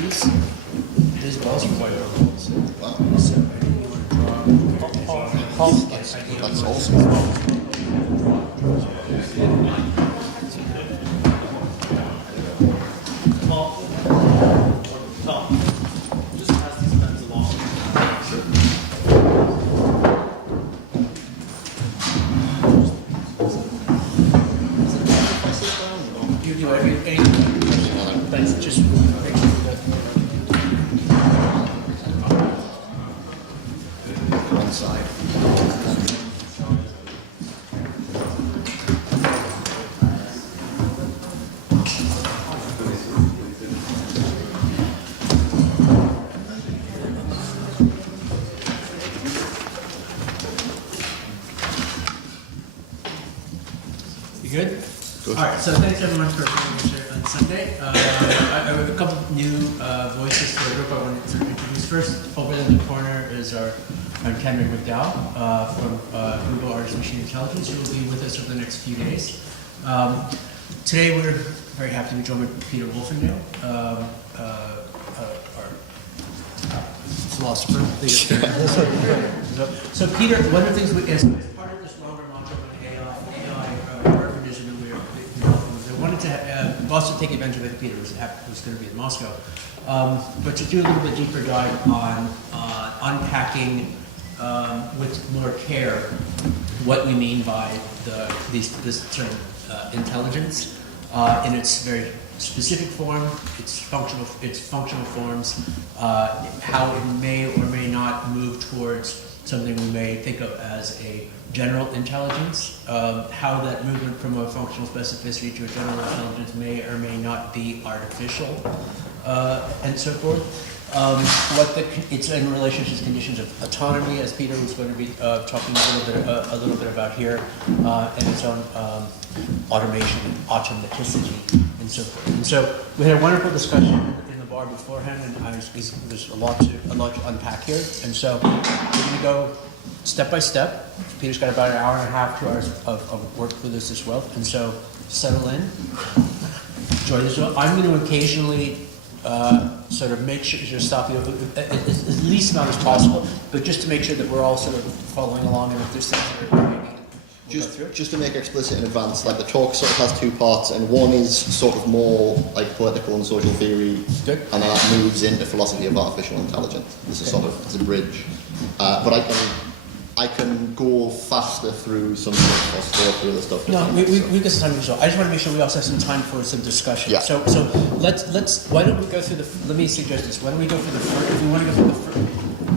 These balls are quite balls. Wow. So anything you want to draw? That's awesome. You do anything. Thanks. Just make sure you One side. You good? Good. All right, so thanks everyone for being here on Sunday. I have a couple new voices to the group I wanted to introduce. First, over in the corner is our Cameron McDowell from Google Artificial Machine Intelligence, who will be with us over the next few days. Today we're very happy to be joined by Peter Wolfendale, our philosopher. So Peter, one of the things as part of this longer module on AI urbanism that we are developing, I wanted to also take advantage of it. Peter was going to be in Moscow, but to do a little bit deeper dive on unpacking with more care what we mean by this term intelligence in its very specific form, its functional forms, how it may or may not move towards something we may think of as a general intelligence, how that movement from a functional specificity to a general intelligence may or may not be artificial, and so forth. It's in relationship to conditions of autonomy, as Peter was going to be talking a little bit about here, and its own automation and automaticity, and so forth. And so we had a wonderful discussion in the bar beforehand, and there's a lot to unpack here. And so we're going to go step by step. Peter's got about an hour and a half, 2 hours of work with us as well. And so settle in, enjoy this. I'm going to occasionally sort of make sure to stop you as least amount as possible, but just to make sure that we're all sort of following along, and if there's things that are maybe Just to make explicit in advance, like the talk sort of has two parts, and one is sort of more like political and social theory, Good. and then that moves into philosophy of artificial intelligence. This is sort of as a bridge. But I can go faster through some stuff or slow through the stuff. No, we got some time to go. I just want to make sure we also have some time for some discussion. Yeah. So let's why don't we go through let me suggest this. Why don't we go through the first, if we want to go through the first,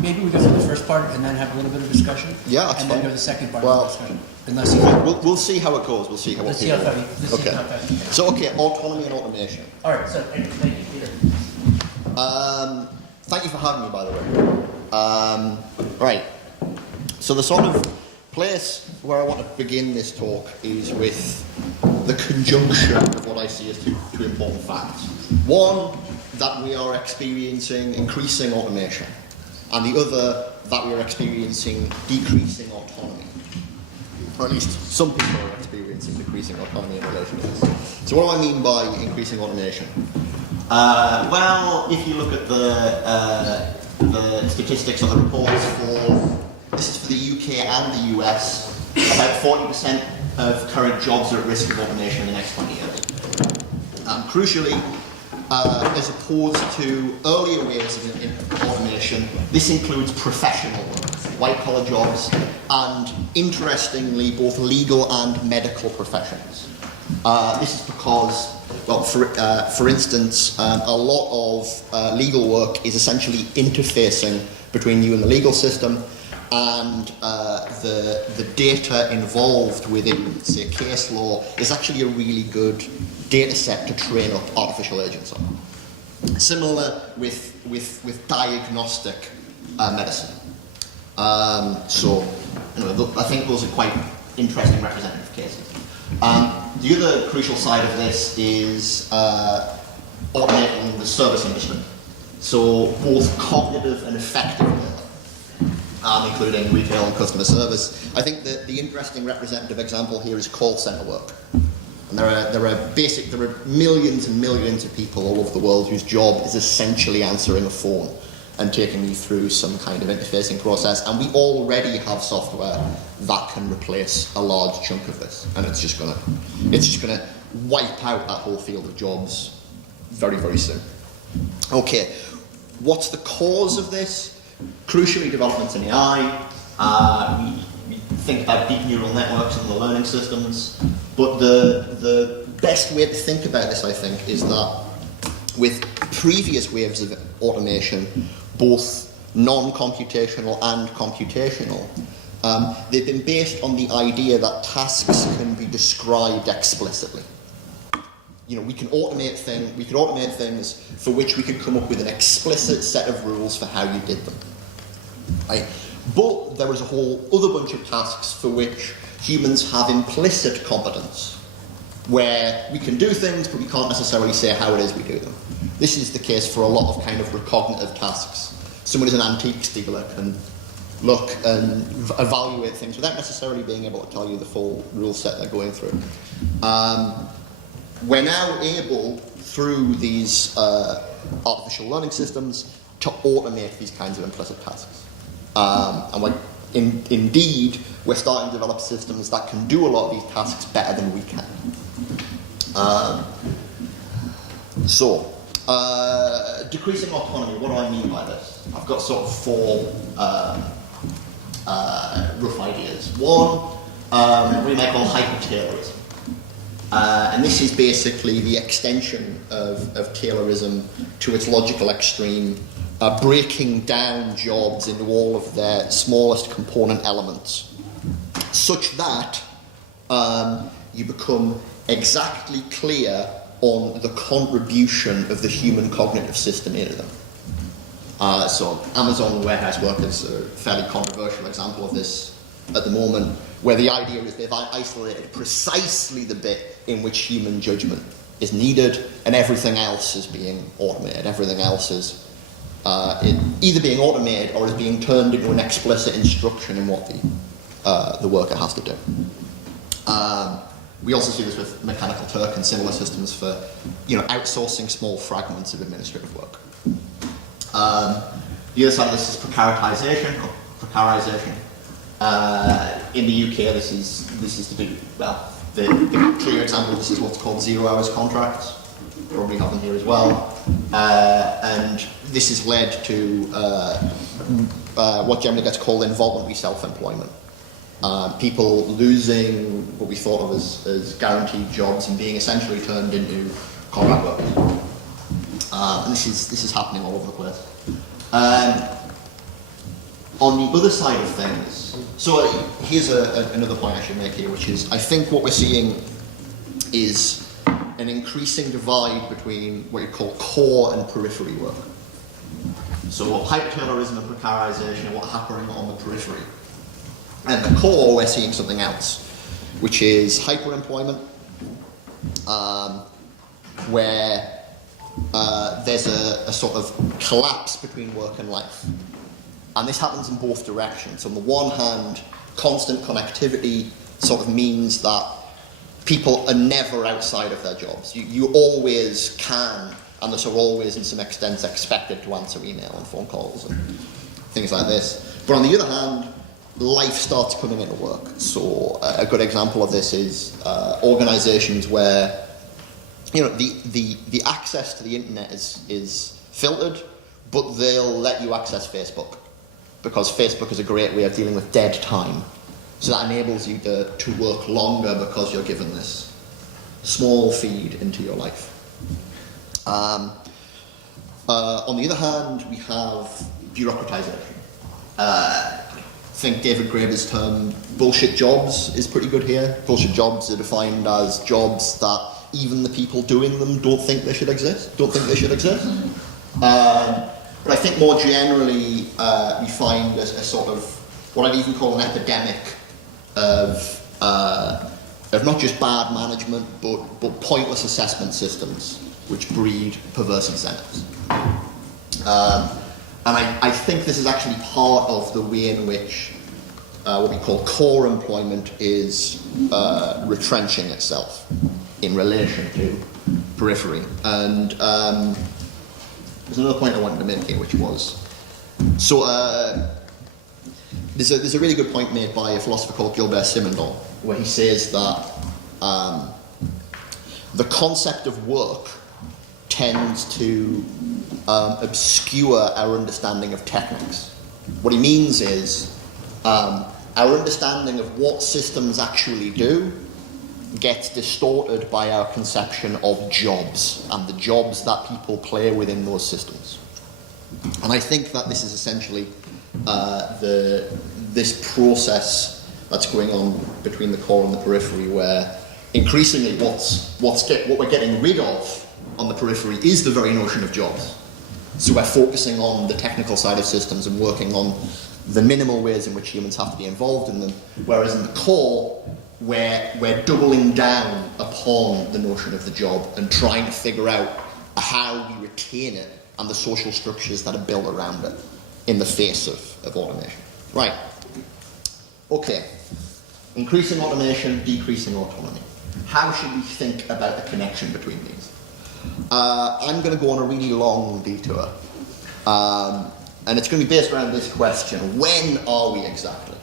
maybe we go through the first part and then have a little bit of discussion? Yeah, that's and fine. then go to the second part Well, of the discussion. Unless you We'll see how it goes. We'll see how let's it see how goes. fast Okay. So, autonomy and automation. All right, so thank you, Peter. Thank you for having me, by the way. Right. So the sort of place where I want to begin this talk is with the conjunction of what I see as two important facts. One, that we are experiencing increasing automation, and the other, that we are experiencing decreasing autonomy. Or at least some people are experiencing decreasing autonomy in relation to this. So what do I mean by increasing automation? Well, if you look at the statistics or the reports this is for the UK and the US, about 40% of current jobs are at risk of automation in the next 20 years. Crucially, as opposed to earlier waves of automation, this includes professional work, white-collar jobs, and interestingly, both legal and medical professions. This is because, well, for instance, a lot of legal work is essentially interfacing between you and the legal system, and the data involved within, say, case law is actually a really good data set to train up artificial agents on. Similar with diagnostic medicine. So, I think those are quite interesting representative cases. The other crucial side of this is automating the service industry. So both cognitive and effective labor, including retail and customer service. I think that the interesting representative example here is call center work. And there are millions and millions of people all over the world whose job is essentially answering a phone and taking you through some kind of interfacing process. And we already have software that can replace a large chunk of this. And it's just gonna wipe out that whole field of jobs very, very soon. Okay, what's the cause of this? Crucially, developments in AI. We think about deep neural networks and the learning systems. But the best way to think about this, I think, is that with previous waves of automation, both non-computational and computational, they've been based on the idea that tasks can be described explicitly. You know, we can automate things for which we could come up with an explicit set of rules for how you did them. Right? But there is a whole other bunch of tasks for which humans have implicit competence, where we can do things, but we can't necessarily say how it is we do them. This is the case for a lot of kind of recognitive tasks. Someone who's an antiques dealer can look and evaluate things without necessarily being able to tell you the full rule set they're going through. We're now able, through these artificial learning systems, to automate these kinds of implicit tasks. And indeed, we're starting to develop systems that can do a lot of these tasks better than we can. Decreasing autonomy, what do I mean by this? I've got sort of four rough ideas. One, we might call hyper-Taylorism. And this is basically the extension of Taylorism to its logical extreme, breaking down jobs into all of their smallest component elements, such that you become exactly clear on the contribution of the human cognitive system into them. So Amazon warehouse workers are a fairly controversial example of this at the moment, where the idea is they've isolated precisely the bit in which human judgment is needed, and everything else is being automated. Everything else is either being automated or is being turned into an explicit instruction in what the worker has to do. We also see this with Mechanical Turk and similar systems for, outsourcing small fragments of administrative work. The other side of this is precarization. In the UK, this is to do, well, the clear example of this is what's called 0 hours contracts. Probably have them here as well. And this has led to what generally gets called involuntary self-employment. People losing what we thought of as guaranteed jobs and being essentially turned into contract workers. And this is happening all over the place. On the other side of things, so here's another point I should make here, which is I think what we're seeing is an increasing divide between what you call core and periphery work. So hyper-Taylorism and precarization are what's happening on the periphery. And the core, we're seeing something else, which is hyper-employment, where there's a sort of collapse between work and life. And this happens in both directions. On the one hand, constant connectivity sort of means that people are never outside of their jobs. You always can, and thus are always in some extent expected to answer email and phone calls and things like this. But on the other hand, life starts coming into work. So a good example of this is organizations where the access to the internet is filtered, but they'll let you access Facebook, because Facebook is a great way of dealing with dead time. So that enables you to work longer because you're given this small feed into your life. On the other hand, we have bureaucratization. I think David Graeber's term bullshit jobs is pretty good here. Bullshit jobs are defined as jobs that even the people doing them don't think they should exist. But I think more generally, we find a sort of what I'd even call an epidemic of not just bad management, but pointless assessment systems which breed perverse incentives. And I think this is actually part of the way in which what we call core employment is retrenching itself. in relation to periphery. And there's another point I wanted to make here, which was, so there's a really good point made by a philosopher called Gilbert Simondon, where he says that the concept of work tends to obscure our understanding of technics. What he means is our understanding of what systems actually do gets distorted by our conception of jobs and the jobs that people play within those systems. And I think that this is essentially this process that's going on between the core and the periphery, where increasingly what we're getting rid of on the periphery is the very notion of jobs. So we're focusing on the technical side of systems and working on the minimal ways in which humans have to be involved in them, whereas in the core, we're doubling down upon the notion of the job and trying to figure out how we retain it and the social structures that are built around it in the face of automation. Right. Okay. Increasing automation, decreasing autonomy. How should we think about the connection between these? I'm going to go on a really long detour. And it's going to be based around this question: when are we exactly?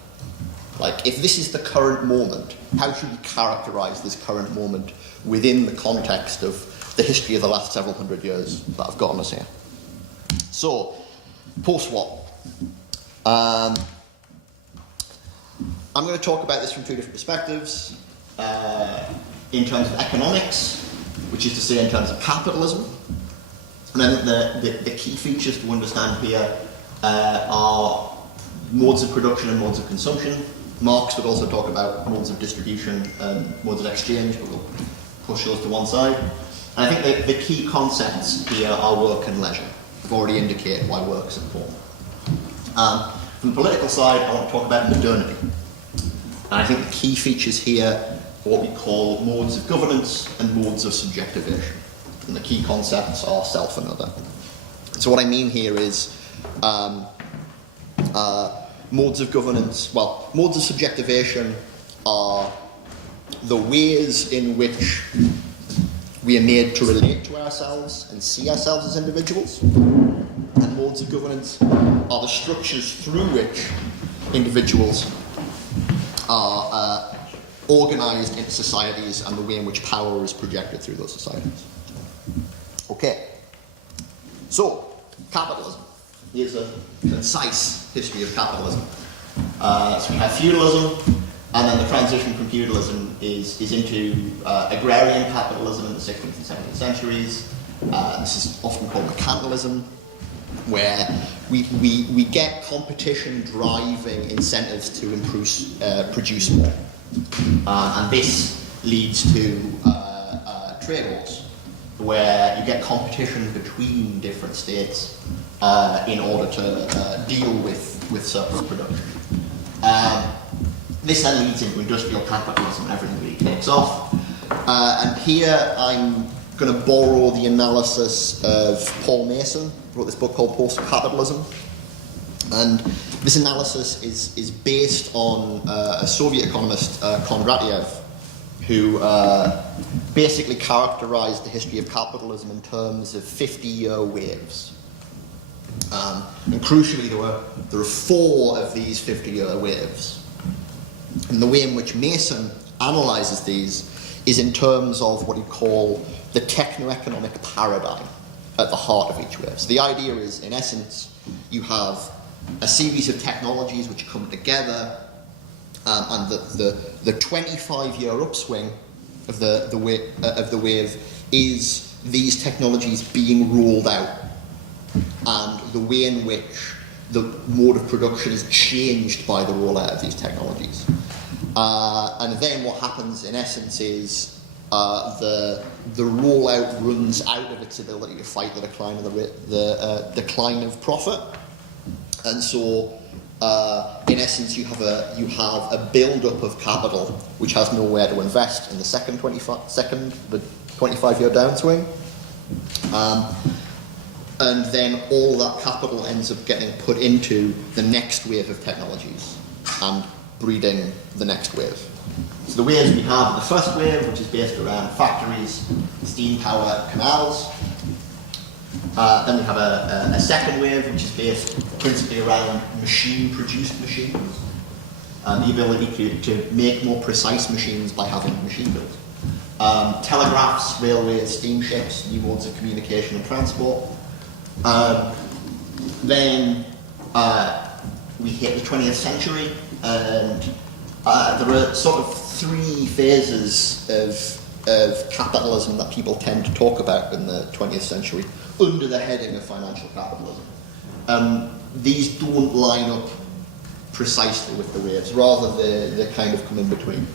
Like, if this is the current moment, how should we characterize this current moment within the context of the history of the last several hundred years that have gotten us here? So, post-war. I'm going to talk about this from two different perspectives. In terms of economics, which is to say in terms of capitalism. And then the key features to understand here are modes of production and modes of consumption. Marx would also talk about modes of distribution and modes of exchange, but we'll push those to one side. And I think the key concepts here are work and leisure. I've already indicated why work is important. From the political side, I want to talk about modernity. And I think the key features here are what we call modes of governance and modes of subjectivation. And the key concepts are self and other. So what I mean here is modes of governance, modes of subjectivation are the ways in which we are made to relate to ourselves and see ourselves as individuals. And modes of governance are the structures through which individuals are organised into societies and the way in which power is projected through those societies. Okay, so capitalism. Here's a concise history of capitalism. So we have feudalism, and then the transition from feudalism is into agrarian capitalism in the 16th and 17th centuries. This is often called mercantilism, where we get competition driving incentives to produce more. And this leads to trade wars, where you get competition between different states in order to deal with surplus production. This then leads into industrial capitalism, and everything really takes off. And here I'm going to borrow the analysis of Paul Mason, who wrote this book called Post-Capitalism. And this analysis is based on a Soviet economist, Kondratyev, who basically characterized the history of capitalism in terms of 50-year waves. And crucially, there are 4 of these 50-year waves. And the way in which Mason analyzes these is in terms of what he call the techno-economic paradigm at the heart of each wave. So the idea is, in essence, you have a series of technologies which come together, and the 25-year upswing of the wave is these technologies being rolled out, and the way in which the mode of production is changed by the rollout of these technologies. And then what happens in essence is the rollout runs out of its ability to fight the decline of the decline of profit, and so in essence you have a build-up of capital which has nowhere to invest in the second 25-year downswing. And then all that capital ends up getting put into the next wave of technologies and breeding the next wave. So the waves we have are the first wave, which is based around factories, steam power, canals. Then we have a second wave, which is based principally around machine-produced machines, and the ability to make more precise machines by having machine built. Telegraphs, railways, steamships, new modes of communication and transport. Then we hit the 20th century, and there are sort of three phases of capitalism that people tend to talk about in the 20th century under the heading of financial capitalism. These don't line up precisely with the waves, rather they kind of come in between.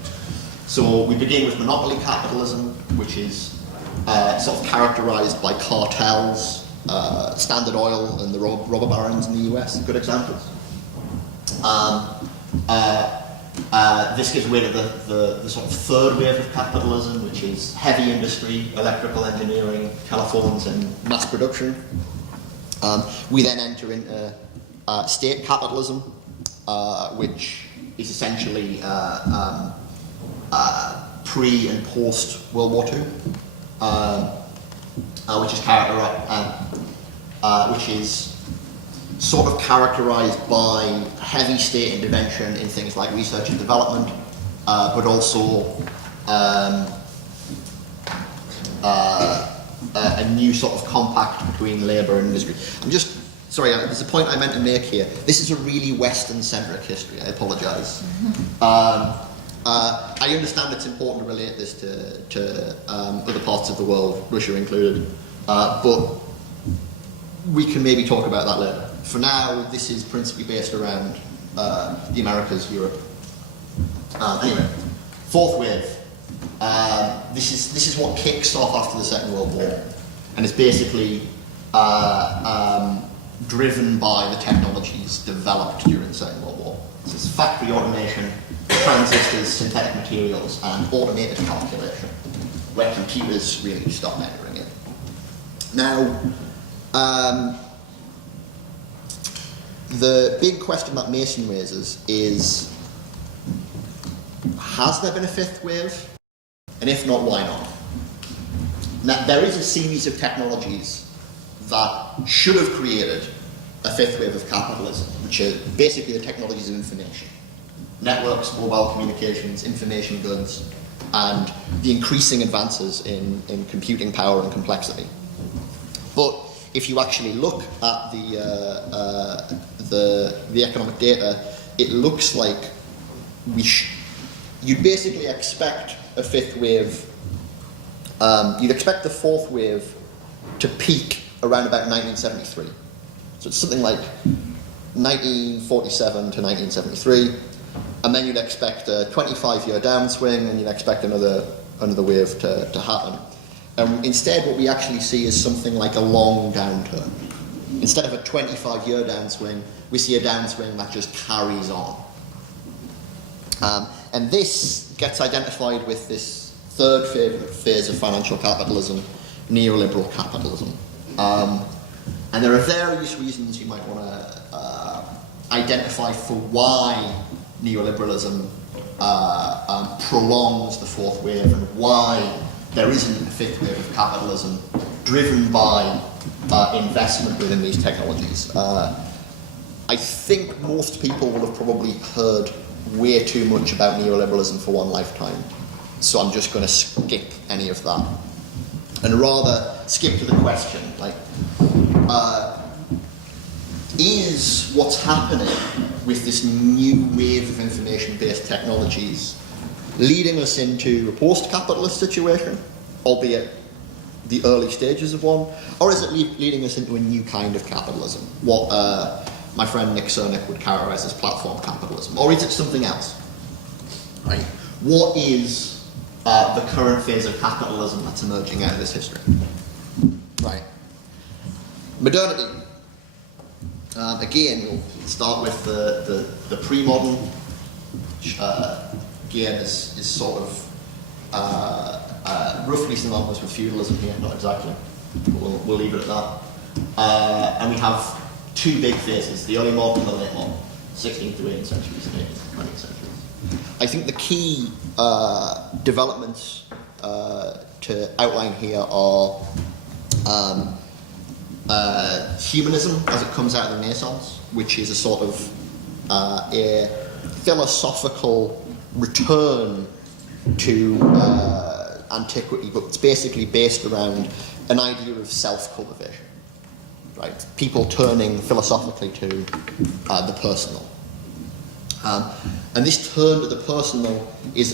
So we begin with monopoly capitalism, which is sort of characterized by cartels, Standard Oil and the robber barons in the US, good examples. This gives way to the sort of third wave of capitalism, which is heavy industry, electrical engineering, telephones and mass production. We then enter into state capitalism, which is essentially pre and post World War II, which is sort of characterized by heavy state intervention in things like research and development, but also a new sort of compact between labour and industry. Sorry, there's a point I meant to make here. This is a really Western-centric history. I apologise. I understand it's important to relate this to other parts of the world, Russia included, but we can maybe talk about that later. For now, this is principally based around the Americas, Europe. Anyway, fourth wave. This is what kicks off after the Second World War, and it's basically driven by the technologies developed during the Second World War. So it's factory automation, transistors, synthetic materials, and automated calculation, where computers really start entering it. Now, the big question that Mason raises is, has there been a fifth wave? And if not, why not? Now, there is a series of technologies that should have created a fifth wave of capitalism, which are basically the technologies of information. Networks, mobile communications, information goods, and the increasing advances in computing power and complexity. But if you actually look at the economic data, it looks like you'd basically expect a fifth wave. You'd expect the fourth wave to peak around about 1973. So it's something like 1947 to 1973, and then you'd expect a 25-year downswing, and you'd expect another wave to happen. Instead, what we actually see is something like a long downturn. Instead of a 25-year downswing, we see a downswing that just carries on. And this gets identified with this third phase of financial capitalism, neoliberal capitalism. And there are various reasons you might want to identify for why neoliberalism prolongs the fourth wave, and why there isn't a fifth wave of capitalism driven by investment within these technologies. I think most people will have probably heard way too much about neoliberalism for one lifetime, so I'm just going to skip any of that and rather skip to the question, like, is what's happening with this new wave of information-based technologies leading us into a post-capitalist situation, albeit the early stages of one, or is it leading us into a new kind of capitalism, what my friend Nick Cernick would characterize as platform capitalism, or is it something else? Right? What is the current phase of capitalism that's emerging out of this history? Right. Modernity. Again, we'll start with the pre-modern, which again is sort of roughly synonymous with feudalism here, not exactly, but we'll leave it at that. And we have two big phases, the early modern and the late modern, 16th to 18th centuries and 18th to 20th centuries. I think the key developments to outline here are humanism as it comes out of the Renaissance, which is a sort of a philosophical return to antiquity, but it's basically based around an idea of self-cultivation, right? People turning philosophically to the personal. And this turn to the personal is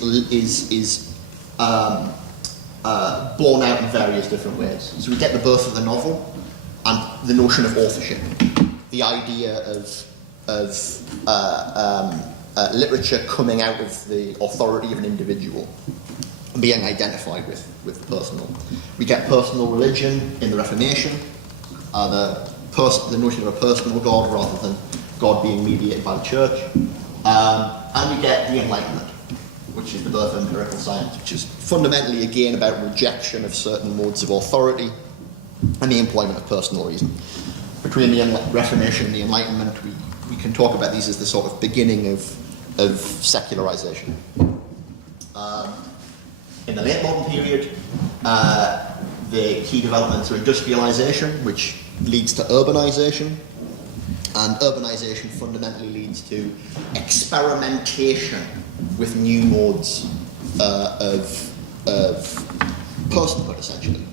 borne out in various different ways. So we get the birth of the novel and the notion of authorship, the idea of literature coming out of the authority of an individual and being identified with the personal. We get personal religion in the Reformation, the notion of a personal God rather than God being mediated by the church. And we get the Enlightenment, which is the birth of empirical science, which is fundamentally, again, about rejection of certain modes of authority and the employment of personal reason. Between the Reformation and the Enlightenment, we can talk about these as the sort of beginning of secularization. In the late modern period, the key developments are industrialization, which leads to urbanization. And urbanization fundamentally leads to experimentation with new modes of personhood, essentially.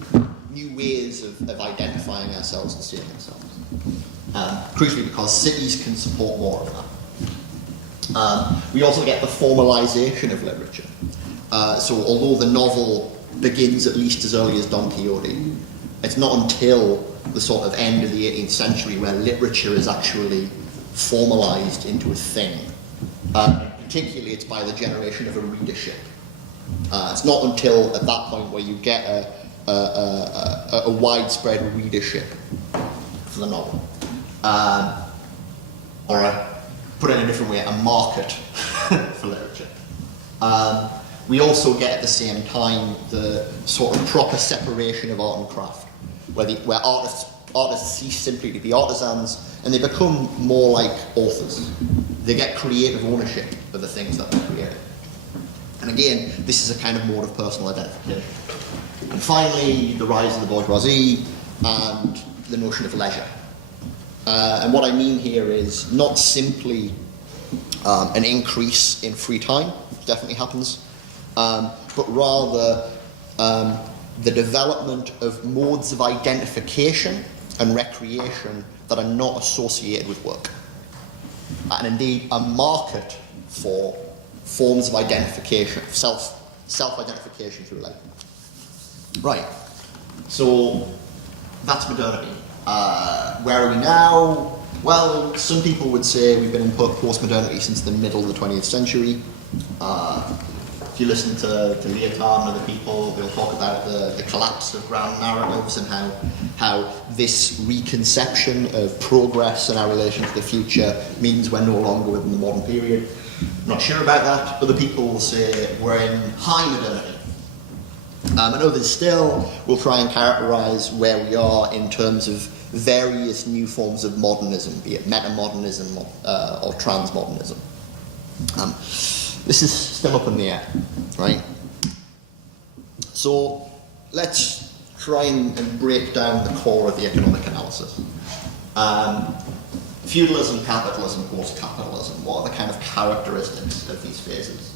New ways of identifying ourselves and seeing ourselves. Crucially because cities can support more of that. We also get the formalization of literature. So although the novel begins at least as early as Don Quixote, it's not until the sort of end of the 18th century where literature is actually formalized into a thing. Particularly it's by the generation of a readership. It's not until at that point where you get a widespread readership for the novel. Put it in a different way, a market for literature. We also get at the same time the sort of proper separation of art and craft, where artists cease simply to be artisans and they become more like authors. They get creative ownership of the things that they create. And again, this is a kind of mode of personal identification. And finally, the rise of the bourgeoisie and the notion of leisure. And what I mean here is not simply an increase in free time, which definitely happens, but rather the development of modes of identification and recreation that are not associated with work. And indeed, a market for forms of identification, self-identification through life. Right, so that's modernity. Where are we now? Well, some people would say we've been in post-modernity since the middle of the 20th century. If you listen to Lyotard and other people, they'll talk about the collapse of grand narratives and how this reconception of progress and our relation to the future means we're no longer within the modern period. I'm not sure about that. Other people will say we're in high modernity. And others still will try and characterise where we are in terms of various new forms of modernism, be it metamodernism or transmodernism. This is still up in the air, right? So let's try and break down the core of the economic analysis. Feudalism, capitalism, post-capitalism, what are the kind of characteristics of these phases?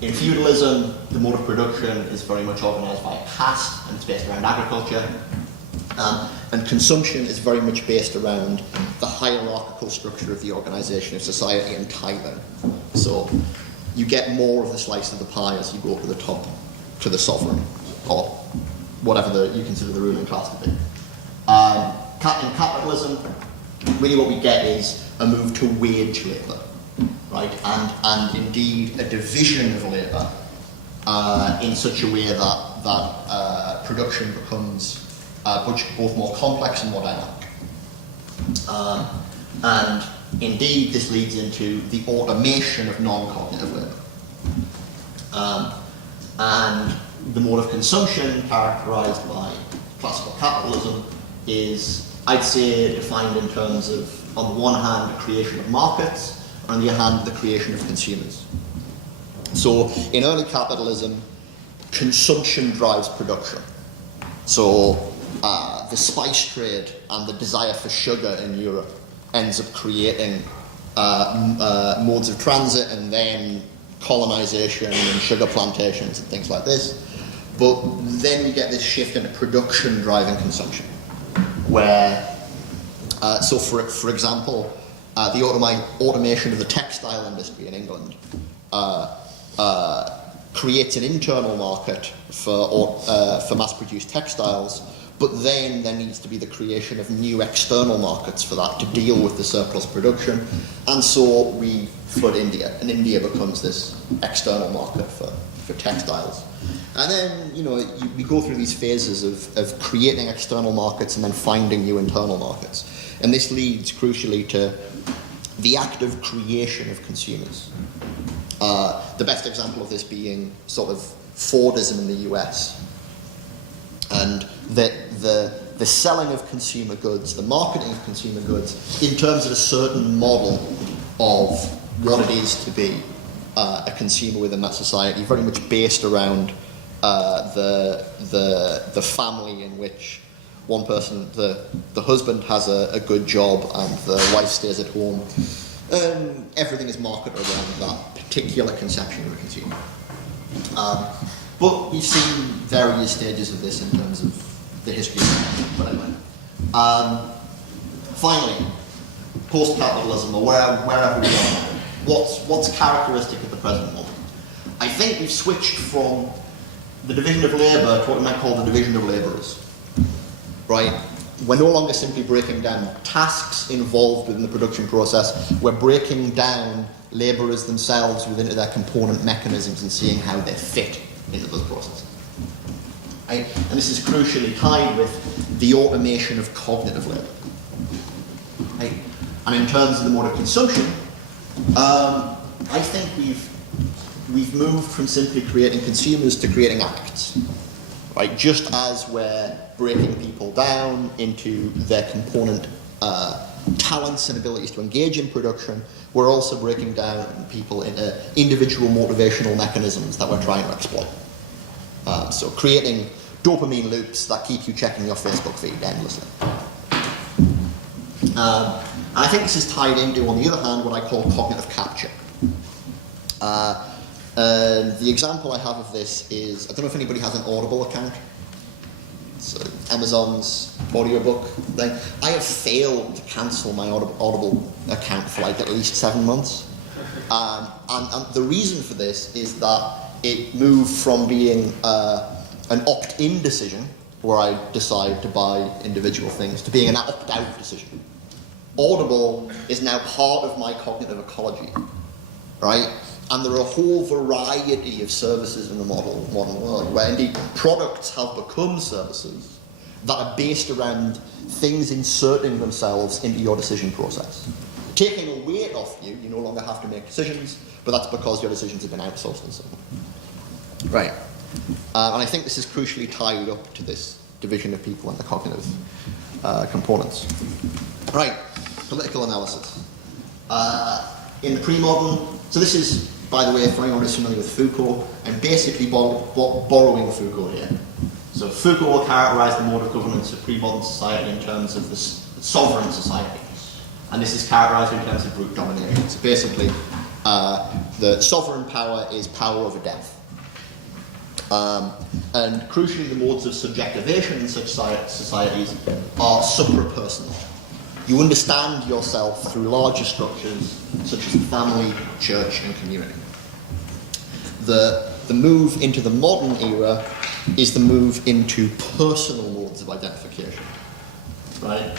In feudalism, the mode of production is very much organised by caste and it's based around agriculture. And consumption is very much based around the hierarchical structure of the organisation of society and tithing. So you get more of the slice of the pie as you go to the top, to the sovereign, or whatever you consider the ruling class to be. In capitalism, really what we get is a move to wage labour, right? And indeed a division of labour in such a way that production becomes both more complex and more dynamic. And indeed, this leads into the automation of non-cognitive labour. And the mode of consumption, characterised by classical capitalism, is, I'd say, defined in terms of, on the one hand, the creation of markets, on the other hand, the creation of consumers. So in early capitalism, consumption drives production. So the spice trade and the desire for sugar in Europe ends up creating modes of transit and then colonization and sugar plantations and things like this. But then we get this shift into production driving consumption, where, so for example, the automation of the textile industry in England creates an internal market for mass-produced textiles, but then there needs to be the creation of new external markets for that to deal with the surplus production, and so we flood India, and India becomes this external market for textiles. And then, we go through these phases of creating external markets and then finding new internal markets. And this leads, crucially, to the act of creation of consumers. The best example of this being sort of Fordism in the US. And the selling of consumer goods, the marketing of consumer goods, in terms of a certain model of what it is to be a consumer within that society, very much based around the family in which one person, the husband has a good job and the wife stays at home. Everything is marketed around that particular conception of a consumer. But we've seen various stages of this in terms of the history of but anyway. Finally, post-capitalism, or wherever we are, what's characteristic of the present moment? I think we've switched from the division of labour to what we might call the division of labourers. Right? We're no longer simply breaking down tasks involved within the production process, we're breaking down labourers themselves within their component mechanisms and seeing how they fit into those processes. Right? And this is crucially tied with the automation of cognitive labour. Right? And in terms of the mode of consumption, I think we've moved from simply creating consumers to creating acts. Right? Just as we're breaking people down into their component talents and abilities to engage in production, we're also breaking down people into individual motivational mechanisms that we're trying to exploit. So creating dopamine loops that keep you checking your Facebook feed endlessly. I think this is tied into, on the other hand, what I call cognitive capture. The example I have of this is, I don't know if anybody has an Audible account. It's Amazon's audiobook thing. I have failed to cancel my Audible account for like at least 7 months. And the reason for this is that it moved from being an opt-in decision, where I decide to buy individual things, to being an opt-out decision. Audible is now part of my cognitive ecology, right? And there are a whole variety of services in the modern world, where indeed products have become services that are based around things inserting themselves into your decision process. Taking a weight off you, you no longer have to make decisions, but that's because your decisions have been outsourced in some way. Right. And I think this is crucially tied up to this division of people and the cognitive components. Right. Political analysis. In the pre-modern, so this is, by the way, for anyone who's familiar with Foucault, I'm basically borrowing Foucault here. So Foucault will characterise the mode of governance of pre-modern society in terms of the sovereign society. And this is characterised in terms of group domination. So basically, the sovereign power is power over death. And crucially, the modes of subjectivation in such societies are suprapersonal. You understand yourself through larger structures such as family, church, and community. The move into the modern era is the move into personal modes of identification, right?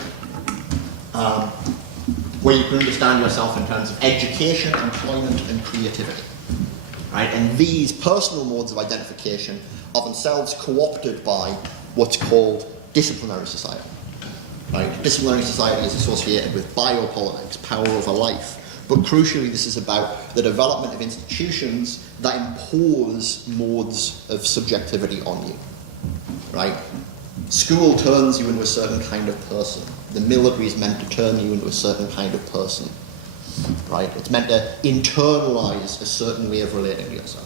Where you can understand yourself in terms of education, employment, and creativity, right? And these personal modes of identification are themselves co-opted by what's called disciplinary society. Right? Disciplinary society is associated with biopolitics, power over life, but crucially this is about the development of institutions that impose modes of subjectivity on you. Right? School turns you into a certain kind of person. The military is meant to turn you into a certain kind of person. right? It's meant to internalize a certain way of relating to yourself.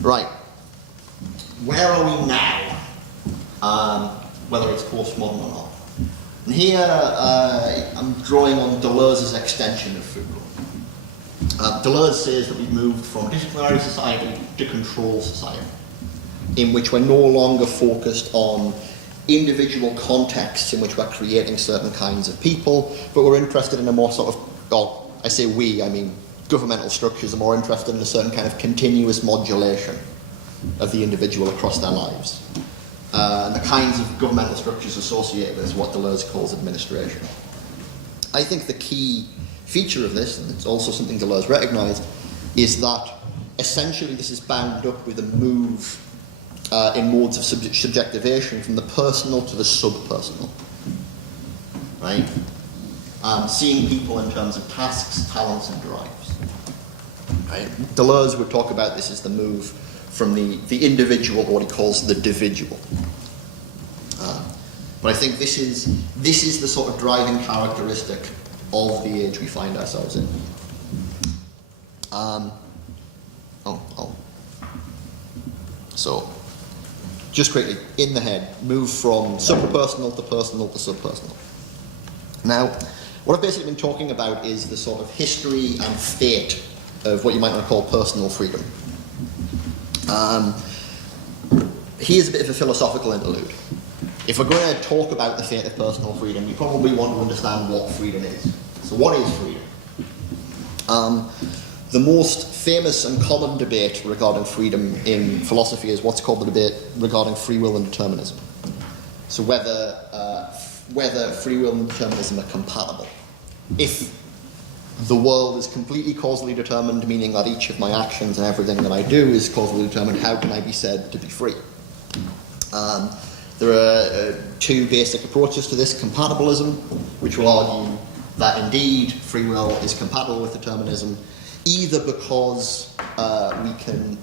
Right. Where are we now? Whether it's postmodern or not. And here, I'm drawing on Deleuze's extension of free will. Deleuze says that we've moved from disciplinary society to control society, in which we're no longer focused on individual contexts in which we're creating certain kinds of people, but we're interested in a more sort of, well, I say we, I mean governmental structures are more interested in a certain kind of continuous modulation of the individual across their lives. And the kinds of governmental structures associated with what Deleuze calls administration. I think the key feature of this, and it's also something Deleuze recognised, is that essentially this is bound up with a move in modes of subjectivation from the personal to the subpersonal. Right? Seeing people in terms of tasks, talents, and drives. Right? Deleuze would talk about this as the move from the individual to what he calls the dividual. But I think this is the sort of driving characteristic of the age we find ourselves in. So, just quickly, in the head, move from suprapersonal to personal to subpersonal. Now, what I've basically been talking about is the sort of history and fate of what you might want to call personal freedom. Here's a bit of a philosophical interlude. If we're going to talk about the fate of personal freedom, we probably want to understand what freedom is. So what is freedom? The most famous and common debate regarding freedom in philosophy is what's called the debate regarding free will and determinism. So whether free will and determinism are compatible. If the world is completely causally determined, meaning that each of my actions and everything that I do is causally determined, how can I be said to be free? There are two basic approaches to this. Compatibilism, which will argue that indeed free will is compatible with determinism, either because we can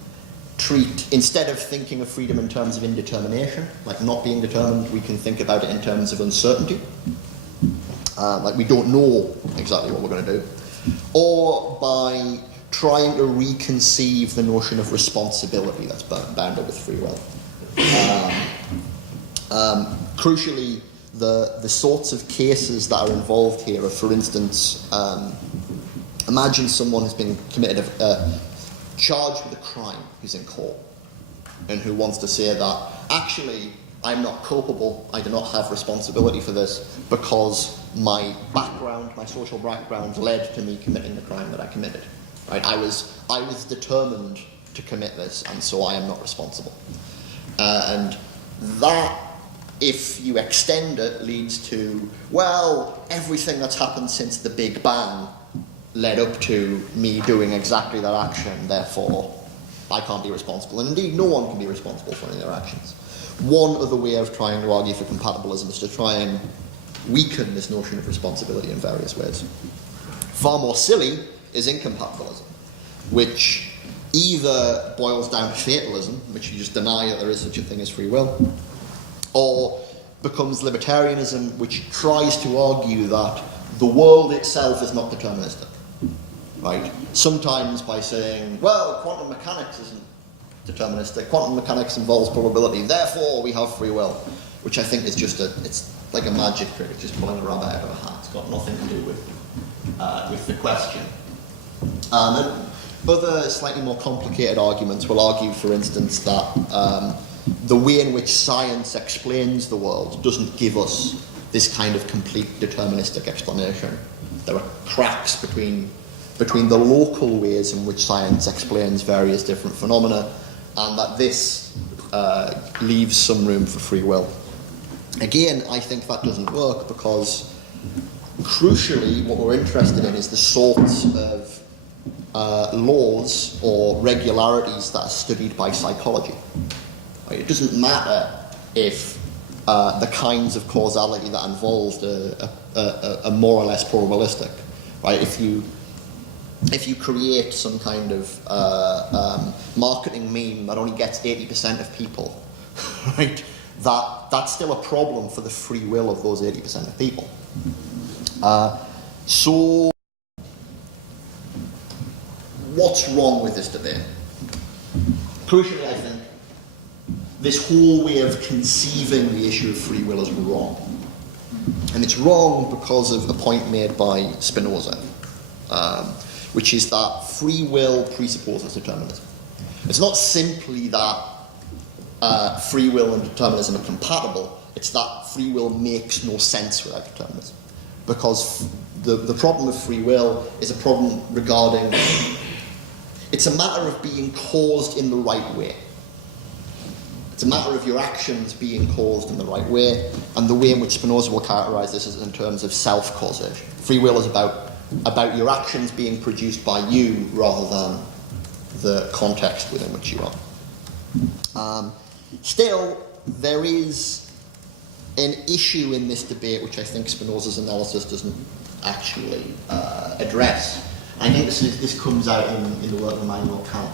treat, instead of thinking of freedom in terms of indetermination, like not being determined, we can think about it in terms of uncertainty. Like we don't know exactly what we're going to do. Or by trying to reconceive the notion of responsibility that's bound up with free will. Crucially, the sorts of cases that are involved here are, for instance, imagine someone who's been charged with a crime who's in court and who wants to say that, actually, I'm not culpable, I do not have responsibility for this because my background, my social background led to me committing the crime that I committed. Right? I was determined to commit this, and so I am not responsible. And that, if you extend it, leads to, well, everything that's happened since the Big Bang led up to me doing exactly that action, therefore I can't be responsible. And indeed, no one can be responsible for any of their actions. One other way of trying to argue for compatibilism is to try and weaken this notion of responsibility in various ways. Far more silly is incompatibilism, which either boils down to fatalism, which you just deny that there is such a thing as free will, or becomes libertarianism, which tries to argue that the world itself is not deterministic. Right? Sometimes by saying, well, quantum mechanics isn't deterministic, quantum mechanics involves probability, therefore we have free will, which I think is just it's like a magic trick, it's just pulling a rabbit out of a hat. It's got nothing to do with the question. And other slightly more complicated arguments will argue, for instance, that the way in which science explains the world doesn't give us this kind of complete deterministic explanation. There are cracks between the local ways in which science explains various different phenomena, and that this leaves some room for free will. Again, I think that doesn't work because, crucially, what we're interested in is the sorts of laws or regularities that are studied by psychology. Right? It doesn't matter if the kinds of causality that involved are more or less probabilistic. Right? If you create some kind of marketing meme that only gets 80% of people, right, that's still a problem for the free will of those 80% of people. So, what's wrong with this debate? Crucially, I think, this whole way of conceiving the issue of free will is wrong. And it's wrong because of a point made by Spinoza, which is that free will presupposes determinism. It's not simply that free will and determinism are compatible, it's that free will makes no sense without determinism. Because the problem of free will is a problem regarding, it's a matter of being caused in the right way. It's a matter of your actions being caused in the right way, and the way in which Spinoza will characterize this is in terms of self-causation. Free will is about your actions being produced by you rather than the context within which you are. Still, there is an issue in this debate which I think Spinoza's analysis doesn't actually address. I think this comes out in the work of Immanuel Kant.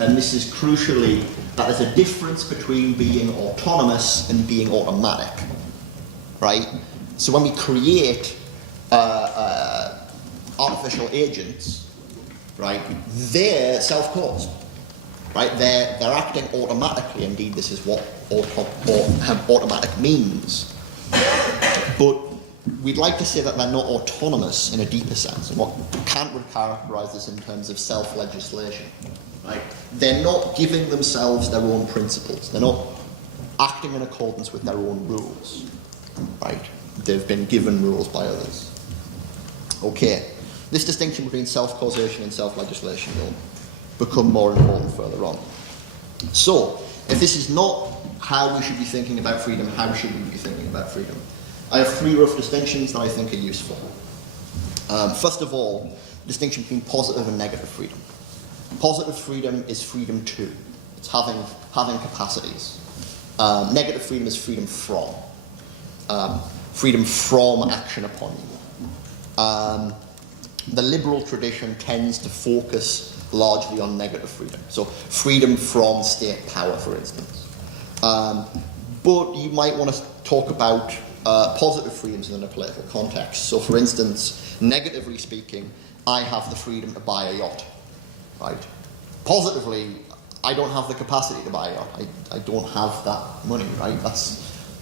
And this is crucially that there's a difference between being autonomous and being automatic, right? So when we create artificial agents, right, they're self-caused, right? They're acting automatically. Indeed, this is what automatic means. But we'd like to say that they're not autonomous in a deeper sense, and what Kant would characterize this in terms of self-legislation. Right? They're not giving themselves their own principles. They're not acting in accordance with their own rules. Right? They've been given rules by others. Okay. This distinction between self-causation and self-legislation will become more important further on. So, if this is not how we should be thinking about freedom, how should we be thinking about freedom? I have three rough distinctions that I think are useful. First of all, distinction between positive and negative freedom. Positive freedom is freedom to. It's having capacities. Negative freedom is freedom from. Freedom from action upon you. The liberal tradition tends to focus largely on negative freedom. So freedom from state power, for instance. But you might want to talk about positive freedoms in a political context. So, for instance, negatively speaking, I have the freedom to buy a yacht. Right? Positively, I don't have the capacity to buy a yacht. I don't have that money. Right?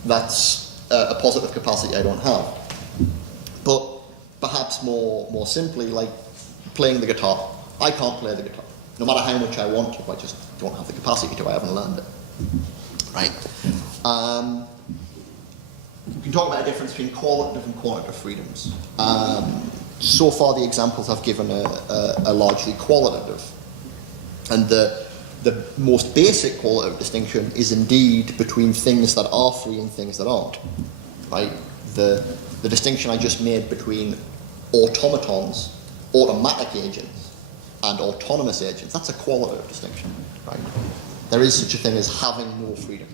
That's a positive capacity I don't have. But perhaps more simply, like playing the guitar, I can't play the guitar. No matter how much I want to, I just don't have the capacity to. I haven't learned it. Right? You can talk about a difference between qualitative and quantitative freedoms. So far, the examples I've given are largely qualitative. And the most basic qualitative distinction is indeed between things that are free and things that aren't. Right? The distinction I just made between automatons, automatic agents, and autonomous agents, that's a qualitative distinction. Right? There is such a thing as having no freedom.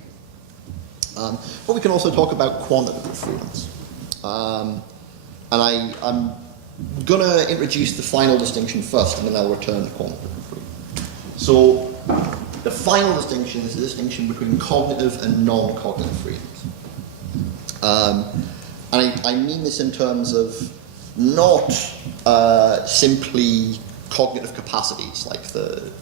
But we can also talk about quantitative freedoms. And I'm going to introduce the final distinction first, and then I'll return to quantitative freedom. So, the final distinction is the distinction between cognitive and non-cognitive freedoms. And I mean this in terms of not simply cognitive capacities, like the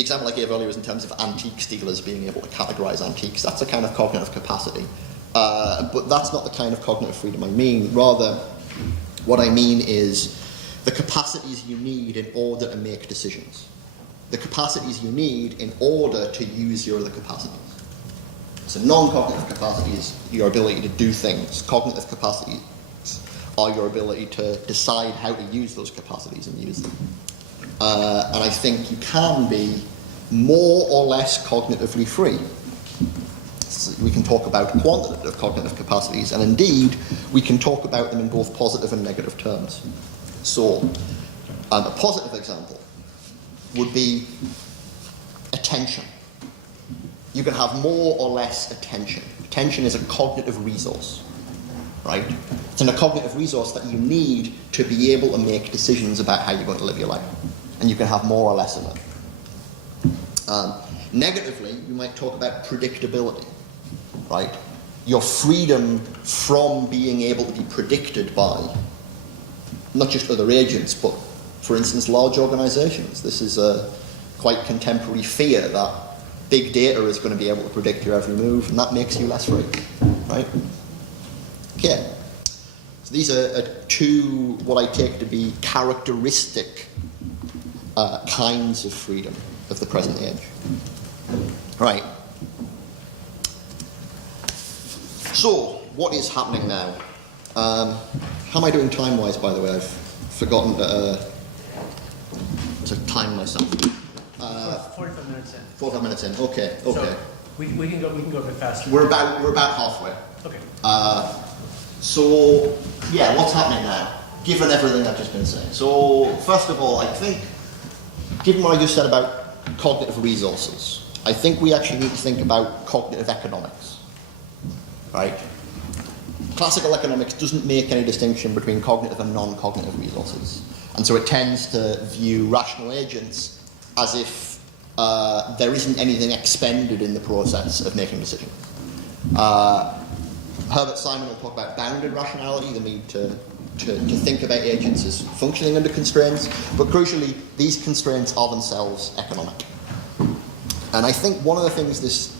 example I gave earlier was in terms of antiques dealers being able to categorize antiques. That's a kind of cognitive capacity. But that's not the kind of cognitive freedom I mean. Rather, what I mean is the capacities you need in order to make decisions. The capacities you need in order to use your other capacities. So non-cognitive capacities, your ability to do things. Cognitive capacities are your ability to decide how to use those capacities and use them. And I think you can be more or less cognitively free. So we can talk about quantitative cognitive capacities, and indeed, we can talk about them in both positive and negative terms. So, a positive example would be attention. You can have more or less attention. Attention is a cognitive resource, right? It's a cognitive resource that you need to be able to make decisions about how you're going to live your life. And you can have more or less of it. Negatively, you might talk about predictability, right? your freedom from being able to be predicted by not just other agents, but, for instance, large organizations. This is a quite contemporary fear that big data is going to be able to predict your every move, and that makes you less free, right? Okay. So these are two, what I take to be characteristic kinds of freedom of the present age. Right. So, what is happening now? How am I doing time-wise, by the way? I've forgotten to time myself. 45 minutes in. 45 minutes in. Okay. Okay. So we can go a bit faster. We're about halfway. Okay. So, yeah, what's happening now, given everything I've just been saying? So, first of all, I think, given what I just said about cognitive resources, I think we actually need to think about cognitive economics, right? Classical economics doesn't make any distinction between cognitive and non-cognitive resources. And so it tends to view rational agents as if there isn't anything expended in the process of making decisions. Herbert Simon will talk about bounded rationality, the need to think about agents as functioning under constraints, but crucially, these constraints are themselves economic. And I think one of the things this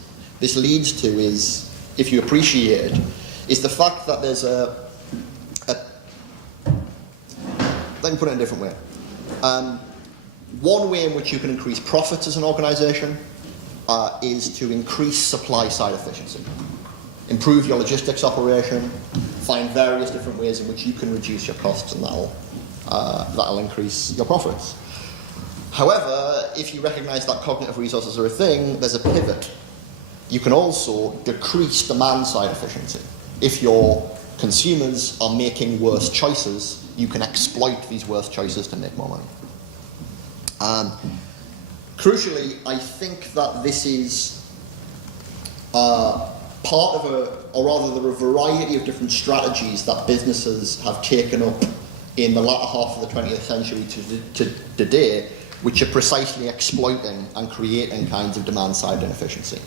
leads to is, if you appreciate it, is the fact that there's let me put it in a different way. One way in which you can increase profits as an organisation is to increase supply side efficiency. Improve your logistics operation, find various different ways in which you can reduce your costs, and that'll increase your profits. However, if you recognise that cognitive resources are a thing, there's a pivot. You can also decrease demand side efficiency. If your consumers are making worse choices, you can exploit these worse choices to make more money. Crucially, I think that this is part of or rather there are a variety of different strategies that businesses have taken up in the latter half of the 20th century to today, which are precisely exploiting and creating kinds of demand-side inefficiency.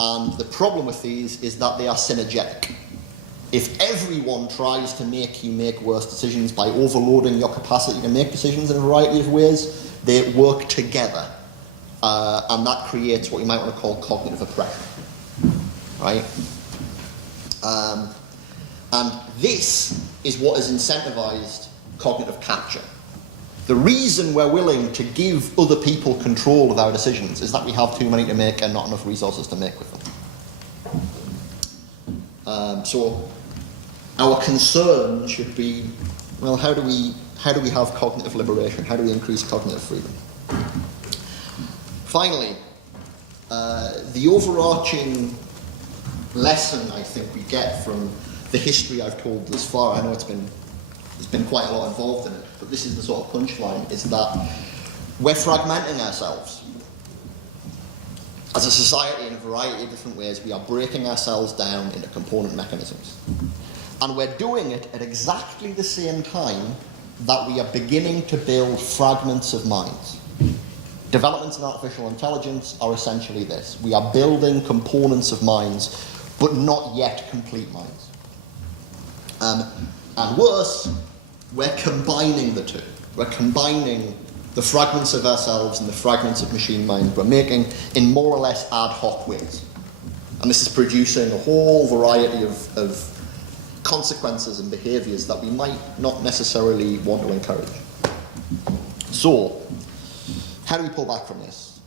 And the problem with these is that they are synergetic. If everyone tries to make you make worse decisions by overloading your capacity to make decisions in a variety of ways, they work together. And that creates what you might want to call cognitive oppression. Right? And this is what has incentivized cognitive capture. The reason we're willing to give other people control of our decisions is that we have too many to make and not enough resources to make with them. So our concern should be, well, how do we have cognitive liberation? How do we increase cognitive freedom? Finally, the overarching lesson I think we get from the history I've told thus far, I know there's been quite a lot involved in it, but this is the sort of punchline, is that we're fragmenting ourselves. As a society, in a variety of different ways, we are breaking ourselves down into component mechanisms. And we're doing it at exactly the same time that we are beginning to build fragments of minds. Developments in artificial intelligence are essentially this. We are building components of minds, but not yet complete minds. And worse, we're combining the two. We're combining the fragments of ourselves and the fragments of machine mind we're making in more or less ad hoc ways. And this is producing a whole variety of consequences and behaviours that we might not necessarily want to encourage. So, how do we pull back from this?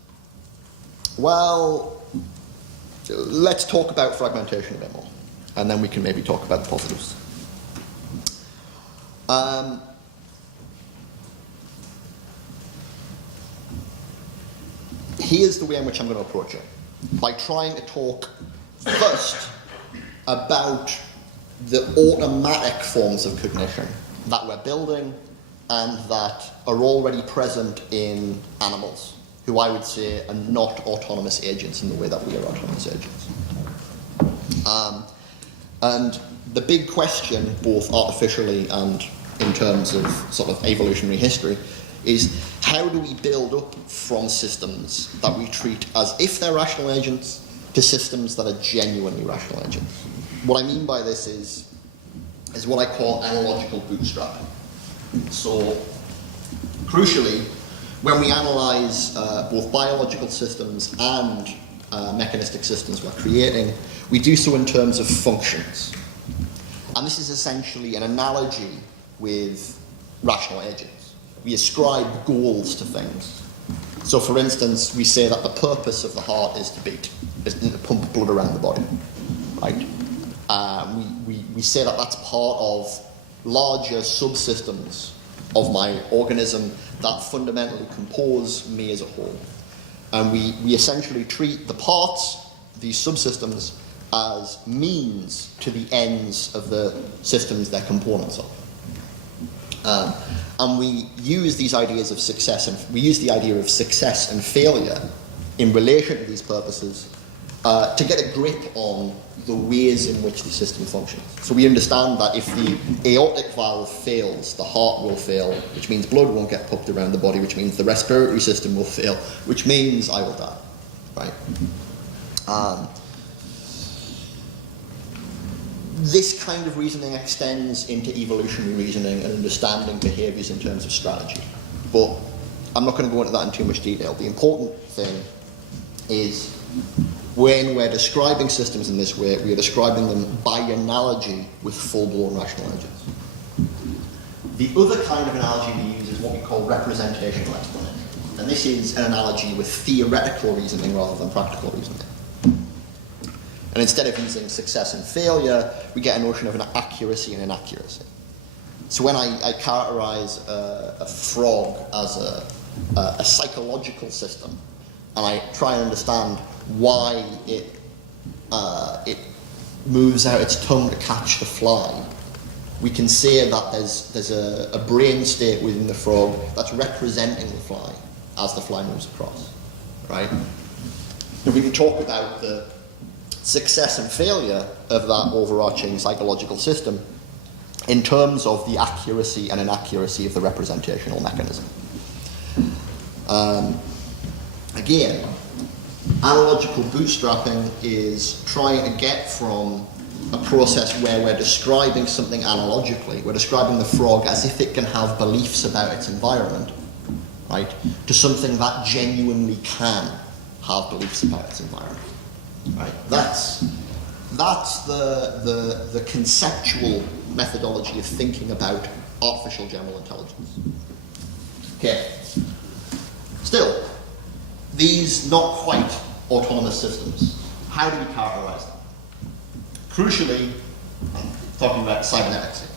Well, let's talk about fragmentation a bit more, and then we can maybe talk about the positives. Here's the way in which I'm going to approach it. By trying to talk first about the automatic forms of cognition that we're building and that are already present in animals, who I would say are not autonomous agents in the way that we are autonomous agents. And the big question, both artificially and in terms of sort of evolutionary history, is how do we build up from systems that we treat as if they're rational agents to systems that are genuinely rational agents? what I mean by this is what I call analogical bootstrapping. So, crucially, when we analyze both biological systems and mechanistic systems we're creating, we do so in terms of functions. And this is essentially an analogy with rational agents. We ascribe goals to things. So, for instance, we say that the purpose of the heart is to beat, is to pump blood around the body, right? We say that that's part of larger subsystems of my organism that fundamentally compose me as a whole. And we essentially treat the parts, these subsystems, as means to the ends of the systems they're components of. And we use these ideas of success, and we use the idea of success and failure in relation to these purposes to get a grip on the ways in which the system functions. So we understand that if the aortic valve fails, the heart will fail, which means blood won't get pumped around the body, which means the respiratory system will fail, which means I will die, right? This kind of reasoning extends into evolutionary reasoning and understanding behaviours in terms of strategy. But I'm not going to go into that in too much detail. The important thing is when we're describing systems in this way, we are describing them by analogy with full-blown rational agents. The other kind of analogy we use is what we call representational explanation. And this is an analogy with theoretical reasoning rather than practical reasoning. And instead of using success and failure, we get a notion of an accuracy and inaccuracy. So when I characterize a frog as a psychological system, and I try and understand why it moves out its tongue to catch the fly, we can say that there's a brain state within the frog that's representing the fly as the fly moves across, right? And we can talk about the success and failure of that overarching psychological system in terms of the accuracy and inaccuracy of the representational mechanism. Again, analogical bootstrapping is trying to get from a process where we're describing something analogically, we're describing the frog as if it can have beliefs about its environment, right, to something that genuinely can have beliefs about its environment. Right. That's the conceptual methodology of thinking about artificial general intelligence. Okay. Still, these not quite autonomous systems, how do we characterize them? Crucially, I'm talking about cybernetics here.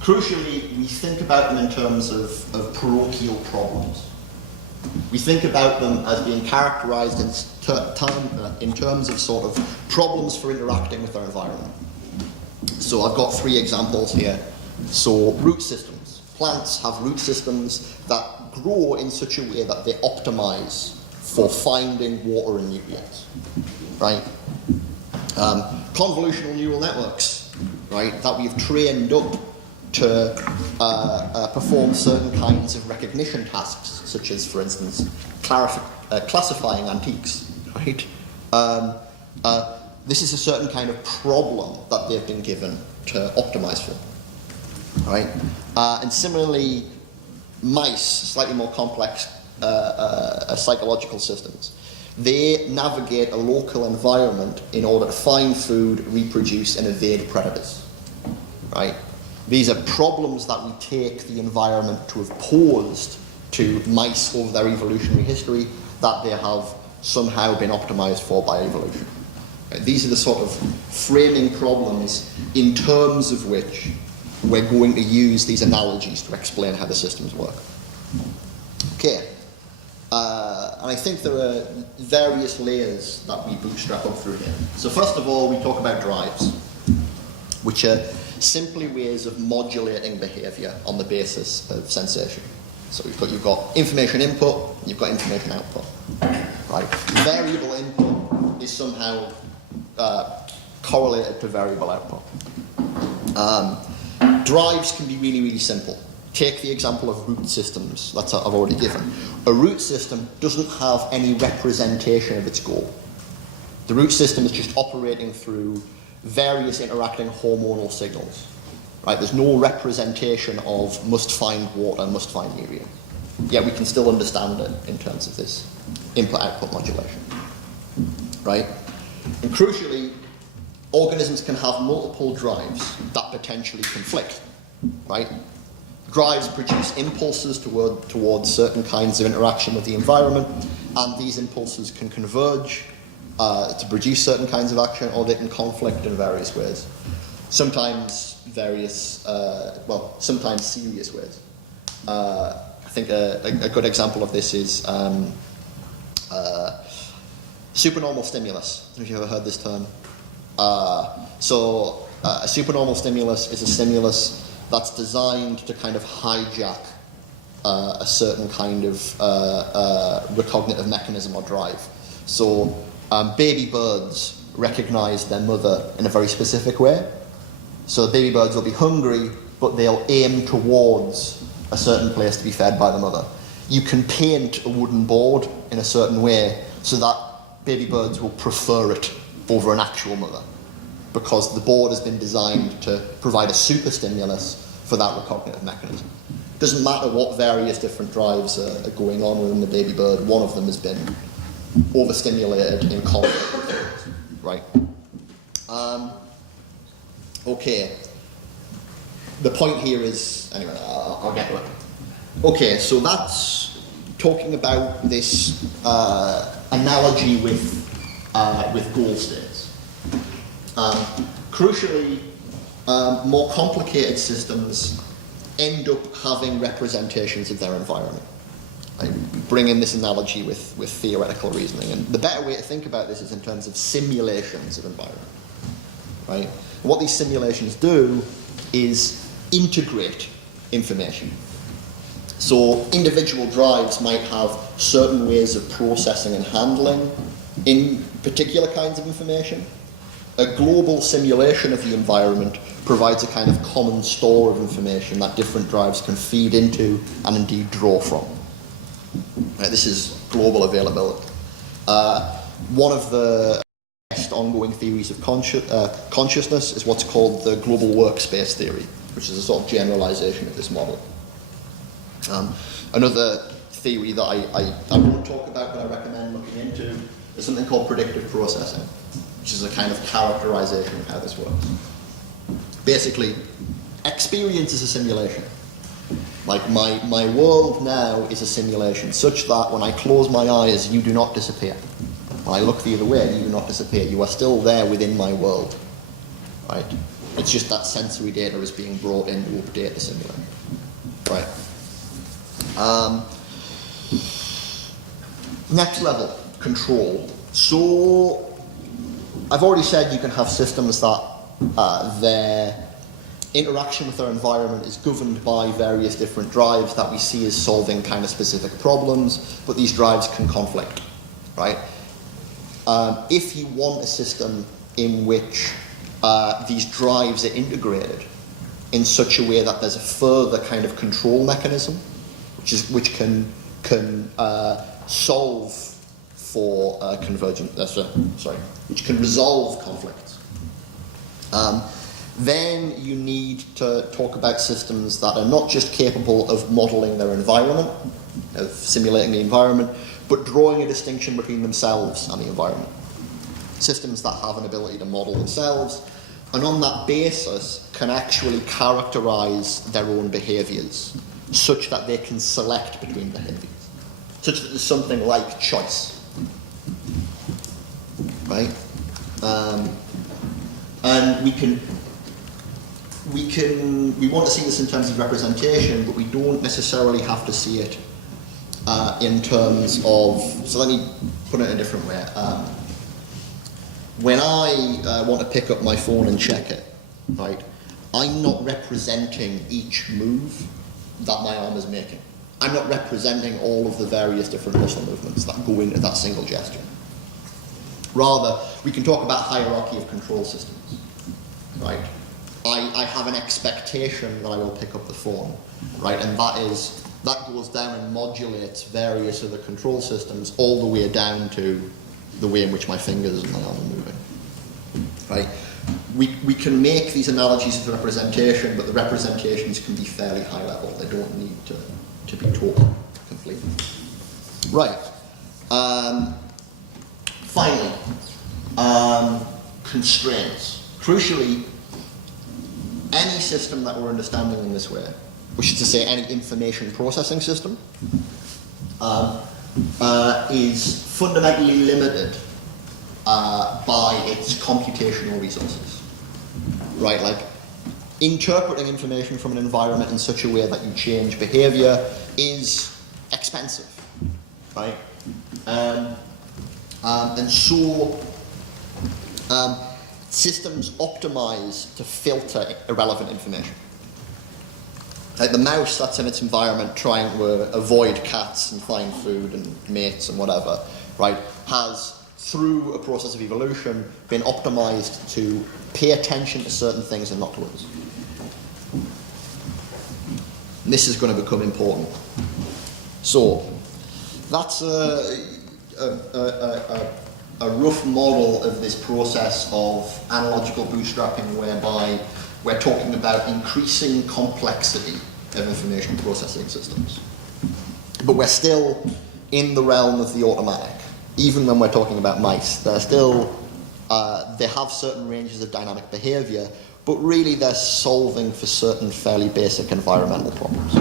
Crucially, we think about them in terms of parochial problems. We think about them as being characterized in terms of sort of problems for interacting with our environment. So I've got 3 examples here. So root systems. Plants have root systems that grow in such a way that they optimize for finding water and nutrients, right? Convolutional neural networks, right, that we've trained up to perform certain kinds of recognition tasks, such as, for instance, classifying antiques, right? This is a certain kind of problem that they've been given to optimize for, right? And similarly, mice, slightly more complex psychological systems, they navigate a local environment in order to find food, reproduce, and evade predators, right? These are problems that we take the environment to have posed to mice over their evolutionary history that they have somehow been optimized for by evolution. Right? These are the sort of framing problems in terms of which we're going to use these analogies to explain how the systems work. Okay. And I think there are various layers that we bootstrap up through here. So first of all, we talk about drives, which are simply ways of modulating behaviour on the basis of sensation. So you've got information input, and you've got information output, right? Variable input is somehow correlated to variable output. Drives can be really, really simple. Take the example of root systems that I've already given. A root system doesn't have any representation of its goal. The root system is just operating through various interacting hormonal signals. Right? There's no representation of must find water, must find area. Yet we can still understand it in terms of this input-output modulation. Right? And crucially, organisms can have multiple drives that potentially conflict. Right? Drives produce impulses towards certain kinds of interaction with the environment, and these impulses can converge to produce certain kinds of action, or they can conflict in various ways. Sometimes sometimes serious ways. I think a good example of this is supernormal stimulus. I don't know if you've ever heard this term. A supernormal stimulus is a stimulus that's designed to kind of hijack a certain kind of recognitive mechanism or drive. So baby birds recognize their mother in a very specific way. So baby birds will be hungry, but they'll aim towards a certain place to be fed by the mother. You can paint a wooden board in a certain way so that baby birds will prefer it over an actual mother, because the board has been designed to provide a super stimulus for that recognitive mechanism. It doesn't matter what various different drives are going on within the baby bird, one of them has been overstimulated in conflict, right? Okay. The point here is, anyway, I'll get to it. Okay, so that's talking about this analogy with goal states. Crucially, more complicated systems end up having representations of their environment. I bring in this analogy with theoretical reasoning, and the better way to think about this is in terms of simulations of environment. Right? And what these simulations do is integrate information. So individual drives might have certain ways of processing and handling in particular kinds of information. A global simulation of the environment provides a kind of common store of information that different drives can feed into and indeed draw from. Right, this is global availability. One of the best ongoing theories of consciousness is what's called the global workspace theory, which is a sort of generalization of this model. Another theory that I won't talk about but I recommend looking into is something called predictive processing, which is a kind of characterization of how this works. Basically, experience is a simulation. Like my world now is a simulation, such that when I close my eyes, you do not disappear. When I look the other way, you do not disappear. You are still there within my world. Right? It's just that sensory data is being brought in to update the simulation. Right? Next level, control. So, I've already said you can have systems that their interaction with their environment is governed by various different drives that we see as solving kind of specific problems, but these drives can conflict, right? If you want a system in which these drives are integrated in such a way that there's a further kind of control mechanism, which can solve for which can resolve conflicts. Then you need to talk about systems that are not just capable of modelling their environment, of simulating the environment, but drawing a distinction between themselves and the environment. Systems that have an ability to model themselves, and on that basis can actually characterise their own behaviours, such that they can select between behaviours, such that there's something like choice. Right? And we want to see this in terms of representation, but we don't necessarily have to see it in terms of, so let me put it in a different way. When I want to pick up my phone and check it, right, I'm not representing each move that my arm is making. I'm not representing all of the various different muscle movements that go into that single gesture. Rather, we can talk about hierarchy of control systems, right? I have an expectation that I will pick up the phone, right? And that goes down and modulates various other control systems all the way down to the way in which my fingers and my arm are moving, right? we can make these analogies of representation, but the representations can be fairly high level. They don't need to be taught completely. Right. Finally, constraints. Crucially, any system that we're understanding in this way, which is to say any information processing system, is fundamentally limited by its computational resources. Right, like interpreting information from an environment in such a way that you change behavior is expensive, right? And so systems optimize to filter irrelevant information. Like the mouse that's in its environment trying to avoid cats and find food and mates and whatever, right, has, through a process of evolution, been optimized to pay attention to certain things and not to others. This is going to become important. So, that's a rough model of this process of analogical bootstrapping, whereby we're talking about increasing complexity of information processing systems. But we're still in the realm of the automatic. Even when we're talking about mice, they're still, they have certain ranges of dynamic behavior, but really they're solving for certain fairly basic environmental problems.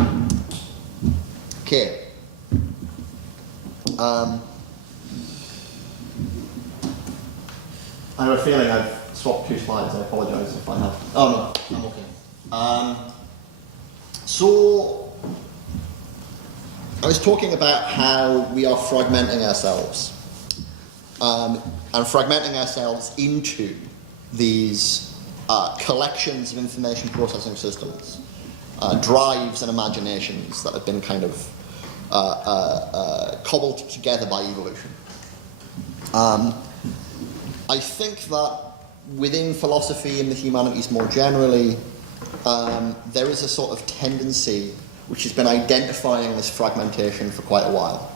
Okay. I have a feeling I've swapped two slides. I apologise if I have. Oh no, I'm okay. So, I was talking about how we are fragmenting ourselves. And fragmenting ourselves into these collections of information processing systems, drives and imaginations that have been kind of cobbled together by evolution. I think that within philosophy and the humanities more generally, there is a sort of tendency which has been identifying this fragmentation for quite a while.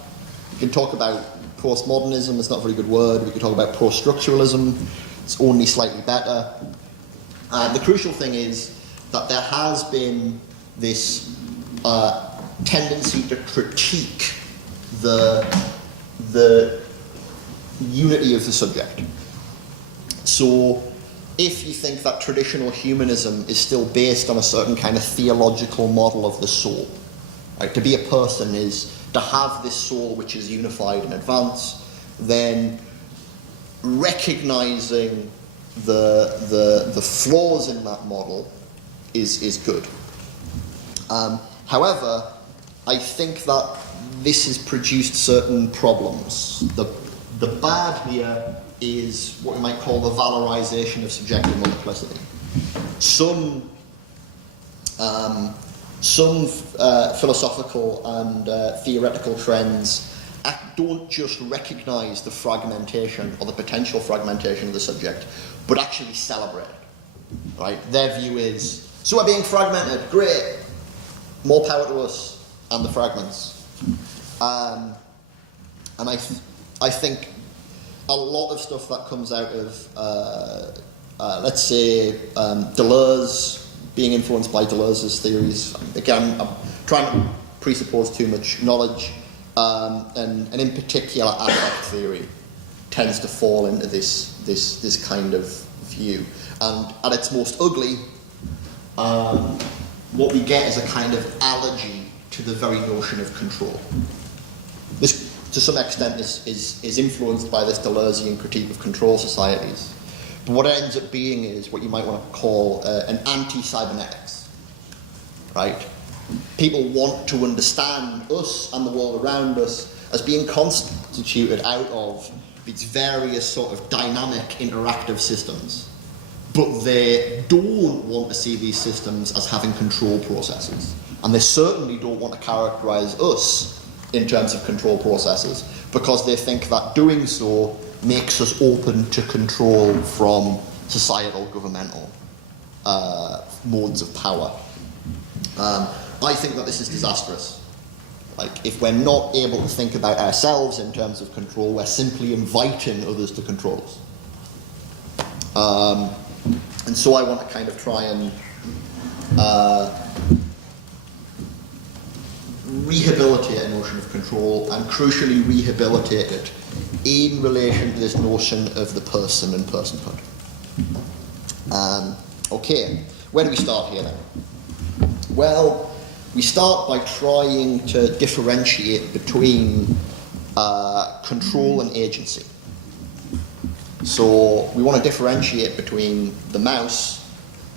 We can talk about postmodernism, it's not a very good word. We could talk about post-structuralism, it's only slightly better. The crucial thing is that there has been this tendency to critique the unity of the subject. So, if you think that traditional humanism is still based on a certain kind of theological model of the soul, right? To be a person is to have this soul which is unified in advance, then recognizing the flaws in that model is good. However, I think that this has produced certain problems. The bad here is what we might call the valorization of subjective multiplicity. Some philosophical and theoretical trends don't just recognize the fragmentation or the potential fragmentation of the subject, but actually celebrate it. Right? Their view is, so we're being fragmented, great, more power to us and the fragments. And I think a lot of stuff that comes out of, let's say, Deleuze, being influenced by Deleuze's theories. Again, I'm trying to presuppose too much knowledge, and in particular, affect theory tends to fall into this kind of view. And at its most ugly, what we get is a kind of allergy to the very notion of control. This, to some extent, is influenced by this Deleuzean critique of control societies. But what it ends up being is what you might want to call an anti-cybernetics, right? People want to understand us and the world around us as being constituted out of these various sort of dynamic interactive systems. But they don't want to see these systems as having control processes. And they certainly don't want to characterize us in terms of control processes, because they think that doing so makes us open to control from societal, governmental modes of power. I think that this is disastrous. Like, if we're not able to think about ourselves in terms of control, we're simply inviting others to control us. And so I want to kind of try and rehabilitate a notion of control, and crucially rehabilitate it in relation to this notion of the person and personhood. Okay, where do we start here then? Well, we start by trying to differentiate between control and agency. So we want to differentiate between the mouse,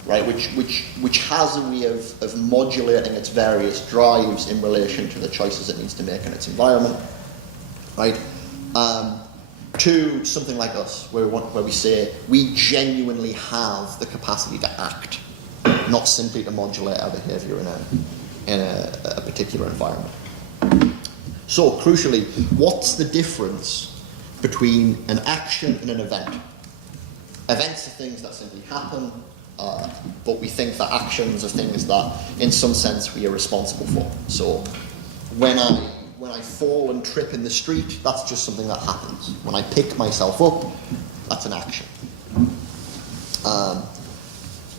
right, which has a way of modulating its various drives in relation to the choices it needs to make in its environment, right, to something like us, where we say we genuinely have the capacity to act, not simply to modulate our behaviour in a particular environment. So, crucially, what's the difference between an action and an event? Events are things that simply happen, but we think that actions are things that, in some sense, we are responsible for. So, when I fall and trip in the street, that's just something that happens. When I pick myself up, that's an action.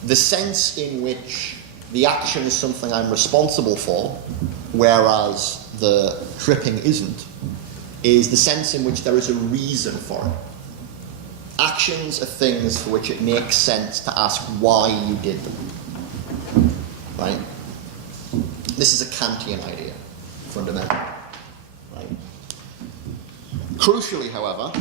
The sense in which the action is something I'm responsible for, whereas the tripping isn't, is the sense in which there is a reason for it. Actions are things for which it makes sense to ask why you did them. Right? This is a Kantian idea, fundamentally. Right? Crucially, however,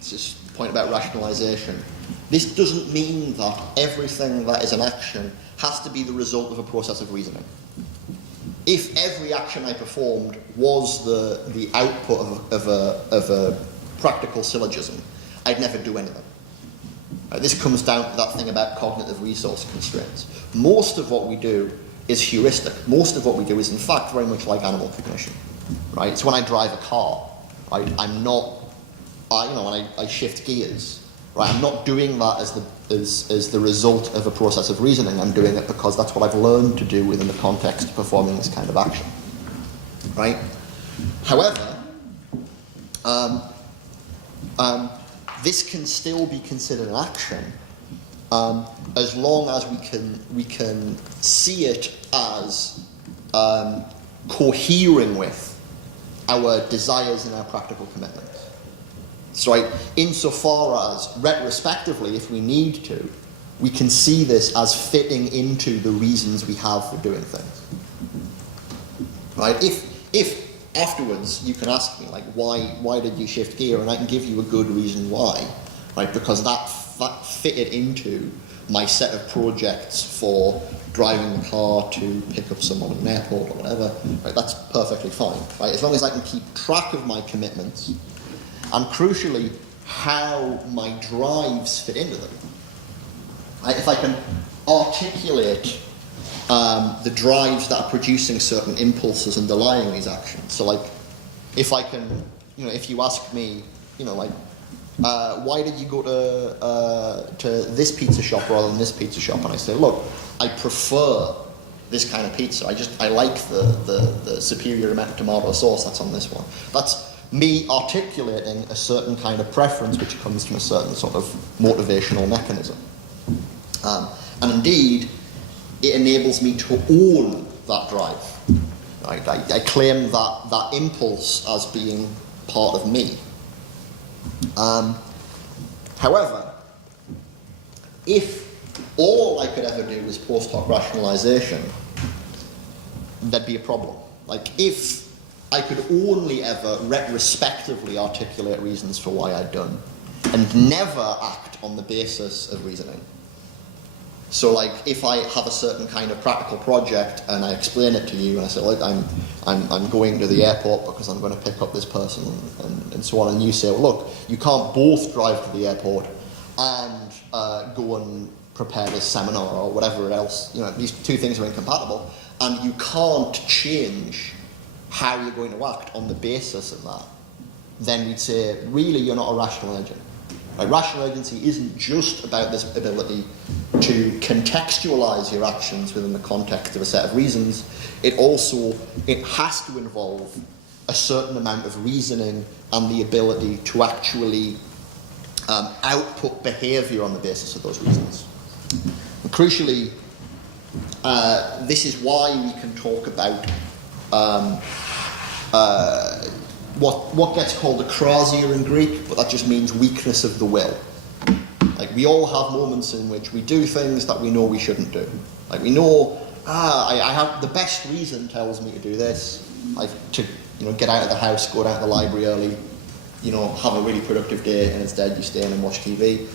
this is the point about rationalization, this doesn't mean that everything that is an action has to be the result of a process of reasoning. If every action I performed was the output of a practical syllogism, I'd never do anything. Right, this comes down to that thing about cognitive resource constraints. Most of what we do is heuristic. Most of what we do is, in fact, very much like animal cognition. Right? So when I drive a car, right, when I shift gears, right, I'm not doing that as the result of a process of reasoning. I'm doing it because that's what I've learned to do within the context of performing this kind of action. Right? However, this can still be considered an action as long as we can see it as cohering with our desires and our practical commitments. So, right, insofar as, retrospectively, if we need to, we can see this as fitting into the reasons we have for doing things. Right? If afterwards you can ask me, like, why did you shift gear, and I can give you a good reason why, right? Because that fitted into my set of projects for driving the car to pick up someone at an airport or whatever, right? That's perfectly fine, right? As long as I can keep track of my commitments, and crucially, how my drives fit into them. Right? If I can articulate the drives that are producing certain impulses underlying these actions. So, like, if I can, if you ask me, why did you go to this pizza shop rather than this pizza shop? And I say, look, I prefer this kind of pizza. I like the superior amount of tomato sauce that's on this one. That's me articulating a certain kind of preference which comes from a certain sort of motivational mechanism. And indeed, it enables me to own that drive. Right? I claim that impulse as being part of me. However, if all I could ever do was post hoc rationalization, there'd be a problem. Like, if I could only ever retrospectively articulate reasons for why I'd done, and never act on the basis of reasoning. So, like, if I have a certain kind of practical project and I explain it to you and I say, look, I'm going to the airport because I'm going to pick up this person and so on, and you say, well, look, you can't both drive to the airport and go and prepare this seminar or whatever else. These two things are incompatible, and you can't change how you're going to act on the basis of that. Then we'd say, really, you're not a rational agent. Right? Rational agency isn't just about this ability to contextualize your actions within the context of a set of reasons. It has to involve a certain amount of reasoning and the ability to actually output behavior on the basis of those reasons. crucially, this is why we can talk about what gets called akrasia in Greek, but that just means weakness of the will. Like, we all have moments in which we do things that we know we shouldn't do. Like, we know, I have the best reason tells me to do this, like to get out of the house, go down to the library early, have a really productive day, and instead you stay in and watch TV.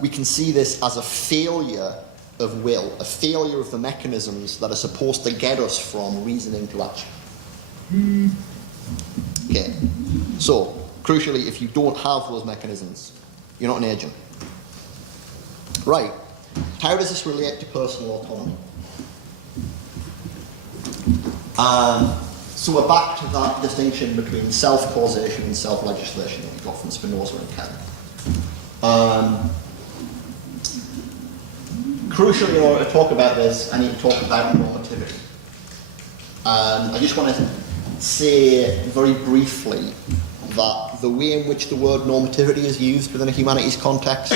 We can see this as a failure of will, a failure of the mechanisms that are supposed to get us from reasoning to action. Okay, so crucially, if you don't have those mechanisms, you're not an agent. Right, how does this relate to personal autonomy? So we're back to that distinction between self-causation and self-legislation that we got from Spinoza and Kant. Crucially, in order to talk about this, I need to talk about normativity. I just want to say very briefly that the way in which the word normativity is used within a humanities context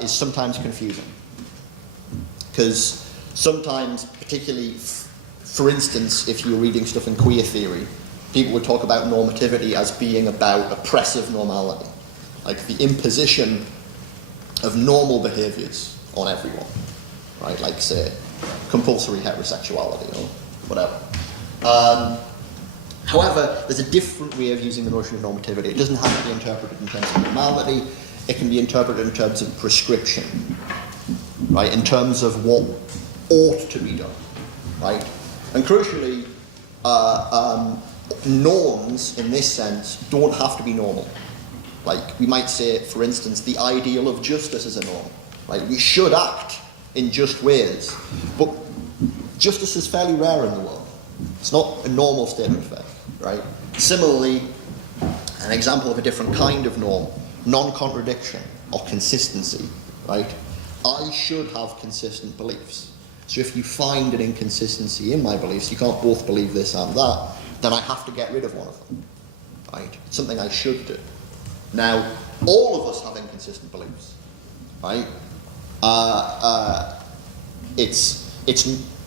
is sometimes confusing. Because sometimes, particularly, for instance, if you were reading stuff in queer theory, people would talk about normativity as being about oppressive normality, like the imposition of normal behaviours on everyone, right? Like, say, compulsory heterosexuality or whatever. However, there's a different way of using the notion of normativity. It doesn't have to be interpreted in terms of normality. It can be interpreted in terms of prescription, right? In terms of what ought to be done, right? And crucially, norms, in this sense, don't have to be normal. Like, we might say, for instance, the ideal of justice is a norm. Right? We should act in just ways, but justice is fairly rare in the world. It's not a normal state of affairs, right? Similarly, an example of a different kind of norm, non-contradiction or consistency, right? I should have consistent beliefs. So if you find an inconsistency in my beliefs, you can't both believe this and that, then I have to get rid of one of them, right? Something I should do. Now, all of us have inconsistent beliefs, right?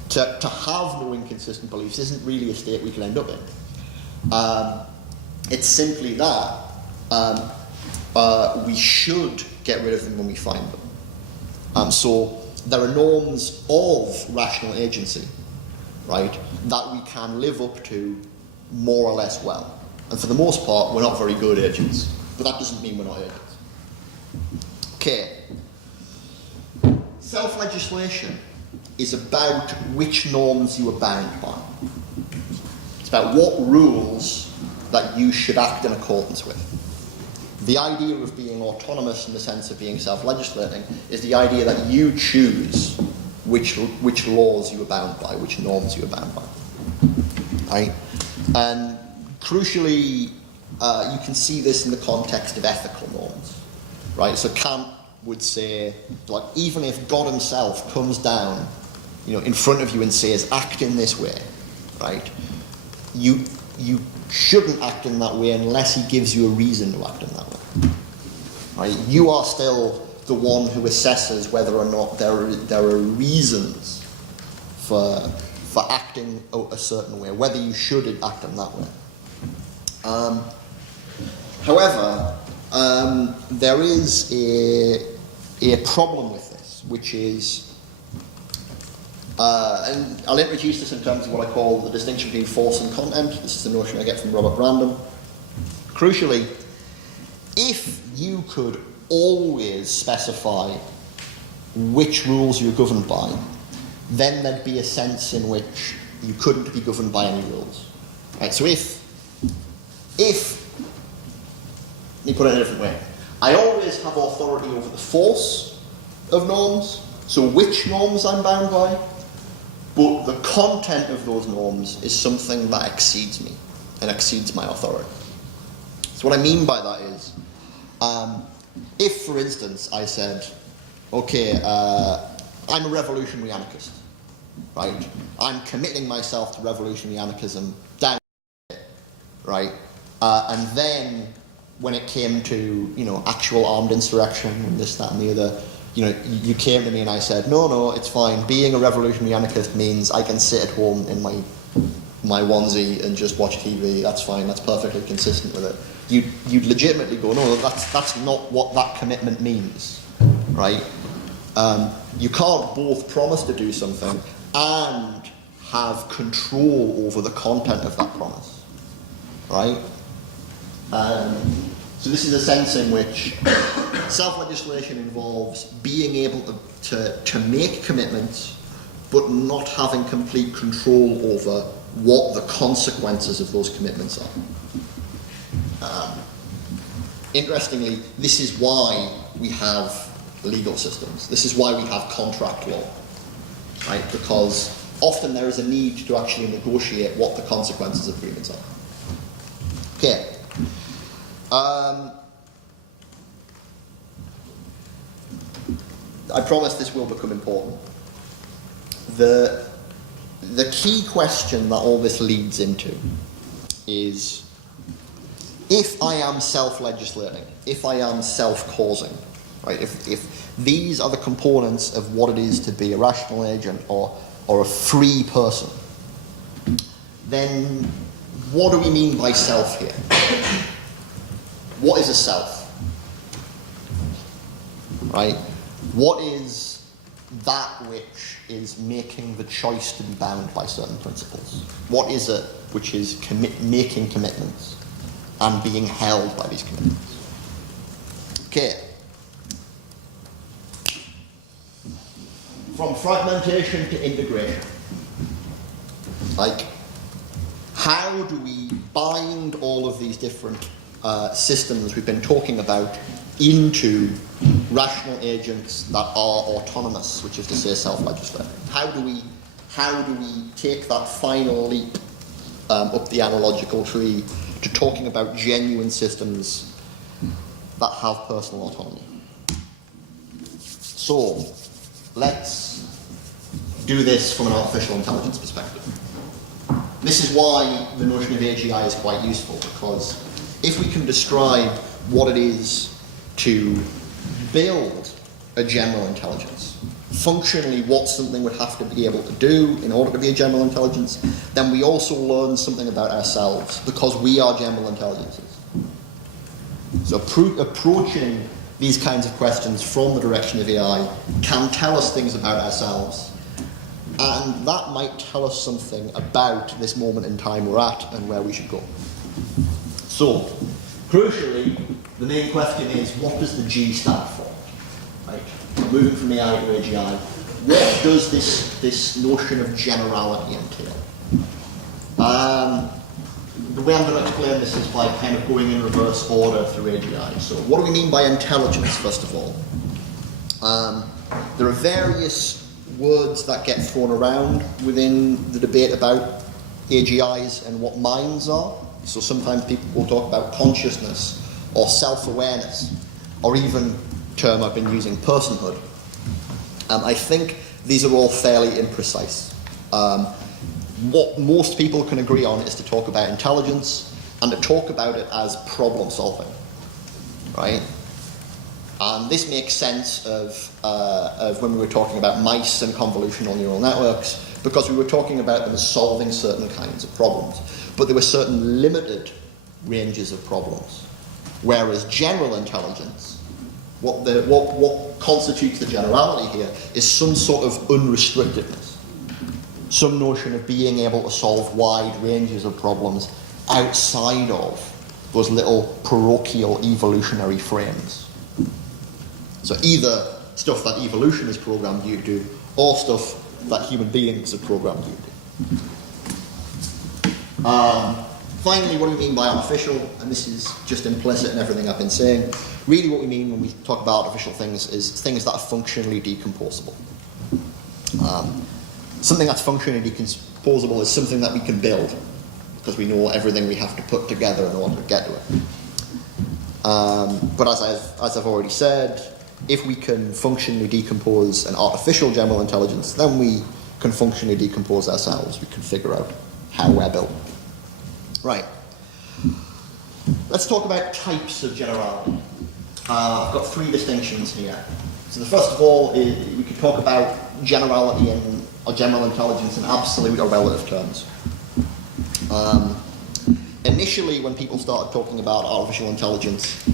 To have no inconsistent beliefs isn't really a state we can end up in. It's simply that we should get rid of them when we find them. So there are norms of rational agency, right, that we can live up to more or less well. And for the most part, we're not very good agents, but that doesn't mean we're not agents. Okay. Self-legislation is about which norms you are bound by. It's about what rules that you should act in accordance with. The idea of being autonomous in the sense of being self-legislating is the idea that you choose which laws you are bound by, which norms you are bound by. Right? And crucially, you can see this in the context of ethical norms. Right? So Kant would say, like, even if God himself comes down, in front of you and says, act in this way, right? You shouldn't act in that way unless he gives you a reason to act in that way, right? You are still the one who assesses whether or not there are reasons for acting a certain way, whether you should act in that way. However, there is a problem with this, which is, and I'll introduce this in terms of what I call the distinction between force and content. This is the notion I get from Robert Brandom. Crucially, if you could always specify which rules you're governed by, then there'd be a sense in which you couldn't be governed by any rules. Right, so if let me put it in a different way. I always have authority over the force of norms, so which norms I'm bound by, but the content of those norms is something that exceeds me and exceeds my authority. So what I mean by that is, if, for instance, I said, okay, I'm a revolutionary anarchist, right? I'm committing myself to revolutionary anarchism down, right? And then when it came to, you know, actual armed insurrection and this, that, and the other, you know, you came to me and I said, no, it's fine. Being a revolutionary anarchist means I can sit at home in my onesie and just watch TV. That's fine. That's perfectly consistent with it. You'd legitimately go, no, that's not what that commitment means, right? You can't both promise to do something and have control over the content of that promise, right? So this is a sense in which self-legislation involves being able to make commitments, but not having complete control over what the consequences of those commitments are. Interestingly, this is why we have legal systems. This is why we have contract law, right? Because often there is a need to actually negotiate what the consequences of agreements are. Okay. I promise this will become important. The key question that all this leads into is, if I am self-legislating, if I am self-causing, right? If these are the components of what it is to be a rational agent or a free person, then what do we mean by self here? What is a self? Right? What is that which is making the choice to be bound by certain principles? What is it which is making commitments and being held by these commitments? Okay. From fragmentation to integration. Like, how do we bind all of these different systems we've been talking about into rational agents that are autonomous, which is to say self-legislating? How do we take that final leap up the analogical tree to talking about genuine systems that have personal autonomy? So, let's do this from an artificial intelligence perspective. This is why the notion of AGI is quite useful, because if we can describe what it is to build a general intelligence, functionally what something would have to be able to do in order to be a general intelligence, then we also learn something about ourselves, because we are general intelligences. So approaching these kinds of questions from the direction of AI can tell us things about ourselves, and that might tell us something about this moment in time we're at and where we should go. So, crucially, the main question is, what does the G stand for? Right? Moving from AI to AGI, what does this notion of generality entail? The way I'm going to explain this is by kind of going in reverse order through AGI. So what do we mean by intelligence, first of all? There are various words that get thrown around within the debate about AGIs and what minds are. So sometimes people will talk about consciousness or self-awareness, or even a term I've been using, personhood. I think these are all fairly imprecise. What most people can agree on is to talk about intelligence and to talk about it as problem solving, right? And this makes sense of when we were talking about mice and convolutional neural networks, because we were talking about them as solving certain kinds of problems. But there were certain limited ranges of problems. Whereas general intelligence, what constitutes the generality here is some sort of unrestrictedness. Some notion of being able to solve wide ranges of problems outside of those little parochial evolutionary frames. So either stuff that evolution has programmed you to do, or stuff that human beings have programmed you to do. Finally, what do we mean by artificial? And this is just implicit in everything I've been saying. Really what we mean when we talk about artificial things is things that are functionally decomposable. Something that's functionally decomposable is something that we can build, because we know everything we have to put together in order to get to it. But as I've already said, if we can functionally decompose an artificial general intelligence, then we can functionally decompose ourselves. We can figure out how we're built. Right. let's talk about types of generality. I've got three distinctions here. So the first of all is we could talk about generality or general intelligence in absolute or relative terms. Initially, when people started talking about artificial intelligence,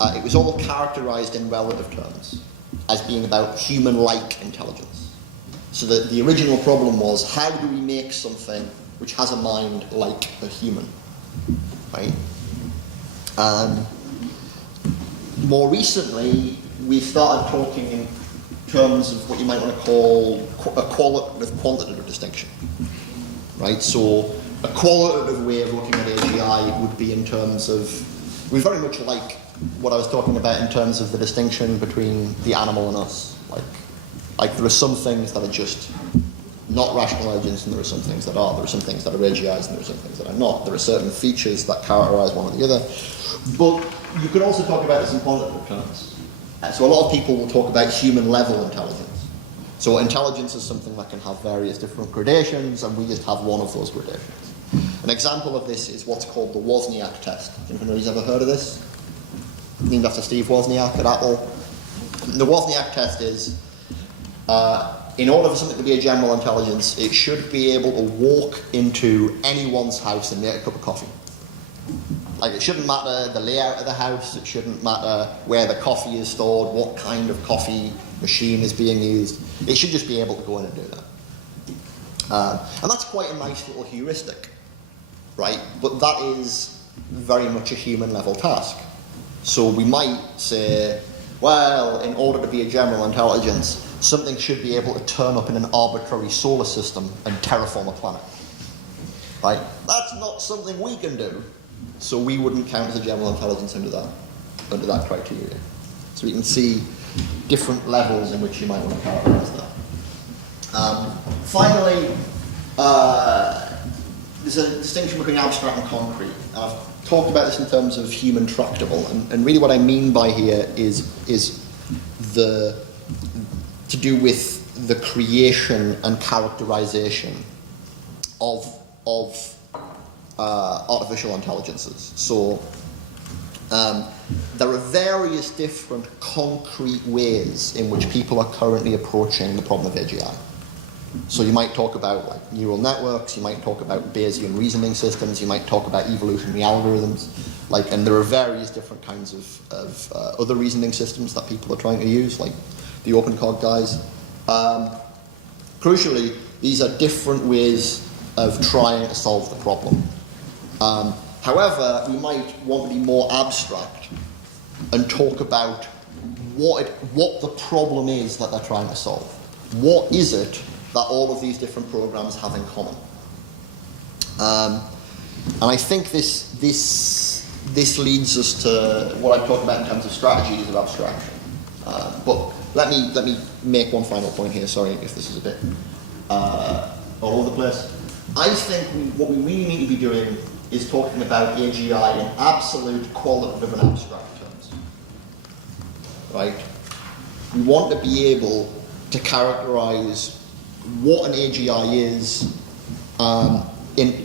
it was all characterized in relative terms as being about human-like intelligence. So the original problem was, how do we make something which has a mind like a human, right? More recently, we started talking in terms of what you might want to call a qualitative distinction, right? So a qualitative way of looking at AGI would be in terms of, we very much like what I was talking about in terms of the distinction between the animal and us. Like there are some things that are just not rational agents, and there are some things that are. There are some things that are AGIs, and there are some things that are not. There are certain features that characterize one or the other. But you could also talk about this in quantitative terms. So a lot of people will talk about human-level intelligence. So intelligence is something that can have various different gradations, and we just have one of those gradations. An example of this is what's called the Wozniak test. Anybody's ever heard of this? Named after Steve Wozniak at Apple. The Wozniak test is, in order for something to be a general intelligence, it should be able to walk into anyone's house and make a cup of coffee. Like, it shouldn't matter the layout of the house, it shouldn't matter where the coffee is stored, what kind of coffee machine is being used. It should just be able to go in and do that. And that's quite a nice little heuristic, right? But that is very much a human-level task. So we might say, well, in order to be a general intelligence, something should be able to turn up in an arbitrary solar system and terraform a planet. Right? That's not something we can do, so we wouldn't count as a general intelligence under that criteria. So we can see different levels in which you might want to characterize that. Finally, there's a distinction between abstract and concrete. I've talked about this in terms of human tractable, and really what I mean by here is to do with the creation and characterization of artificial intelligences. So there are various different concrete ways in which people are currently approaching the problem of AGI. So you might talk about like neural networks, you might talk about Bayesian reasoning systems, you might talk about evolutionary algorithms, and there are various different kinds of other reasoning systems that people are trying to use, like the OpenCog guys. Crucially, these are different ways of trying to solve the problem. However, we might want to be more abstract and talk about what the problem is that they're trying to solve. What is it that all of these different programs have in common? And I think this leads us to what I talked about in terms of strategies of abstraction. But let me make one final point here. Sorry if this is a bit all over the place. I think what we really need to be doing is talking about AGI in absolute, qualitative, and abstract terms. Right? We want to be able to characterize what an AGI is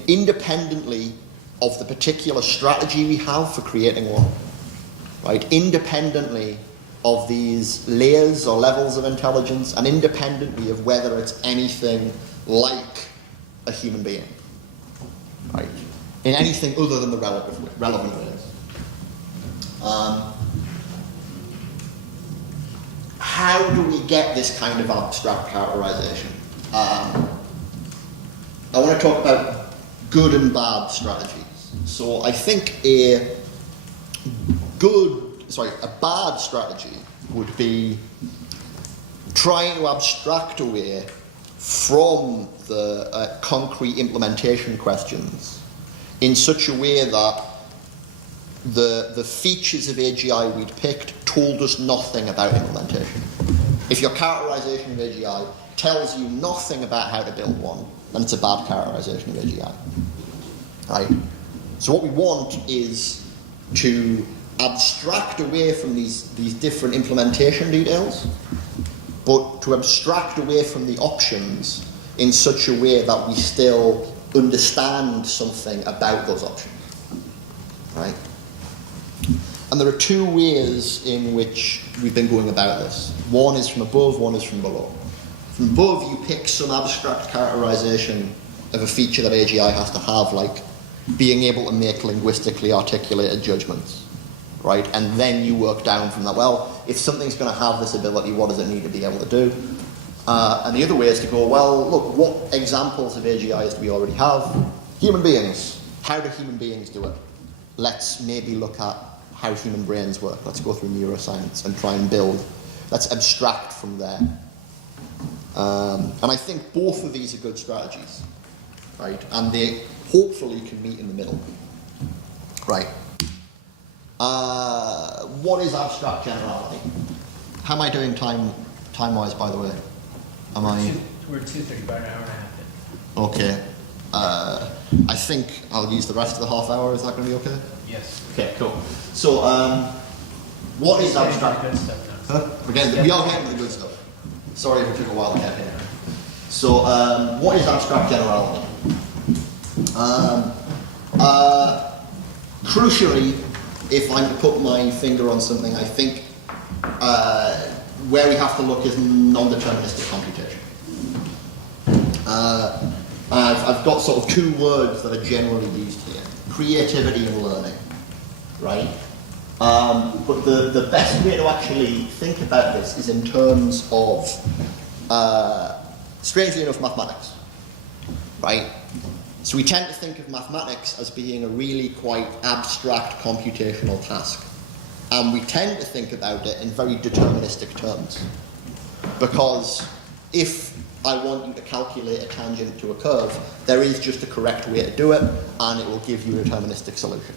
independently of the particular strategy we have for creating one. Right? Independently of these layers or levels of intelligence, and independently of whether it's anything like a human being, right? In anything other than the relevant layers. How do we get this kind of abstract characterization? I want to talk about good and bad strategies. So I think a bad strategy would be trying to abstract away from the concrete implementation questions in such a way that the features of AGI we'd picked told us nothing about implementation. If your characterization of AGI tells you nothing about how to build one, then it's a bad characterization of AGI. Right? So what we want is to abstract away from these different implementation details, but to abstract away from the options in such a way that we still understand something about those options. Right? And there are two ways in which we've been going about this. One is from above, one is from below. From above, you pick some abstract characterization of a feature that AGI has to have, like being able to make linguistically articulated judgments, right? And then you work down from that. Well, if something's going to have this ability, what does it need to be able to do? And the other way is to go, well, look, what examples of AGIs do we already have? Human beings. How do human beings do it? Let's maybe look at how human brains work. Let's go through neuroscience and try and build. Let's abstract from there. And I think both of these are good strategies, right? And they hopefully can meet in the middle, right? What is abstract generality? How am I doing time-wise, by the way? We're 2:30, about an hour and a half in. Okay. I think I'll use the rest of the half hour. Is that going to be okay? Yes. Okay, cool. So, what is abstract? Good stuff now. Huh? Again, we are getting to the good stuff. Sorry if it took a while to get here. So, what is abstract generality? Crucially, if I'm to put my finger on something, I think where we have to look is non-deterministic computation. I've got sort of two words that are generally used here: creativity and learning, right? But the best way to actually think about this is in terms of, strangely enough, mathematics, right? So we tend to think of mathematics as being a really quite abstract computational task. And we tend to think about it in very deterministic terms. Because if I want you to calculate a tangent to a curve, there is just a correct way to do it, and it will give you a deterministic solution,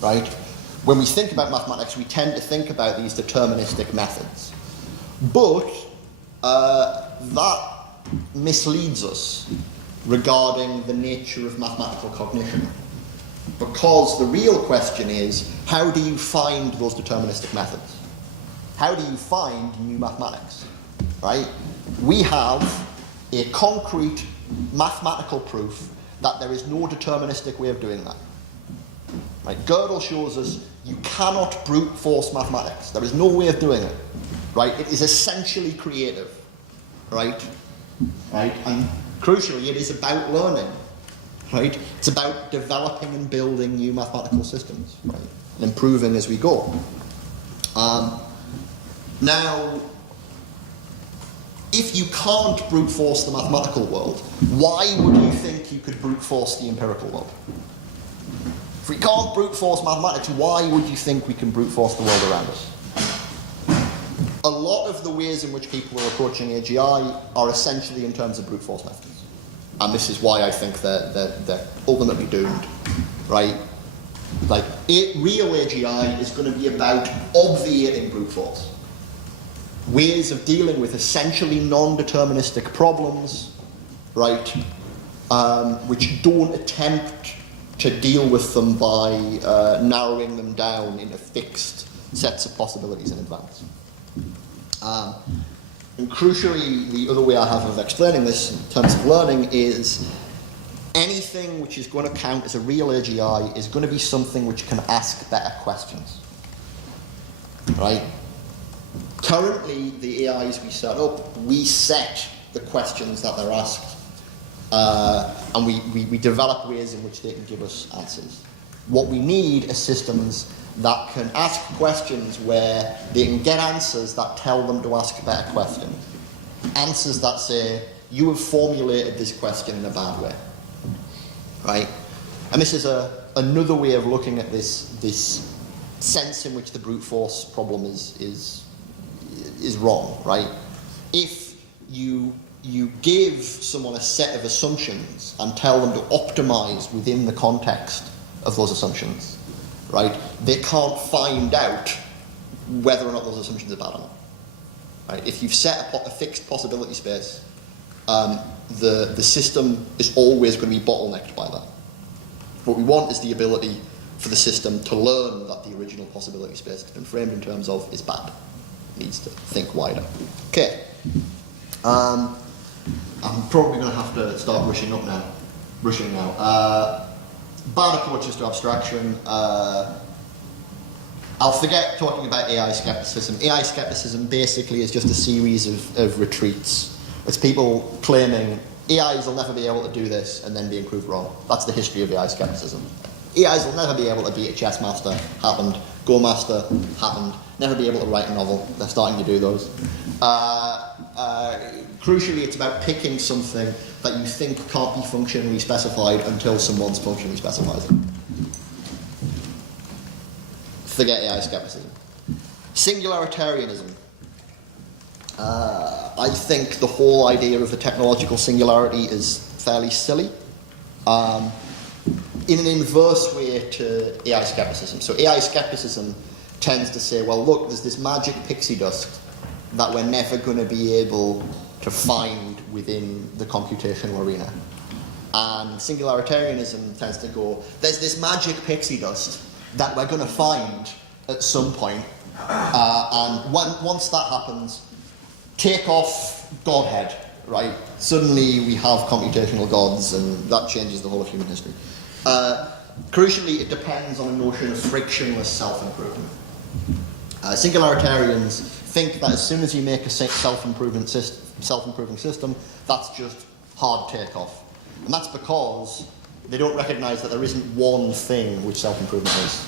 right? When we think about mathematics, we tend to think about these deterministic methods. But that misleads us regarding the nature of mathematical cognition. Because the real question is, how do you find those deterministic methods? How do you find new mathematics, right? We have a concrete mathematical proof that there is no deterministic way of doing that. Right? Gödel shows us you cannot brute force mathematics. There is no way of doing it. Right? It is essentially creative. Right? Right? And crucially, it is about learning. Right? It's about developing and building new mathematical systems, right? And improving as we go. Now, if you can't brute force the mathematical world, why would you think you could brute force the empirical world? If we can't brute force mathematics, why would you think we can brute force the world around us? A lot of the ways in which people are approaching AGI are essentially in terms of brute force methods. And this is why I think they're ultimately doomed, right? Like, real AGI is going to be about obviating brute force. Ways of dealing with essentially non-deterministic problems, right? Which don't attempt to deal with them by narrowing them down into fixed sets of possibilities in advance. And crucially, the other way I have of explaining this in terms of learning is anything which is going to count as a real AGI is going to be something which can ask better questions, right? Currently, the AIs we set up, we set the questions that they're asked, and we develop ways in which they can give us answers. What we need are systems that can ask questions where they can get answers that tell them to ask better questions. Answers that say, you have formulated this question in a bad way, right? And this is another way of looking at this sense in which the brute force problem is wrong, right? If you give someone a set of assumptions and tell them to optimize within the context of those assumptions, right, they can't find out whether or not those assumptions are bad or not. Right? If you've set a fixed possibility space, the system is always going to be bottlenecked by that. What we want is the ability for the system to learn that the original possibility space has been framed in terms of is bad. It needs to think wider. Okay. I'm probably going to have to start rushing now. Bad approaches to abstraction. I'll forget talking about AI skepticism. AI skepticism basically is just a series of retreats. It's people claiming AIs will never be able to do this and then being proved wrong. That's the history of AI skepticism. AIs will never be able to beat a chess master, happened. Go master, happened. Never be able to write a novel. They're starting to do those. Crucially, it's about picking something that you think can't be functionally specified until someone's functionally specifies it. Forget AI skepticism. Singularitarianism. I think the whole idea of a technological singularity is fairly silly. In an inverse way to AI skepticism. So AI skepticism tends to say, well, look, there's this magic pixie dust that we're never going to be able to find within the computational arena. And singularitarianism tends to go, there's this magic pixie dust that we're going to find at some point, and once that happens, take off Godhead, right? Suddenly we have computational gods, and that changes the whole of human history. Crucially, it depends on a notion of frictionless self-improvement. Singularitarians think that as soon as you make a self-improving system, that's just hard takeoff. And that's because they don't recognize that there isn't one thing which self-improvement is.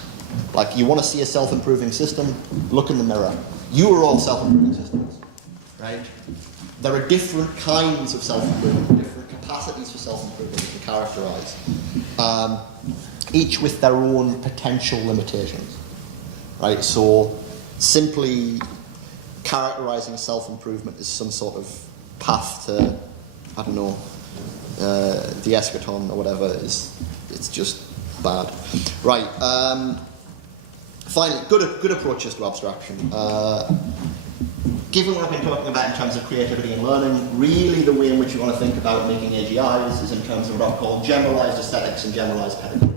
Like, you want to see a self-improving system, look in the mirror. You are all self-improving systems, right? There are different kinds of self-improvement, different capacities for self-improvement you can characterize, each with their own potential limitations, right? So simply characterizing self-improvement as some sort of path to, I don't know, the eschaton or whatever, it's just bad. Right. Finally, good approaches to abstraction. Given what I've been talking about in terms of creativity and learning, really the way in which you want to think about making AGIs is in terms of what I've called generalized aesthetics and generalized pedagogy.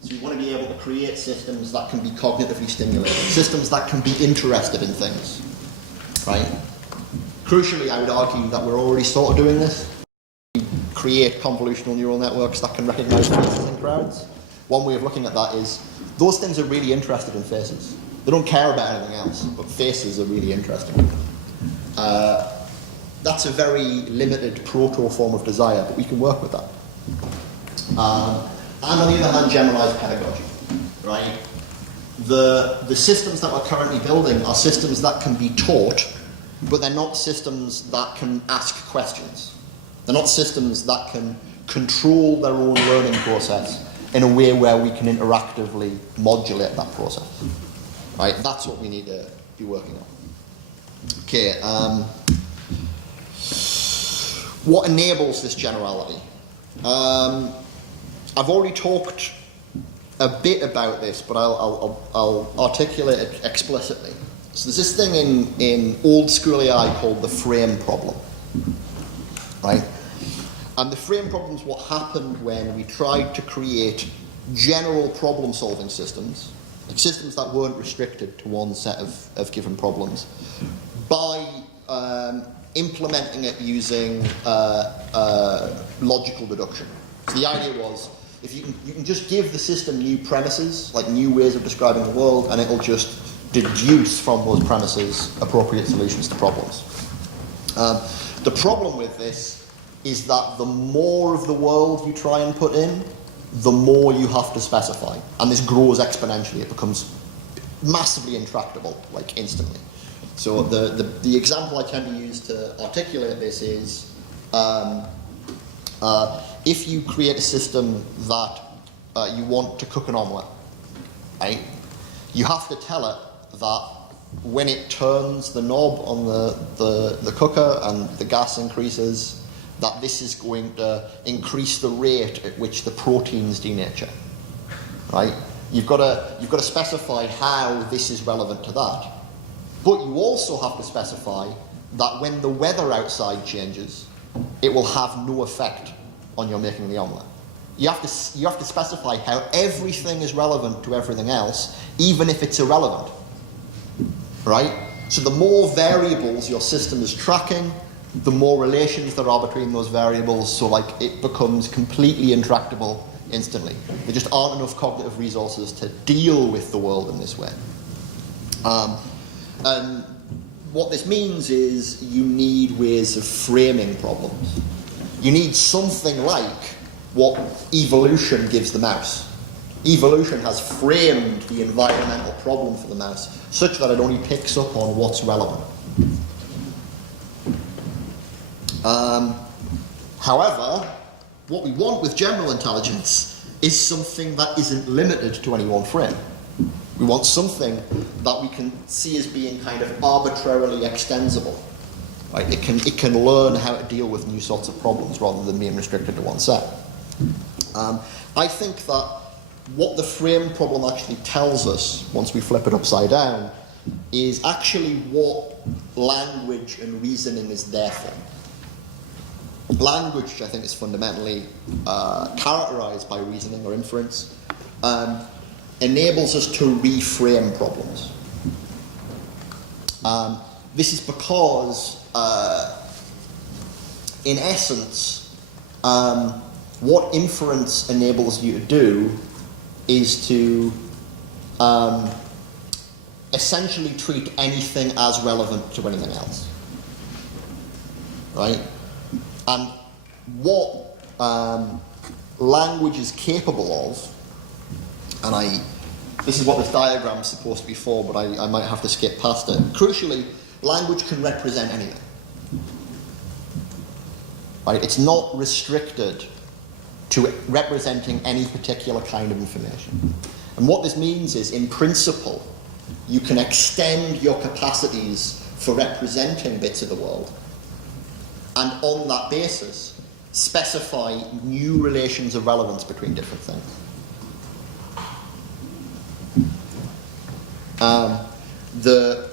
So you want to be able to create systems that can be cognitively stimulating, systems that can be interested in things, right? Crucially, I would argue that we're already sort of doing this. We create convolutional neural networks that can recognize faces in crowds. One way of looking at that is those things are really interested in faces. They don't care about anything else, but faces are really interesting. That's a very limited proto form of desire, but we can work with that. And on the other hand, generalized pedagogy, right? The systems that we're currently building are systems that can be taught, but they're not systems that can ask questions. They're not systems that can control their own learning process in a way where we can interactively modulate that process. Right, that's what we need to be working on. Okay, what enables this generality? I've already talked a bit about this, but I'll articulate it explicitly. So there's this thing in old school AI called the frame problem, right? And the frame problem is what happened when we tried to create general problem-solving systems, like systems that weren't restricted to one set of given problems, by implementing it using logical deduction. So the idea was, if you can just give the system new premises, like new ways of describing the world, and it'll just deduce from those premises appropriate solutions to problems. The problem with this is that the more of the world you try and put in, the more you have to specify. And this grows exponentially. It becomes massively intractable, like instantly. So the example I tend to use to articulate this is, if you create a system that you want to cook an omelette, right, you have to tell it that when it turns the knob on the cooker and the gas increases, that this is going to increase the rate at which the proteins denature, right? You've got to specify how this is relevant to that. But you also have to specify that when the weather outside changes, it will have no effect on your making the omelette. You have to specify how everything is relevant to everything else, even if it's irrelevant, right? So the more variables your system is tracking, the more relations there are between those variables, so like it becomes completely intractable instantly. There just aren't enough cognitive resources to deal with the world in this way. And what this means is you need ways of framing problems. You need something like what evolution gives the mouse. Evolution has framed the environmental problem for the mouse such that it only picks up on what's relevant. However, what we want with general intelligence is something that isn't limited to any one frame. We want something that we can see as being kind of arbitrarily extensible. Right? It can learn how to deal with new sorts of problems rather than being restricted to one set. I think that what the frame problem actually tells us, once we flip it upside down, is actually what language and reasoning is there for. Language, I think, is fundamentally characterized by reasoning or inference, enables us to reframe problems. This is because, in essence, what inference enables you to do is to essentially treat anything as relevant to anything else. Right? And what language is capable of, and this is what this diagram is supposed to be for, but I might have to skip past it. Crucially, language can represent anything. Right? It's not restricted to representing any particular kind of information. And what this means is, in principle, you can extend your capacities for representing bits of the world, and on that basis, specify new relations of relevance between different things. The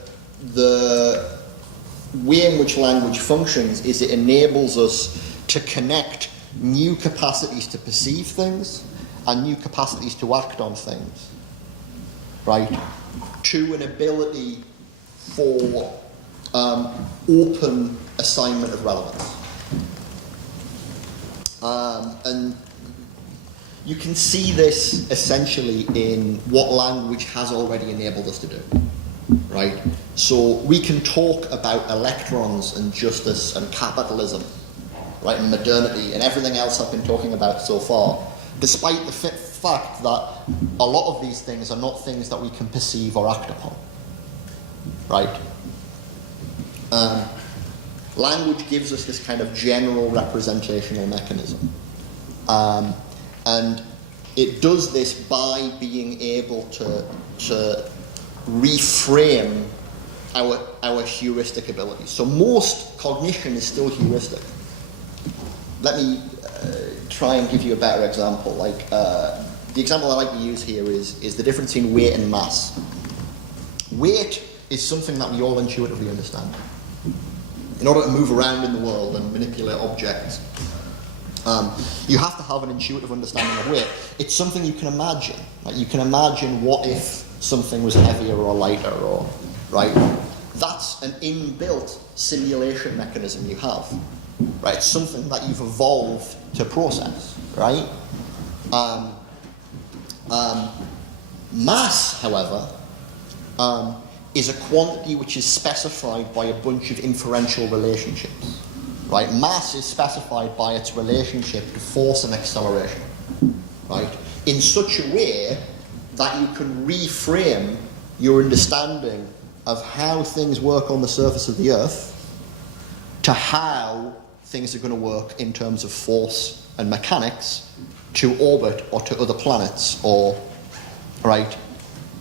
way in which language functions is it enables us to connect new capacities to perceive things and new capacities to act on things, right, to an ability for open assignment of relevance. And you can see this essentially in what language has already enabled us to do, right? So we can talk about electrons and justice and capitalism, right, and modernity and everything else I've been talking about so far, despite the fact that a lot of these things are not things that we can perceive or act upon, right? Language gives us this kind of general representational mechanism. And it does this by being able to reframe our heuristic abilities. So most cognition is still heuristic. Let me try and give you a better example. Like the example I like to use here is the difference between weight and mass. Weight is something that we all intuitively understand. In order to move around in the world and manipulate objects, you have to have an intuitive understanding of weight. It's something you can imagine. Like you can imagine what if something was heavier or lighter, or right. That's an inbuilt simulation mechanism you have. Right, it's something that you've evolved to process. Right. Mass, however, is a quantity which is specified by a bunch of inferential relationships. Right? Mass is specified by its relationship to force and acceleration. Right? In such a way that you can reframe your understanding of how things work on the surface of the Earth to how things are going to work in terms of force and mechanics to orbit or to other planets, or, right,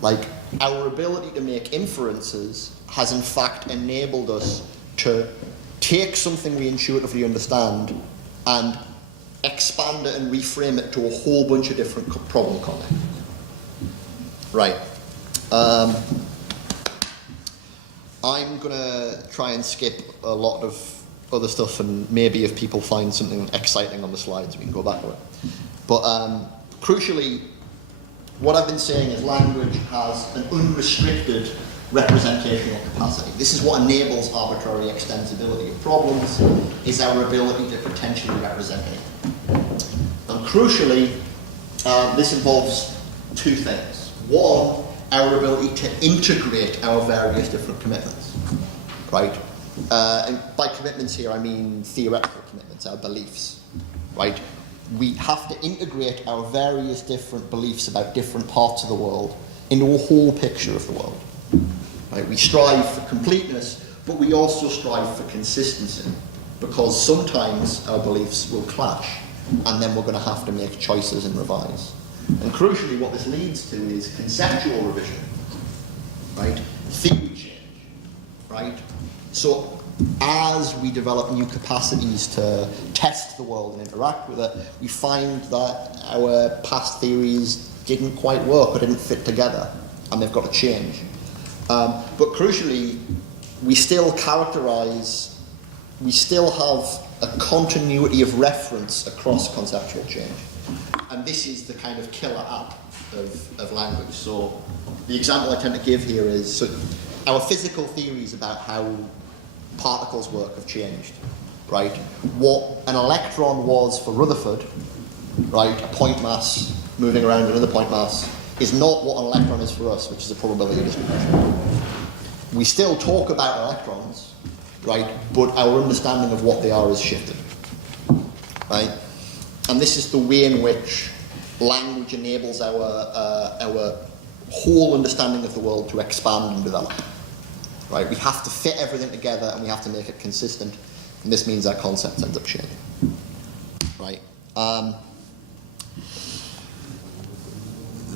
like our ability to make inferences has in fact enabled us to take something we intuitively understand and expand it and reframe it to a whole bunch of different problem contexts. Right. I'm going to try and skip a lot of other stuff, and maybe if people find something exciting on the slides, we can go back to it. But crucially, what I've been saying is language has an unrestricted representational capacity. This is what enables arbitrary extensibility of problems, is our ability to potentially represent it. And crucially, this involves two things. One, our ability to integrate our various different commitments, right? And by commitments here, I mean theoretical commitments, our beliefs, right? We have to integrate our various different beliefs about different parts of the world into a whole picture of the world, right? We strive for completeness, but we also strive for consistency, because sometimes our beliefs will clash, and then we're going to have to make choices and revise. And crucially, what this leads to is conceptual revision, right? Theory change, right? So as we develop new capacities to test the world and interact with it, we find that our past theories didn't quite work or didn't fit together, and they've got to change. But crucially, we still have a continuity of reference across conceptual change. And this is the kind of killer app of language. So the example I tend to give here is, so our physical theories about how particles work have changed, right? What an electron was for Rutherford, right, a point mass moving around another point mass, is not what an electron is for us, which is a probability distribution. We still talk about electrons, right, but our understanding of what they are is shifted, right? And this is the way in which language enables our whole understanding of the world to expand and develop, right? We have to fit everything together and we have to make it consistent, and this means our concepts end up changing, right?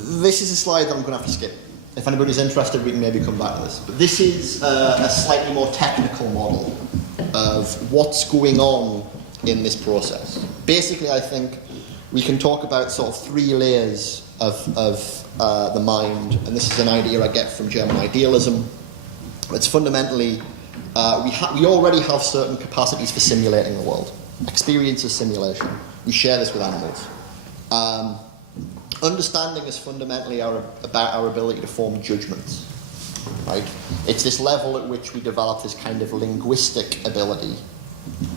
This is a slide that I'm going to have to skip. If anybody's interested, we can maybe come back to this. But this is a slightly more technical model of what's going on in this process. Basically, I think we can talk about sort of three layers of the mind, and this is an idea I get from German idealism. It's fundamentally, we already have certain capacities for simulating the world. Experience is simulation. We share this with animals. Understanding is fundamentally about our ability to form judgments, right? It's this level at which we develop this kind of linguistic ability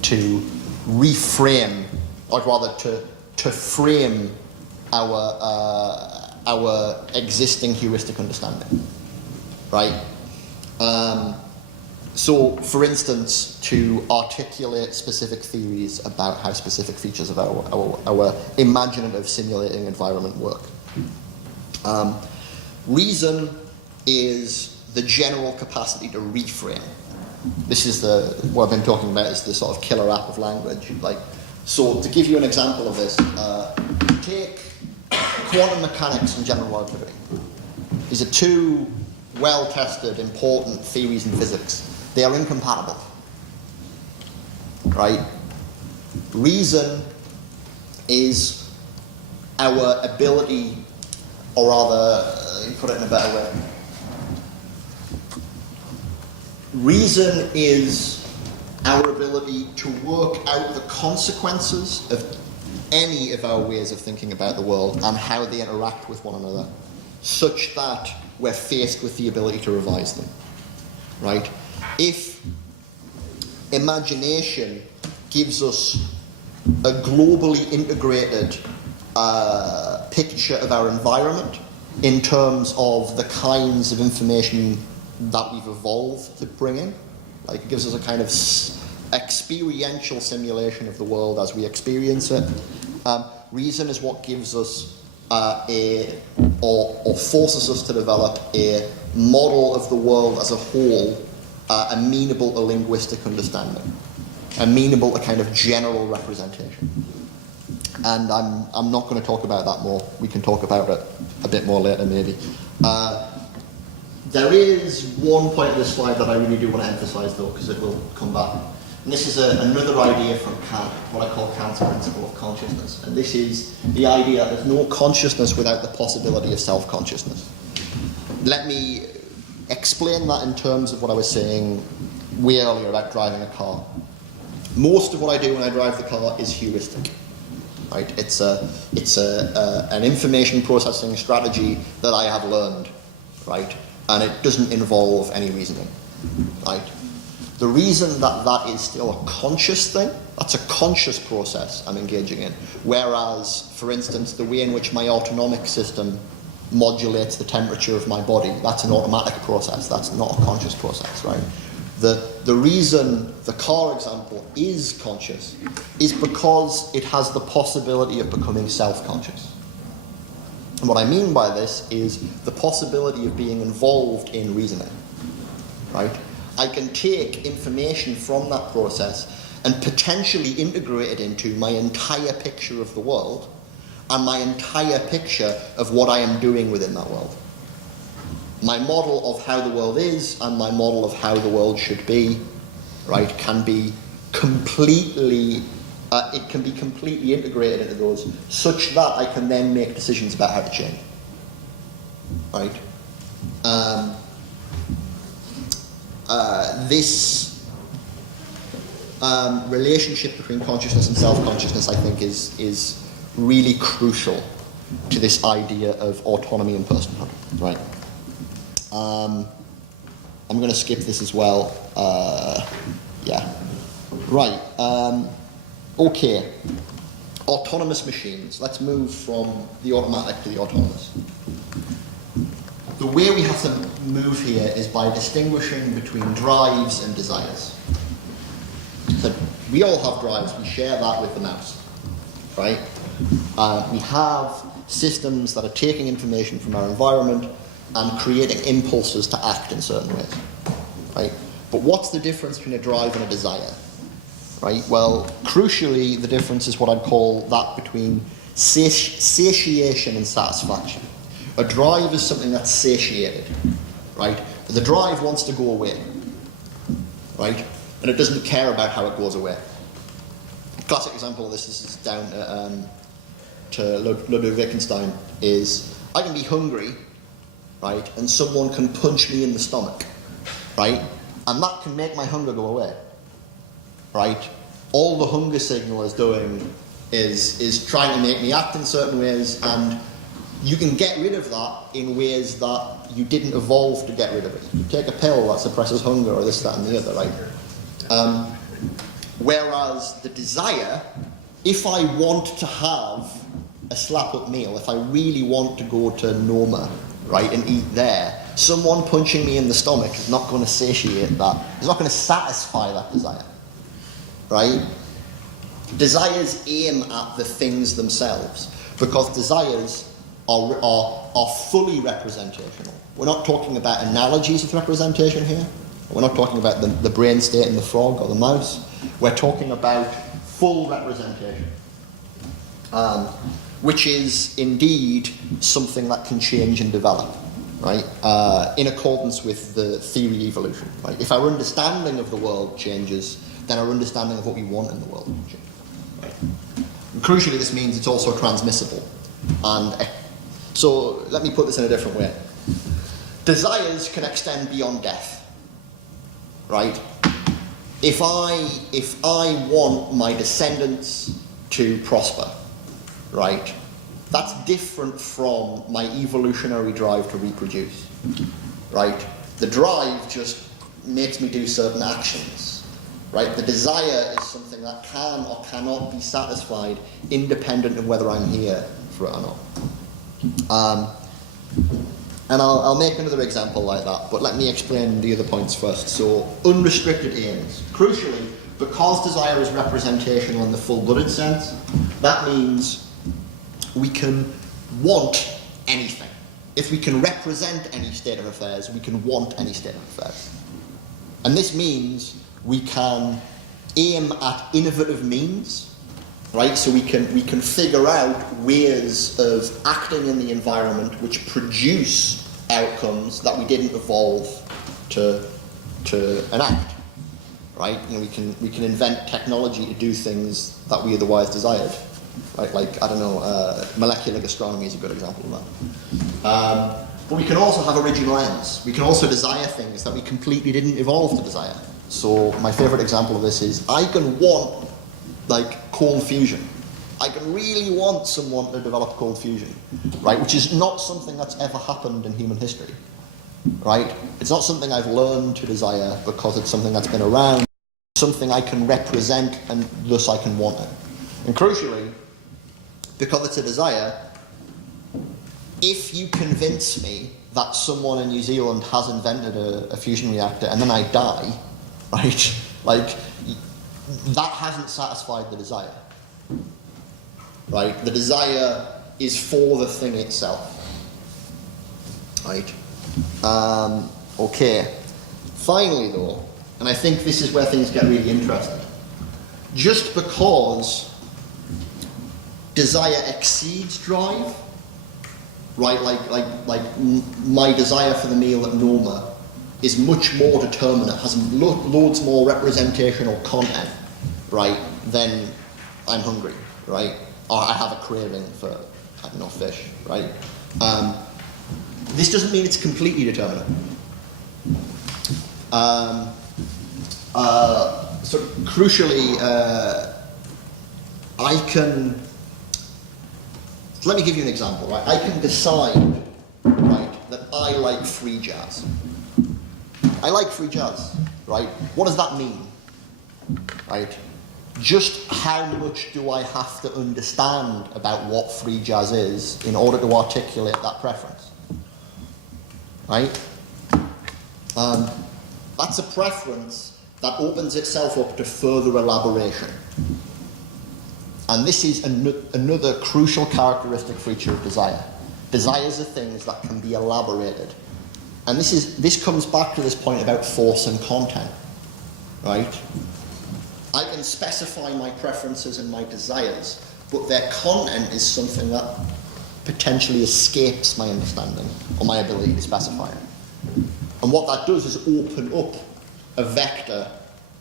to reframe, or rather to frame our existing heuristic understanding, right? So, for instance, to articulate specific theories about how specific features of our imaginative simulating environment work. Reason is the general capacity to reframe. This is what I've been talking about is the sort of killer app of language. So to give you an example of this, take quantum mechanics and general relativity. These are two well-tested, important theories in physics. They are incompatible, right? Reason is our ability, or rather, let me put it in a better way. Reason is our ability to work out the consequences of any of our ways of thinking about the world and how they interact with one another, such that we're faced with the ability to revise them, right? If imagination gives us a globally integrated picture of our environment in terms of the kinds of information that we've evolved to bring in, like it gives us a kind of experiential simulation of the world as we experience it. Reason is what gives us or forces us to develop a model of the world as a whole, amenable to linguistic understanding, amenable to kind of general representation. And I'm not going to talk about that more. We can talk about it a bit more later, maybe. There is one point of this slide that I really do want to emphasize, though, because it will come back. And this is another idea from Kant, what I call Kant's principle of consciousness. And this is the idea that there's no consciousness without the possibility of self-consciousness. Let me explain that in terms of what I was saying way earlier about driving a car. Most of what I do when I drive the car is heuristic. Right? It's an information processing strategy that I have learned, right? And it doesn't involve any reasoning, right? The reason that that is still a conscious thing, that's a conscious process I'm engaging in. Whereas, for instance, the way in which my autonomic system modulates the temperature of my body, that's an automatic process, that's not a conscious process, right? The reason the car example is conscious is because it has the possibility of becoming self-conscious. And what I mean by this is the possibility of being involved in reasoning, right? I can take information from that process and potentially integrate it into my entire picture of the world and my entire picture of what I am doing within that world. My model of how the world is and my model of how the world should be, right, can be completely, it can be completely integrated into those, such that I can then make decisions about how to change, right? This relationship between consciousness and self-consciousness, I think, is really crucial to this idea of autonomy and personhood, right? I'm going to skip this as well. Yeah. Right. Okay. Autonomous machines. Let's move from the automatic to the autonomous. The way we have to move here is by distinguishing between drives and desires. So we all have drives. We share that with the mouse, right? We have systems that are taking information from our environment and creating impulses to act in certain ways, right? But what's the difference between a drive and a desire, right? Well, crucially, the difference is what I'd call that between satiation and satisfaction. A drive is something that's satiated, right? But the drive wants to go away, right? And it doesn't care about how it goes away. A classic example of this is down to Ludwig Wittgenstein, is I can be hungry, right, and someone can punch me in the stomach, right, and that can make my hunger go away, right? All the hunger signal is doing is trying to make me act in certain ways, and you can get rid of that in ways that you didn't evolve to get rid of it. You take a pill that suppresses hunger, or this, that, and the other, right? Whereas the desire, if I want to have a slap-up meal, if I really want to go to Noma, right, and eat there, someone punching me in the stomach is not going to satiate that. It's not going to satisfy that desire, right? Desires aim at the things themselves, because desires are fully representational. We're not talking about analogies of representation here. We're not talking about the brain state in the frog or the mouse. We're talking about full representation, which is indeed something that can change and develop, right? In accordance with the theory of evolution, right? If our understanding of the world changes, then our understanding of what we want in the world will change, right? And crucially, this means it's also transmissible. And so let me put this in a different way. Desires can extend beyond death, right? If I want my descendants to prosper, right, that's different from my evolutionary drive to reproduce, right? The drive just makes me do certain actions, right? The desire is something that can or cannot be satisfied independent of whether I'm here for it or not. And I'll make another example like that, but let me explain the other points first. So, unrestricted aims. Crucially, because desire is representational in the full-blooded sense, that means we can want anything. If we can represent any state of affairs, we can want any state of affairs. And this means we can aim at innovative means, right? So we can figure out ways of acting in the environment which produce outcomes that we didn't evolve to enact, right? You know, we can invent technology to do things that we otherwise desired, right? Like, I don't know, molecular gastronomy is a good example of that. But we can also have original ends. We can also desire things that we completely didn't evolve to desire. So my favourite example of this is I can want, like, cold fusion. I can really want someone to develop cold fusion, right? Which is not something that's ever happened in human history, right? It's not something I've learned to desire because it's something that's been around, something I can represent and thus I can want it. And crucially, because it's a desire, if you convince me that someone in New Zealand has invented a fusion reactor and then I die, right, like, that hasn't satisfied the desire, right? The desire is for the thing itself, right? Okay. Finally, though, and I think this is where things get really interesting, just because desire exceeds drive, right? Like my desire for the meal at Noma is much more determinate, has loads more representational content, right? Then I'm hungry, right? Or I have a craving for, I don't know, fish, right? This doesn't mean it's completely determinate. So crucially, let me give you an example, right? I can decide, right, that I like free jazz. I like free jazz, right? What does that mean, right? Just how much do I have to understand about what free jazz is in order to articulate that preference, right? That's a preference that opens itself up to further elaboration. And this is another crucial characteristic feature of desire. Desires are things that can be elaborated. And this comes back to this point about force and content, right? I can specify my preferences and my desires, but their content is something that potentially escapes my understanding or my ability to specify it. And what that does is open up a vector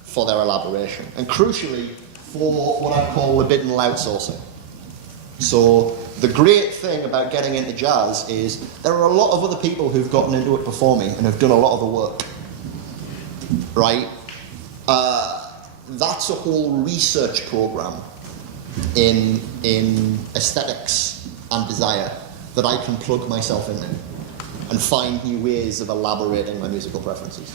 for their elaboration. And crucially, for what I call libidinal outsourcing. So the great thing about getting into jazz is there are a lot of other people who've gotten into it before me and have done a lot of the work, right? That's a whole research program in aesthetics and desire that I can plug myself into and find new ways of elaborating my musical preferences.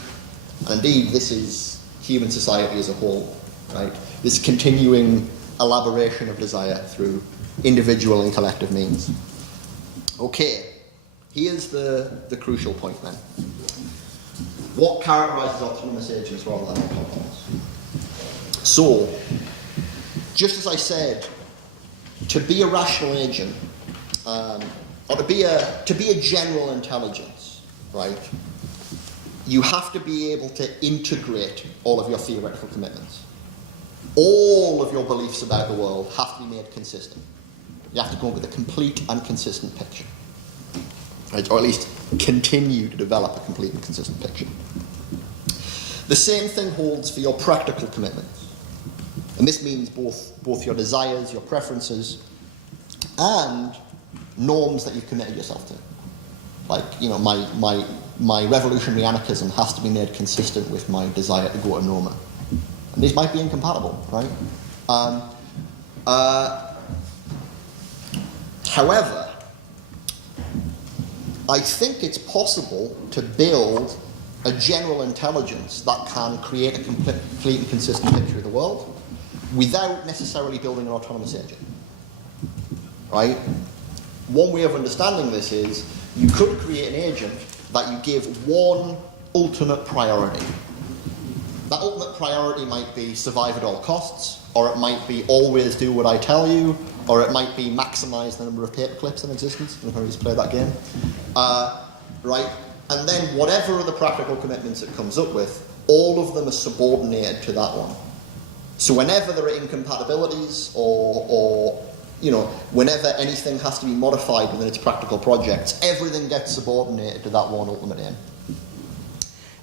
And indeed, this is human society as a whole, right? This continuing elaboration of desire through individual and collective means. Okay, here's the crucial point then. What characterizes autonomous agents rather than autonomous? So, just as I said, to be a rational agent, or to be a general intelligence, right, you have to be able to integrate all of your theoretical commitments. All of your beliefs about the world have to be made consistent. You have to come up with a complete and consistent picture, right? Or at least continue to develop a complete and consistent picture. The same thing holds for your practical commitments. And this means both your desires, your preferences, and norms that you've committed yourself to. Like, you know, my revolutionary anarchism has to be made consistent with my desire to go to Noma. And these might be incompatible, right? However, I think it's possible to build a general intelligence that can create a complete and consistent picture of the world without necessarily building an autonomous agent, right? One way of understanding this is you could create an agent that you give one ultimate priority. That ultimate priority might be survive at all costs, or it might be always do what I tell you, or it might be maximize the number of paper clips in existence. I don't know how you play that game. Right? And then whatever other practical commitments it comes up with, all of them are subordinated to that one. So whenever there are incompatibilities or you know, whenever anything has to be modified within its practical projects, everything gets subordinated to that one ultimate aim.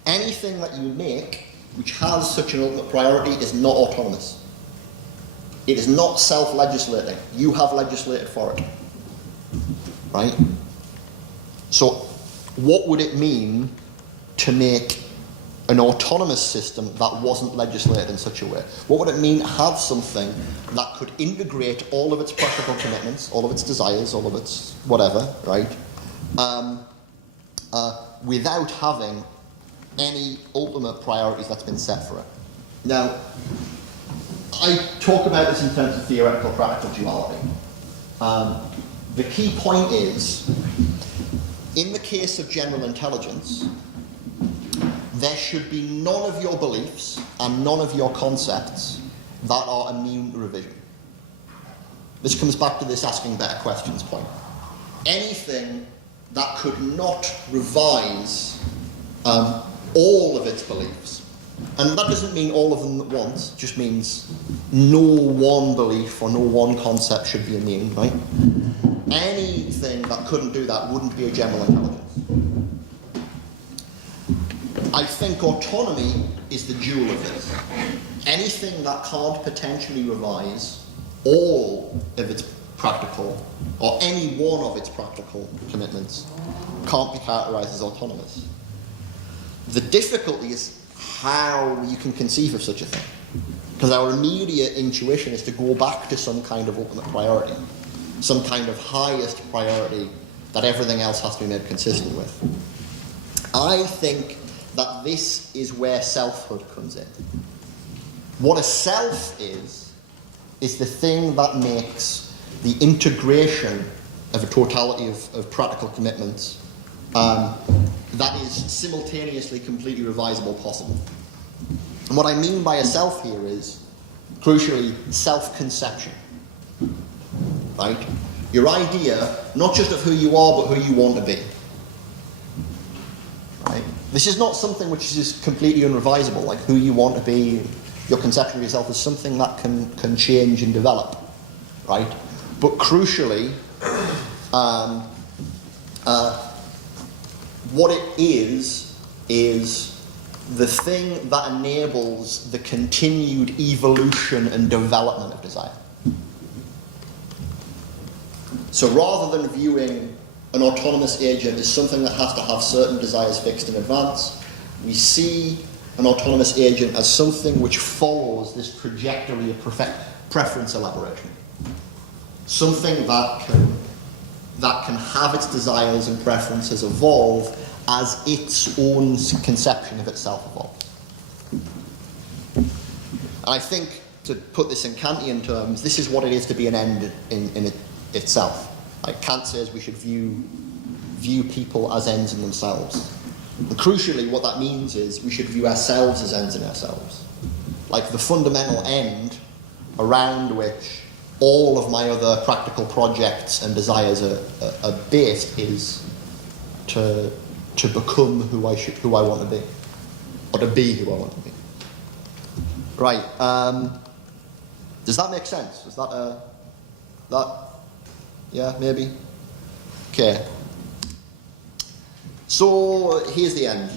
Anything that you make which has such an ultimate priority is not autonomous. It is not self-legislating. You have legislated for it. Right? So what would it mean to make an autonomous system that wasn't legislated in such a way? What would it mean to have something that could integrate all of its practical commitments, all of its desires, all of its whatever, right? without having any ultimate priorities that's been set for it. Now, I talk about this in terms of theoretical practical duality. The key point is, in the case of general intelligence, there should be none of your beliefs and none of your concepts that are immune to revision. This comes back to this asking better questions point. Anything that could not revise all of its beliefs, and that doesn't mean all of them at once, it just means no one belief or no one concept should be immune, right? Anything that couldn't do that wouldn't be a general intelligence. I think autonomy is the jewel of this. Anything that can't potentially revise all of its practical, or any one of its practical commitments, can't be characterized as autonomous. The difficulty is how you can conceive of such a thing. Because our immediate intuition is to go back to some kind of ultimate priority, some kind of highest priority that everything else has to be made consistent with. I think that this is where selfhood comes in. What a self is the thing that makes the integration of a totality of practical commitments that is simultaneously completely revisable possible. And what I mean by a self here is, crucially, self-conception. Right? Your idea, not just of who you are, but who you want to be. Right? This is not something which is completely unrevisable, like who you want to be, your conception of yourself is something that can change and develop. Right? But crucially, what it is the thing that enables the continued evolution and development of desire. So rather than viewing an autonomous agent as something that has to have certain desires fixed in advance, we see an autonomous agent as something which follows this trajectory of preference elaboration. Something that can have its desires and preferences evolve as its own conception of itself evolves. And I think, to put this in Kantian terms, this is what it is to be an end in itself. Like Kant says we should view people as ends in themselves. And crucially, what that means is we should view ourselves as ends in ourselves. Like the fundamental end around which all of my other practical projects and desires are based is to become who I want to be, or to be who I want to be. Right. Does that make sense? Is that? Yeah, maybe. Okay. So here's the end.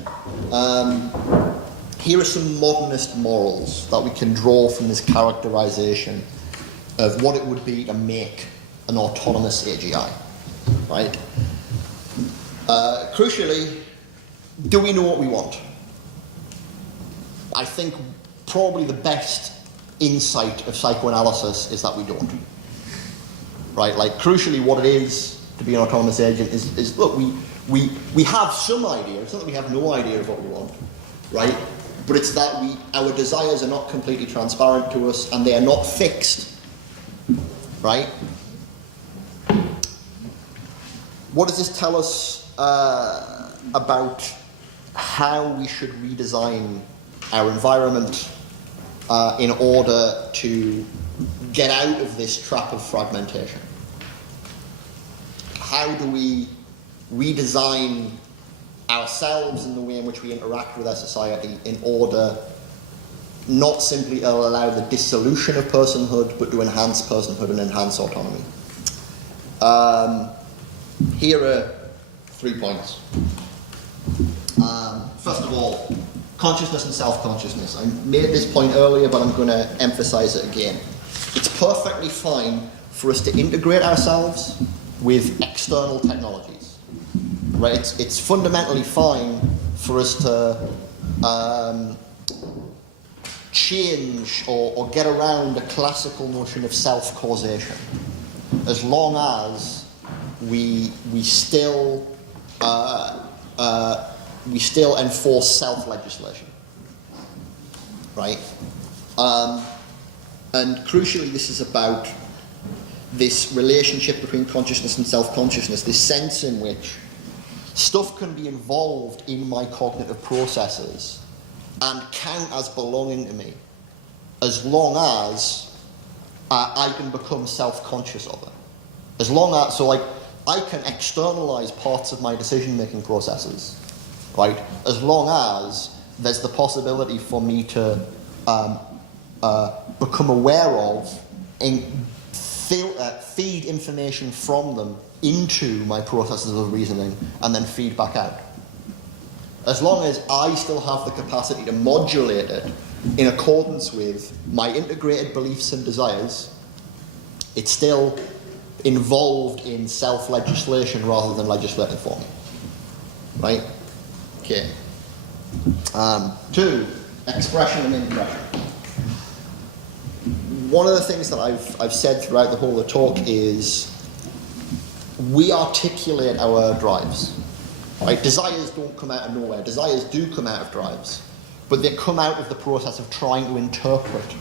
Here are some modernist morals that we can draw from this characterization of what it would be to make an autonomous AGI, right? Crucially, do we know what we want? I think probably the best insight of psychoanalysis is that we don't. Right? Like, crucially, what it is to be an autonomous agent is look, we have some idea. It's not that we have no idea of what we want, right? But it's that our desires are not completely transparent to us and they are not fixed. Right? What does this tell us about how we should redesign our environment in order to get out of this trap of fragmentation? How do we redesign ourselves in the way in which we interact with our society in order not simply to allow the dissolution of personhood, but to enhance personhood and enhance autonomy? Here are 3 points. First of all, consciousness and self-consciousness. I made this point earlier, but I'm going to emphasize it again. It's perfectly fine for us to integrate ourselves with external technologies. Right? It's fundamentally fine for us to change or get around a classical notion of self-causation, as long as we still we still enforce self-legislation, right? And crucially, this is about this relationship between consciousness and self-consciousness, this sense in which stuff can be involved in my cognitive processes and count as belonging to me, as long as I can become self-conscious of it. As long as, so like, I can externalize parts of my decision-making processes, right? As long as there's the possibility for me to become aware of and feed information from them into my processes of reasoning and then feed back out. As long as I still have the capacity to modulate it in accordance with my integrated beliefs and desires, it's still involved in self-legislation rather than legislating for me. Right? Okay. 2, expression and impression. One of the things that I've said throughout the whole of the talk is we articulate our drives. Right? Desires don't come out of nowhere. Desires do come out of drives, but they come out of the process of trying to interpret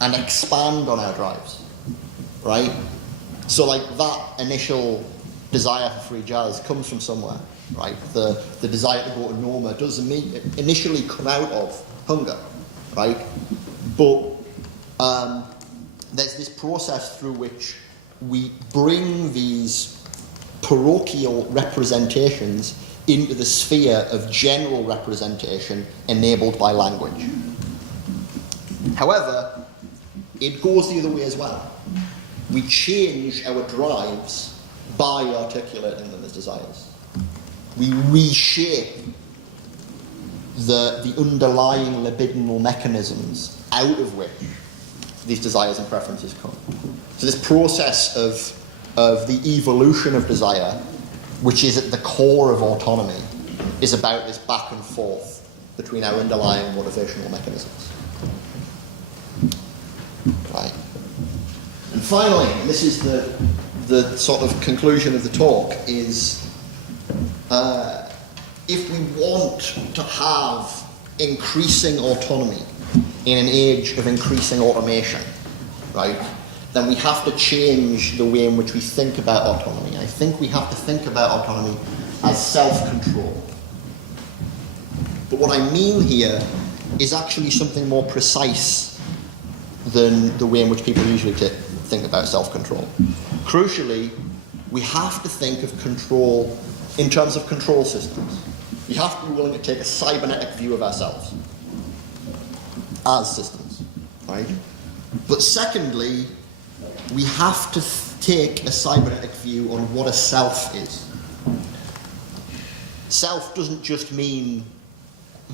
and expand on our drives. Right? So like that initial desire for free jazz comes from somewhere, right? The desire to go to Noma does initially come out of hunger, right? But there's this process through which we bring these parochial representations into the sphere of general representation enabled by language. However, it goes the other way as well. We change our drives by articulating them as desires. We reshape the underlying libidinal mechanisms out of which these desires and preferences come. So this process of the evolution of desire, which is at the core of autonomy, is about this back and forth between our underlying motivational mechanisms. Right. And finally, and this is the sort of conclusion of the talk, is if we want to have increasing autonomy in an age of increasing automation, right, then we have to change the way in which we think about autonomy. I think we have to think about autonomy as self-control. But what I mean here is actually something more precise than the way in which people usually think about self-control. Crucially, we have to think of control in terms of control systems. We have to be willing to take a cybernetic view of ourselves as systems, right? But secondly, we have to take a cybernetic view on what a self is. Self doesn't just mean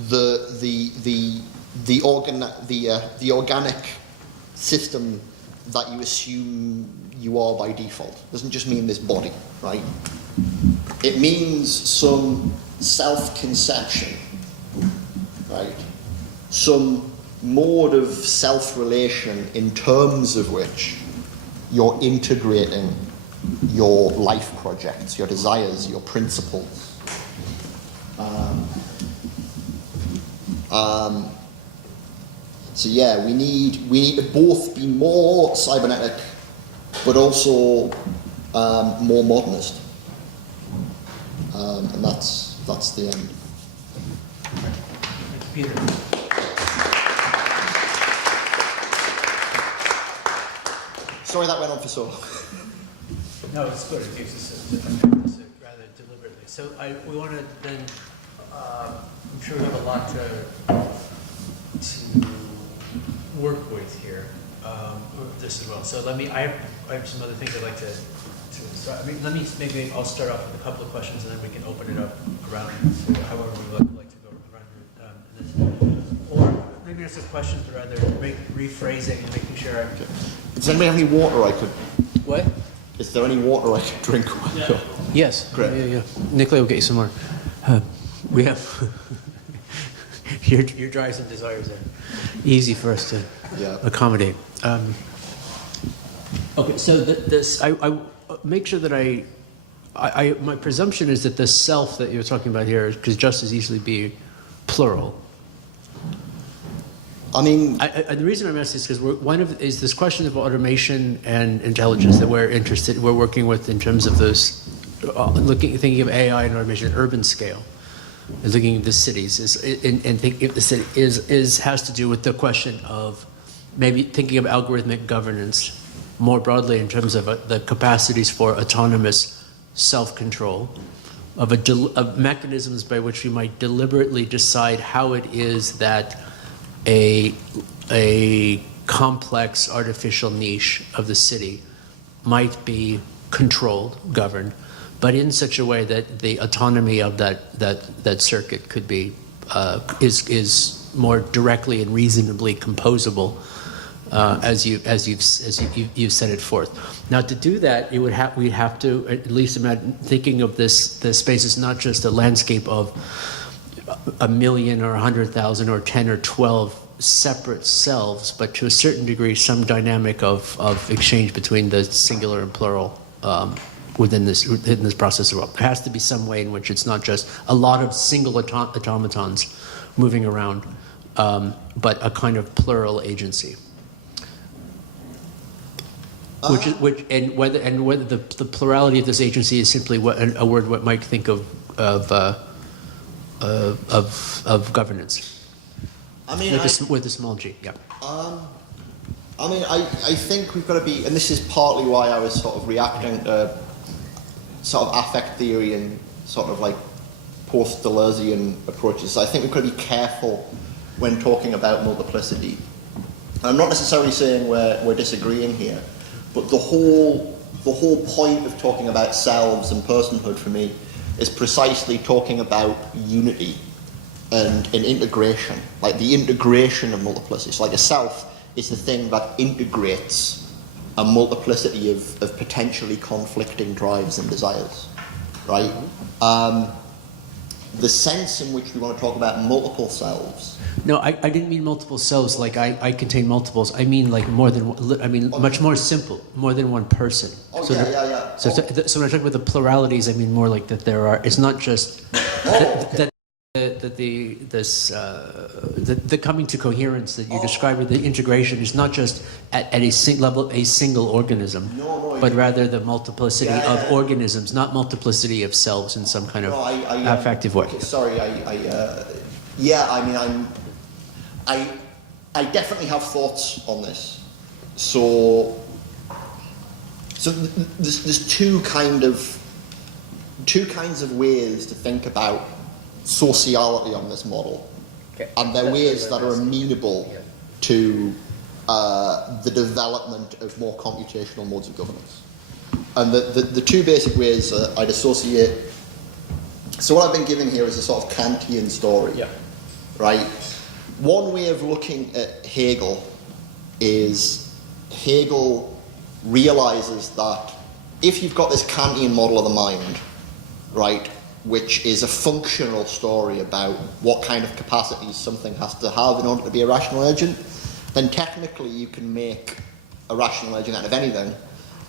the organic system that you assume you are by default. It doesn't just mean this body, right? It means some self-conception, right? Some mode of self-relation in terms of which you're integrating your life projects, your desires, your principles. So yeah, we need to both be more cybernetic, but also more modernist, and that's the end. Thank you, Peter. Sorry that went on for so long. No, it's good. It gives us a rather deliberately. So we want to then. I'm sure we have a lot to work with here. This as well. So I have some other things I'd like to start. I mean, maybe I'll start off with a couple of questions, and then we can open it up around however we would like to go around this. Or maybe there's some questions, but rather rephrasing and making sure. Okay. Does anybody have any water I could? What? Is there any water I could drink? Yeah. Yes. Great. Yeah. Nicolai will get you some more. We have your drives and desires are easy for us to accommodate. Okay, so I make sure that I my presumption is that the self that you're talking about here could just as easily be plural. I mean, The reason I'm asking is because is this question of automation and intelligence that we're working with in terms of those, thinking of AI and automation at urban scale, and looking at the cities, and thinking of the city has to do with the question of maybe thinking of algorithmic governance more broadly in terms of the capacities for autonomous self-control, of mechanisms by which we might deliberately decide how it is that a complex artificial niche of the city might be controlled, governed, but in such a way that the autonomy of that circuit could be is more directly and reasonably composable, as you've set it forth. Now, to do that, we'd have to at least imagine thinking of the space as not just a landscape of 1 million or 100,000 or 10 or 12 separate selves, but to a certain degree some dynamic of exchange between the singular and plural within this process as well. There has to be some way in which it's not just a lot of single automatons moving around, but a kind of plural agency. Whether the plurality of this agency is simply a word what might think of governance. I mean, with a small g, yeah. I mean, I think we've got to be, and this is partly why I was sort of reacting to sort of affect theory and sort of like post-Deleuzean approaches. I think we've got to be careful when talking about multiplicity. And I'm not necessarily saying we're disagreeing here, but the whole point of talking about selves and personhood for me is precisely talking about unity and integration, like the integration of multiplicity. So like a self is the thing that integrates a multiplicity of potentially conflicting drives and desires, right? The sense in which we want to talk about multiple selves. No, I didn't mean multiple selves like I contain multiples. I mean like more than one, I mean much more simple, more than one person. Oh, so yeah. So when I talk about the pluralities, I mean more like that there are, it's not just the coming to coherence that you describe, or the integration is not just at a level a single organism, but rather the multiplicity of organisms, not multiplicity of selves in some kind of affective way. Okay, sorry, I mean, I definitely have thoughts on this. So there's two kinds of ways to think about sociality on this model, and they're ways that are amenable to the development of more computational modes of governance. And the two basic ways I'd associate. So what I've been giving here is a sort of Kantian story, right? One way of looking at Hegel is Hegel realizes that if you've got this Kantian model of the mind, right, which is a functional story about what kind of capacities something has to have in order to be a rational agent, then technically you can make a rational agent out of anything,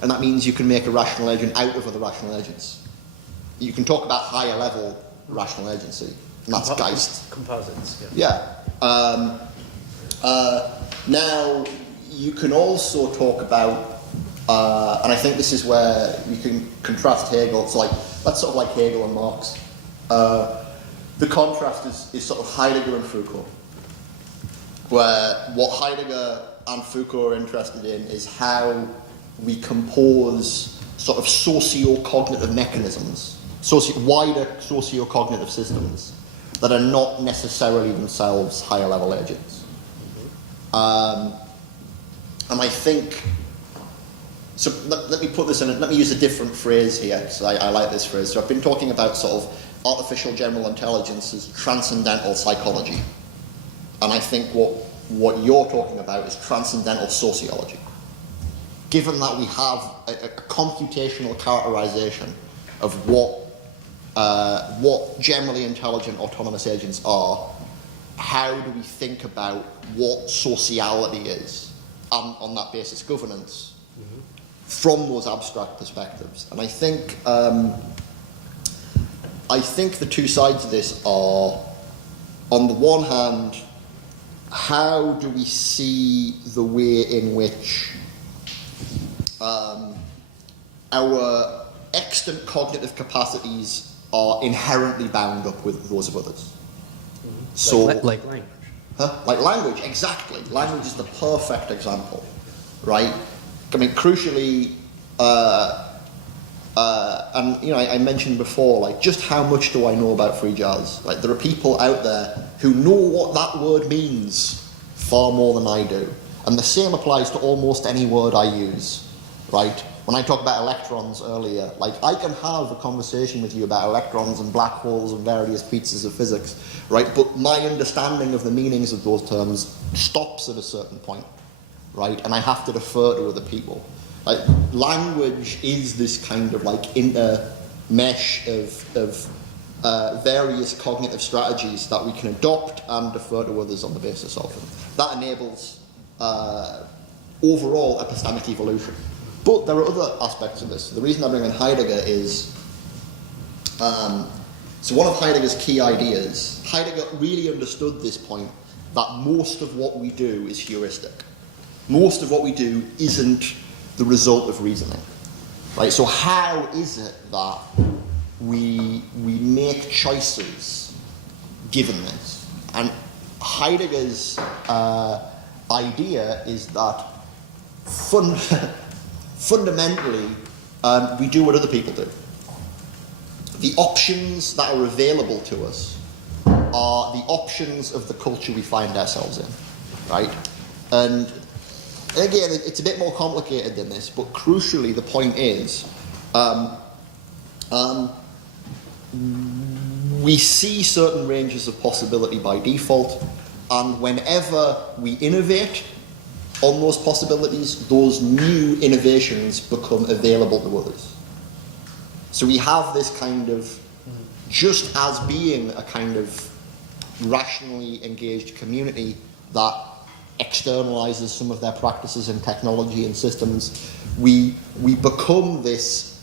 and that means you can make a rational agent out of other rational agents. You can talk about higher level rational agency, and that's Geist. Composites, Now, you can also talk about, and I think this is where you can contrast Hegel. It's like, that's sort of like Hegel and Marx. The contrast is sort of Heidegger and Foucault, where what Heidegger and Foucault are interested in is how we compose sort of socio-cognitive mechanisms, wider socio-cognitive systems that are not necessarily themselves higher level agents. And I think, so let me put this in, let me use a different phrase here, because I like this phrase. So I've been talking about sort of artificial general intelligence as transcendental psychology. And I think what you're talking about is transcendental sociology. Given that we have a computational characterization of what generally intelligent autonomous agents are, how do we think about what sociality is, and on that basis governance? from those abstract perspectives. And I think the two sides of this are, on the one hand, how do we see the way in which our extant cognitive capacities are inherently bound up with those of others? So, like language. Like language, exactly. Language is the perfect example, right? I mean, crucially, and you know, I mentioned before, like, just how much do I know about free jazz? Like, there are people out there who know what that word means far more than I do, and the same applies to almost any word I use, right? When I talked about electrons earlier, like, I can have a conversation with you about electrons and black holes and various pieces of physics, right? But my understanding of the meanings of those terms stops at a certain point, right? And I have to defer to other people. Like, language is this kind of like intermesh of various cognitive strategies that we can adopt and defer to others on the basis of them. That enables overall epistemic evolution. But there are other aspects of this. The reason I bring in Heidegger is, so one of Heidegger's key ideas, Heidegger really understood this point that most of what we do is heuristic. Most of what we do isn't the result of reasoning, right? So how is it that we make choices given this? And Heidegger's idea is that fundamentally we do what other people do. The options that are available to us are the options of the culture we find ourselves in, right? And again, it's a bit more complicated than this, but crucially the point is we see certain ranges of possibility by default, and whenever we innovate on those possibilities, those new innovations become available to others. So we have this kind of, just as being a kind of rationally engaged community that externalizes some of their practices in technology and systems, we become this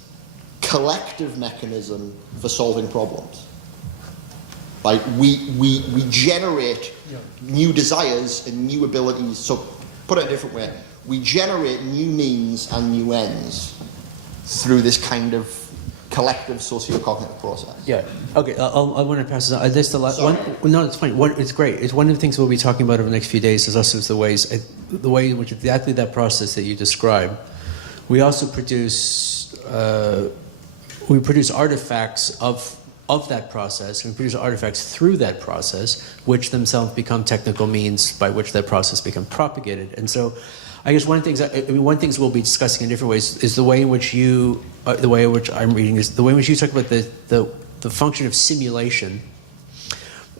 collective mechanism for solving problems. Right? We generate new desires and new abilities. So put it a different way, we generate new means and new ends through this kind of collective socio-cognitive process. Yeah. Okay. I want to pass this on. This the last one. No, it's fine. It's great. It's one of the things we'll be talking about over the next few days. Is also the way in which exactly that process that you describe. We also produce artifacts of that process. We produce artifacts through that process, which themselves become technical means by which that process becomes propagated. And so, I guess one of the things we'll be discussing in different ways is the way in which the way in which I'm reading is the way in which you talk about the function of simulation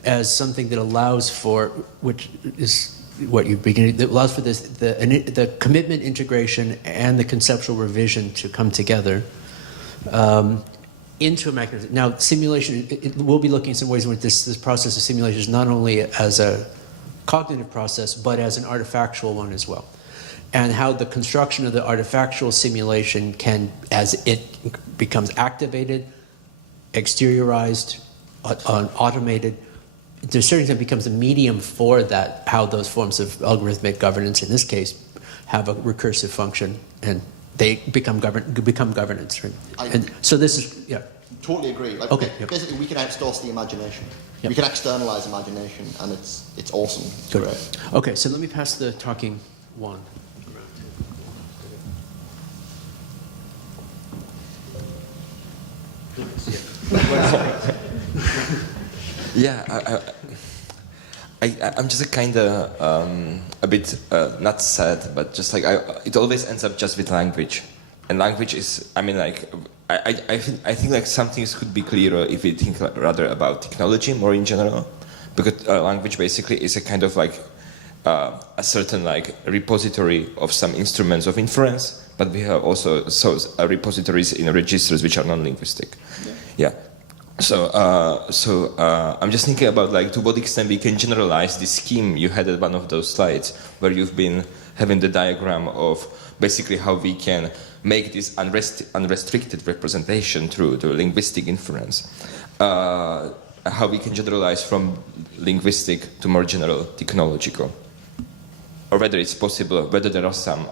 as something that allows for, which is what you begin, that allows for this the commitment, integration, and the conceptual revision to come together into a mechanism. Now, simulation, we'll be looking at some ways in which this process of simulation is not only as a cognitive process, but as an artifactual one as well. And how the construction of the artifactual simulation can, as it becomes activated, exteriorized, automated, to a certain extent becomes a medium for that, how those forms of algorithmic governance, in this case, have a recursive function, and they become governance. Right? And so this is, yeah. Totally agree. Like, okay. Basically, we can outsource the imagination. Yep. We can externalize imagination, and it's awesome. Good. Great. Okay, so let me pass the talking one. Yeah, I'm just kind of a bit not sad, but just like it always ends up just with language, and language is, I mean, like I think like some things could be clearer if we think rather about technology more in general, because language basically is a kind of like a certain like repository of some instruments of inference, but we have also repositories in registers which are non-linguistic. Yeah. So I'm just thinking about like to what extent we can generalize this scheme you had at one of those slides where you've been having the diagram of basically how we can make this unrestricted representation through linguistic inference, how we can generalize from linguistic to more general technological. Or whether it's possible, whether there are some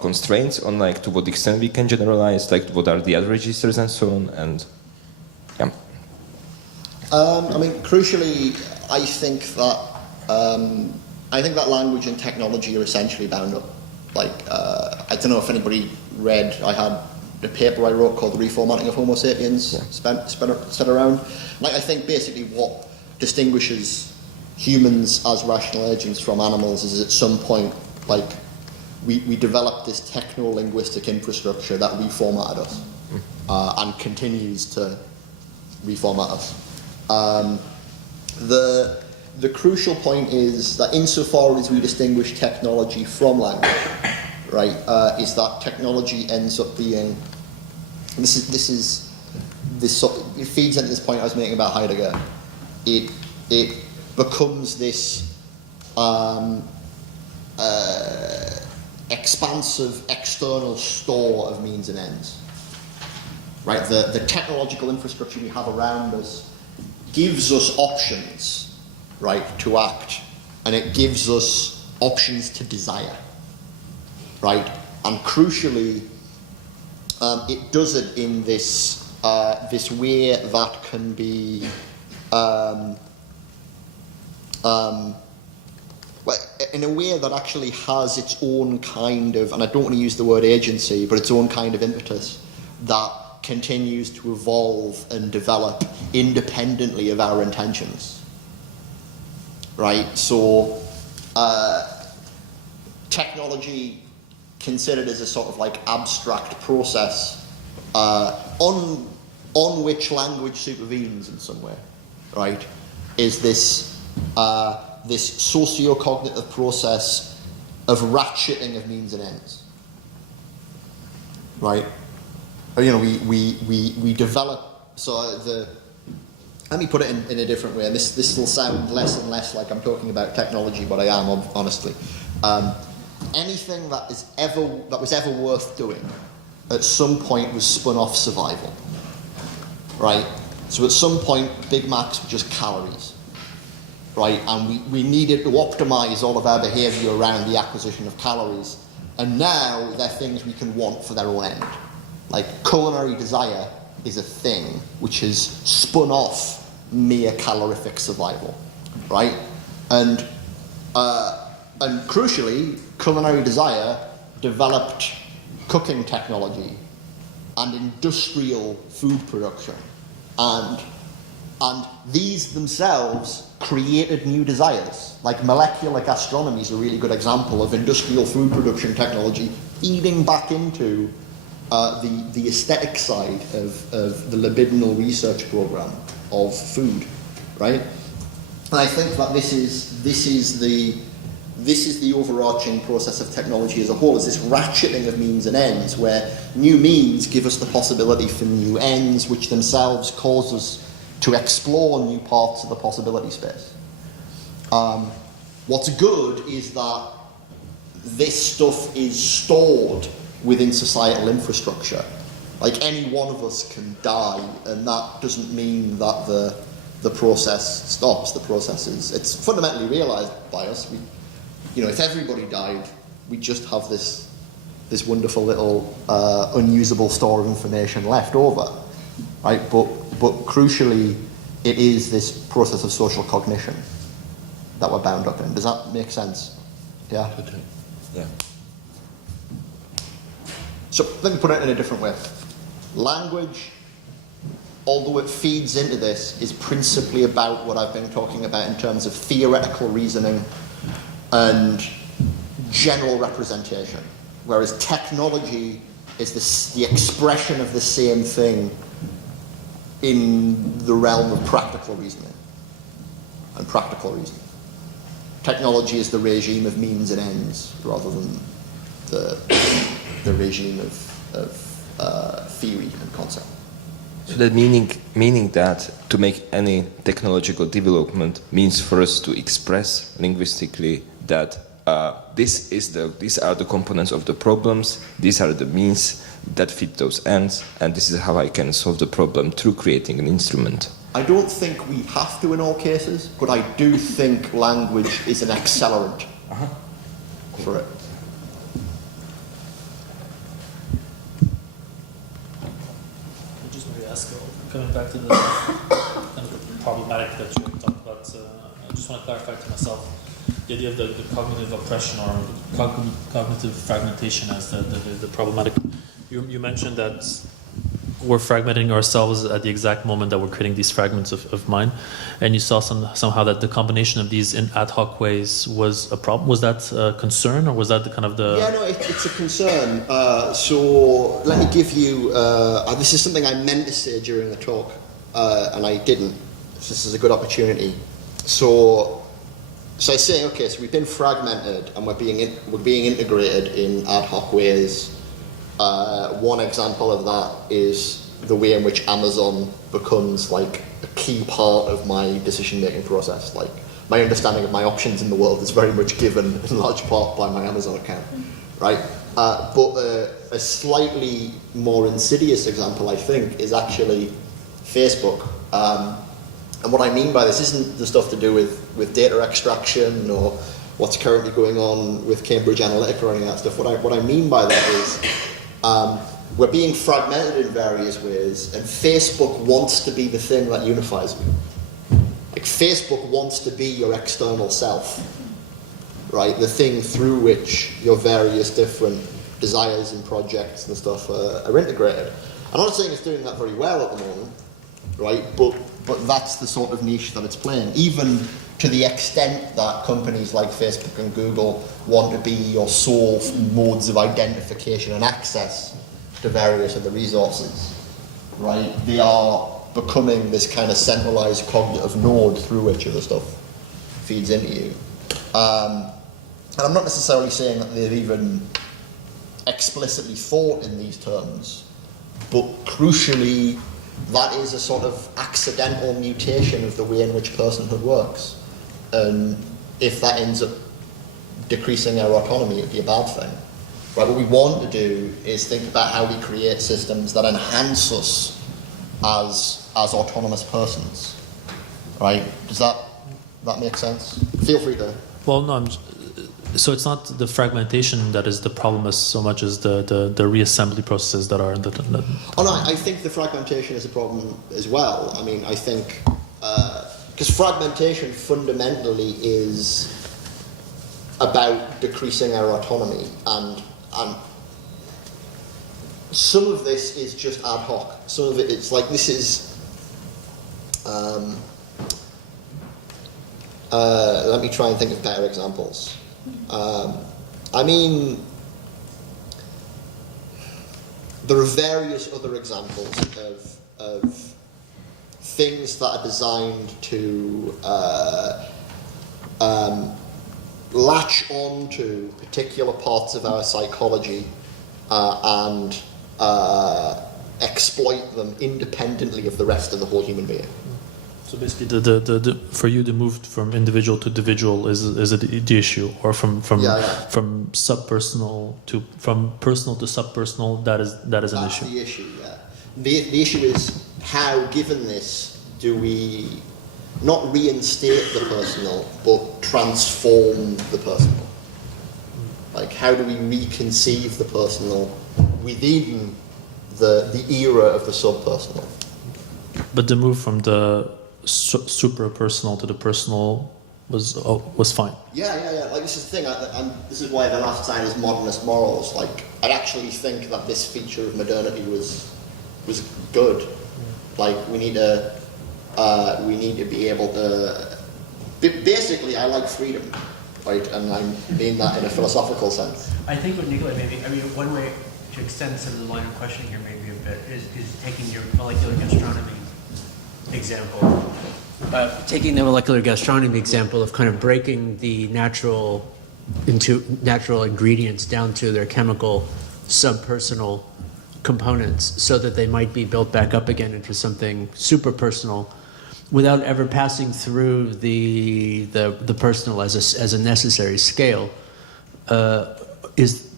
constraints on like to what extent we can generalize, like what are the other registers and so on, and yeah. I mean, crucially, I think that language and technology are essentially bound up. Like, I don't know if anybody read, I had a paper I wrote called The Reformatting of Homo Sapiens, spread around. Like, I think basically what distinguishes humans as rational agents from animals is at some point, like, we developed this techno-linguistic infrastructure that reformatted us and continues to reformat us. The crucial point is that insofar as we distinguish technology from language, right, is that technology ends up being, it feeds into this point I was making about Heidegger. It becomes this expansive external store of means and ends. Right, the technological infrastructure we have around us gives us options, right, to act, and it gives us options to desire, right, and crucially, it does it in this this way that can be in a way that actually has its own kind of, and I don't want to use the word agency, but its own kind of impetus that continues to evolve and develop independently of our intentions. Right? So, technology considered as a sort of like abstract process on which language supervenes in some way, right? Is this this socio-cognitive process of ratcheting of means and ends, right? You know, we develop, so let me put it in a different way, and this will sound less and less like I'm talking about technology, but I am, honestly. Anything that was ever worth doing at some point was spun off survival, right? So at some point, Big Macs were just calories, right? And we needed to optimize all of our behavior around the acquisition of calories, and now they're things we can want for their own end. Like, culinary desire is a thing which has spun off mere calorific survival, right? And crucially, culinary desire developed cooking technology and industrial food production, and these themselves created new desires. Like, molecular gastronomy is a really good example of industrial food production technology feeding back into the aesthetic side of the libidinal research program of food, right? And I think that this is the overarching process of technology as a whole, is this ratcheting of means and ends, where new means give us the possibility for new ends, which themselves cause us to explore new parts of the possibility space. What's good is that this stuff is stored within societal infrastructure. Like, any one of us can die, and that doesn't mean that the process stops. The process it's fundamentally realized by us. If everybody died, we'd just have this wonderful little unusable store of information left over, right? But crucially, it is this process of social cognition that we're bound up in. Does that make sense? Yeah? Yeah. So let me put it in a different way. Language, although it feeds into this, is principally about what I've been talking about in terms of theoretical reasoning and general representation, whereas technology is the expression of the same thing in the realm of practical reasoning and practical reasoning. Technology is the regime of means and ends rather than the regime of theory and concept. So that meaning that to make any technological development means for us to express linguistically that these are the components of the problems, these are the means that fit those ends, and this is how I can solve the problem through creating an instrument. I don't think we have to in all cases, but I do think language is an accelerant for it. I just want to ask, coming back to the kind of the problematic that you talked about, I just want to clarify to myself the idea of the cognitive oppression or cognitive fragmentation as the problematic. You mentioned that we're fragmenting ourselves at the exact moment that we're creating these fragments of mind, and you saw somehow that the combination of these in ad hoc ways was a problem. Was that a concern, or was that the kind of the... Yeah, no, it's a concern. So let me give you, this is something I meant to say during the talk, and I didn't. So this is a good opportunity. So I say, okay, so we've been fragmented and we're being integrated in ad hoc ways. One example of that is the way in which Amazon becomes like a key part of my decision-making process. Like, my understanding of my options in the world is very much given in large part by my Amazon account, right? But a slightly more insidious example, I think, is actually Facebook. And what I mean by this isn't the stuff to do with data extraction or what's currently going on with Cambridge Analytica or any of that stuff. What I mean by that is we're being fragmented in various ways, and Facebook wants to be the thing that unifies you. Like, Facebook wants to be your external self, right? The thing through which your various different desires and projects and stuff are integrated. I'm not saying it's doing that very well at the moment, right? But that's the sort of niche that it's playing. Even to the extent that companies like Facebook and Google want to be your sole modes of identification and access to various of the resources, right? They are becoming this kind of centralized cognitive node through which other stuff feeds into you. And I'm not necessarily saying that they've even explicitly thought in these terms, but crucially, that is a sort of accidental mutation of the way in which personhood works. And if that ends up decreasing our autonomy, it'd be a bad thing. Right? What we want to do is think about how we create systems that enhance us as autonomous persons. Right? Does that make sense? Feel free to... Well, no, so it's not the fragmentation that is the problem as so much as the reassembly processes that are... Oh no, I think the fragmentation is a problem as well. I mean, I think... Because fragmentation fundamentally is about decreasing our autonomy, and some of this is just ad hoc. Some of it's like, this is... let me try and think of better examples. I mean, there are various other examples of things that are designed to latch on to particular parts of our psychology and exploit them independently of the rest of the whole human being. So basically, for you, the move from individual to individual is the issue, or from subpersonal to from personal to subpersonal. That is an issue. That's the issue. Yeah. The issue is how, given this, do we not reinstate the personal, but transform the personal? Like, how do we reconceive the personal within the era of the subpersonal? But the move from the super personal to the personal was fine. Yeah. Like, this is the thing, and this is why the last sign is modernist morals. Like, I actually think that this feature of modernity was good. Like, we need to be able to. Basically, I like freedom, right? And I mean that in a philosophical sense. I think what Nikolai one way to extend some of the line of questioning here maybe a bit is taking your molecular gastronomy example. Taking the molecular gastronomy example of kind of breaking the natural ingredients down to their chemical subpersonal components so that they might be built back up again into something super personal without ever passing through the personal as a necessary scale. is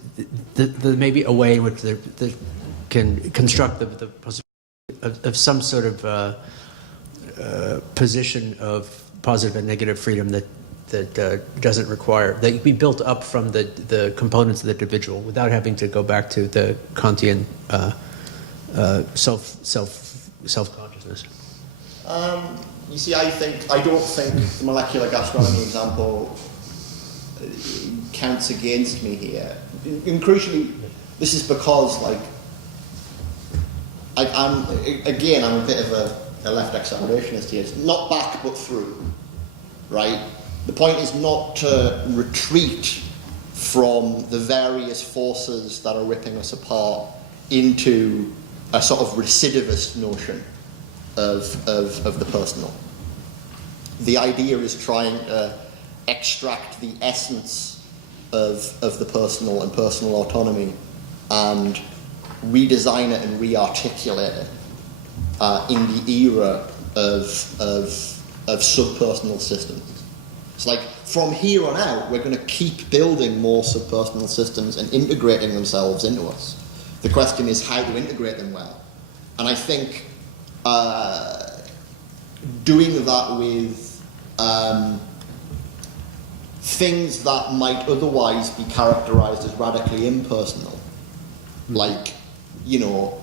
the maybe a way in which they can construct the possibility of some sort of position of positive and negative freedom that doesn't require, that can be built up from the components of the individual without having to go back to the Kantian self-consciousness. You see, I don't think the molecular gastronomy example counts against me here. And crucially, this is because, like, I'm a bit of a left accelerationist here. It's not back but through, right? The point is not to retreat from the various forces that are ripping us apart into a sort of recidivist notion of the personal. The idea is trying to extract the essence of the personal and personal autonomy and redesign it and re-articulate it in the era of subpersonal systems. It's like, from here on out, we're going to keep building more subpersonal systems and integrating themselves into us. The question is how to integrate them well. And I think doing that with things that might otherwise be characterized as radically impersonal, like, the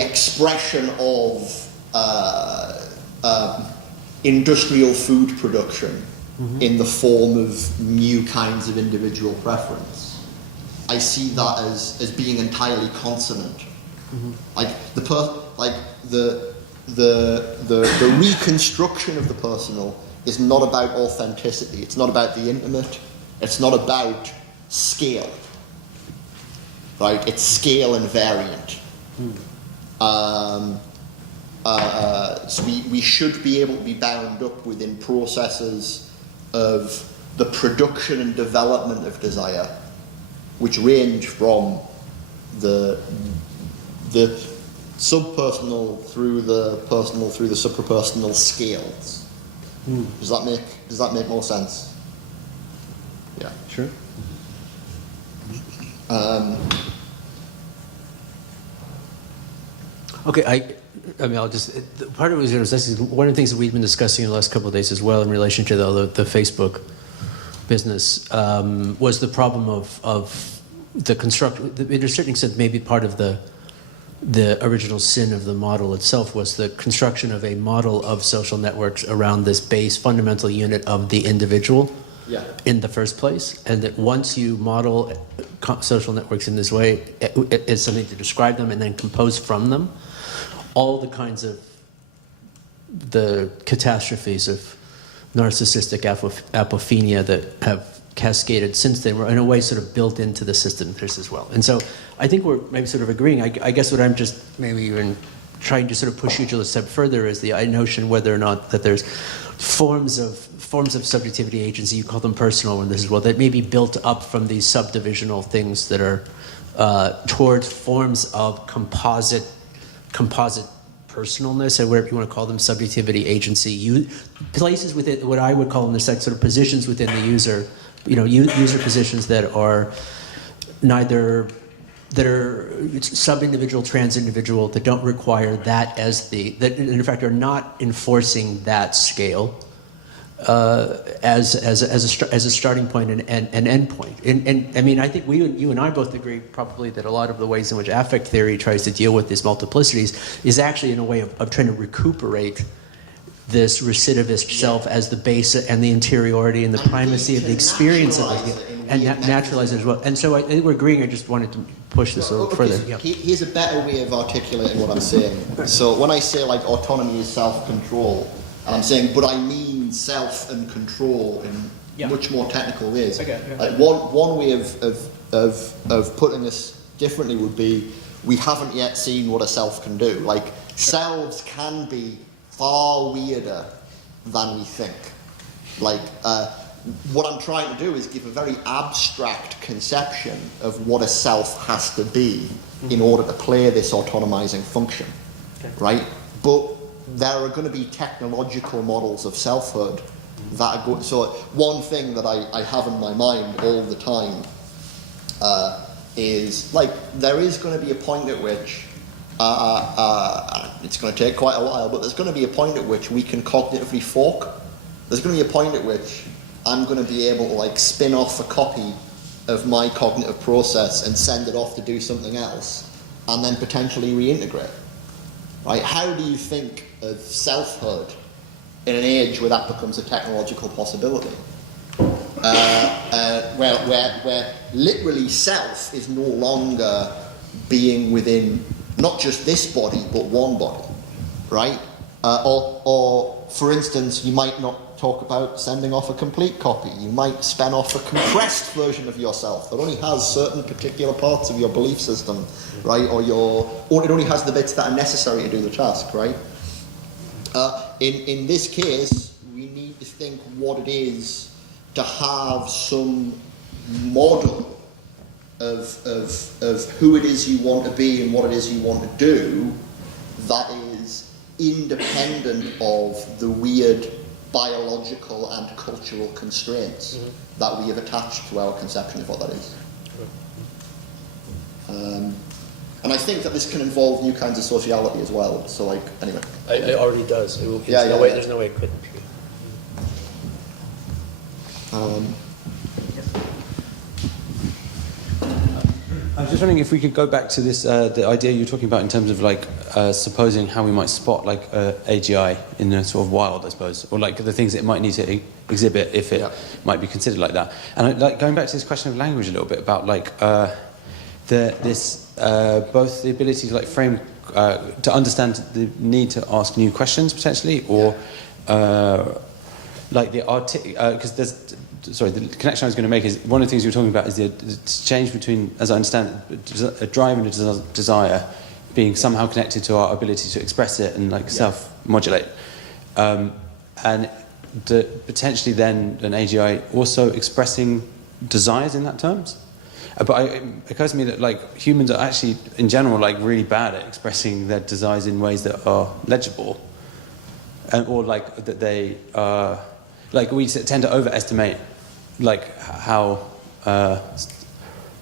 expression of industrial food production in the form of new kinds of individual preference. I see that as being entirely consonant. Like the reconstruction of the personal is not about authenticity. It's not about the intimate. It's not about scale. Right? It's scale and variant. So we should be able to be bound up within processes of the production and development of desire, which range from the subpersonal through the personal through the suprapersonal scales. Does that make more sense? Yeah. Sure. Okay, I mean, I'll just, part of it was one of the things that we've been discussing in the last couple of days as well in relation to the Facebook business was the problem of the construction. In a certain extent, maybe part of the original sin of the model itself was the construction of a model of social networks around this base fundamental unit of the individual in the first place, and that once you model social networks in this way, it's something to describe them and then compose from them all the kinds of the catastrophes of narcissistic apophenia that have cascaded since they were in a way sort of built into the system as well. And so I think we're maybe sort of agreeing. I guess what I'm just maybe even trying to sort of push you to a step further is the notion whether or not that there's forms of subjectivity agency, you call them personal in this as well, that may be built up from these subdivisional things that are towards forms of composite personalness, or whatever you want to call them, subjectivity agency, places within what I would call them the sort of positions within the user, user positions that are neither that are sub-individual, trans-individual, that don't require that that in fact are not enforcing that scale as a starting point and end point. And I mean, I think you and I both agree probably that a lot of the ways in which affect theory tries to deal with these multiplicities is actually in a way of trying to recuperate this recidivist self as the base and the interiority and the primacy of the experience of it, and naturalize it as well. And so I think we're agreeing. I just wanted to push this a little further. Yeah. Here's a better way of articulating what I'm saying. So when I say like autonomy is self-control, and I'm saying, but I mean self and control in much more technical ways. Okay, yeah. Like one way of putting this differently would be, we haven't yet seen what a self can do. Like selves can be far weirder than we think. Like what I'm trying to do is give a very abstract conception of what a self has to be in order to play this autonomizing function, right? But there are going to be technological models of selfhood So one thing that I have in my mind all the time is, like, there is going to be a point at which it's going to take quite a while, but there's going to be a point at which we can cognitively fork. There's going to be a point at which I'm going to be able to, like, spin off a copy of my cognitive process and send it off to do something else, and then potentially reintegrate. Right? How do you think of selfhood in an age where that becomes a technological possibility? Where literally self is no longer being within not just this body, but one body, right? Or for instance, you might not talk about sending off a complete copy. You might spin off a compressed version of yourself that only has certain particular parts of your belief system, right? Or it only has the bits that are necessary to do the task, right? In this case, we need to think what it is to have some model of who it is you want to be and what it is you want to do that is independent of the weird biological and cultural constraints that we have attached to our conception of what that is. And I think that this can involve new kinds of sociality as well. So, like, anyway. It already does. There's no way it couldn't. I was just wondering if we could go back to this, the idea you were talking about in terms of, like, supposing how we might spot, like, AGI in the sort of wild, I suppose, or, like, the things it might need to exhibit if it might be considered like that. And, like, going back to this question of language a little bit about, like, both the ability to, like, frame, to understand the need to ask new questions potentially, or like the because the connection I was going to make is one of the things you were talking about is the change between, as I understand it, a drive and a desire being somehow connected to our ability to express it and, like, self-modulate, and potentially then an AGI also expressing desires in that terms. But it occurs to me that, like, humans are actually, in general, like, really bad at expressing their desires in ways that are legible, or, like, that they like, we tend to overestimate, like, how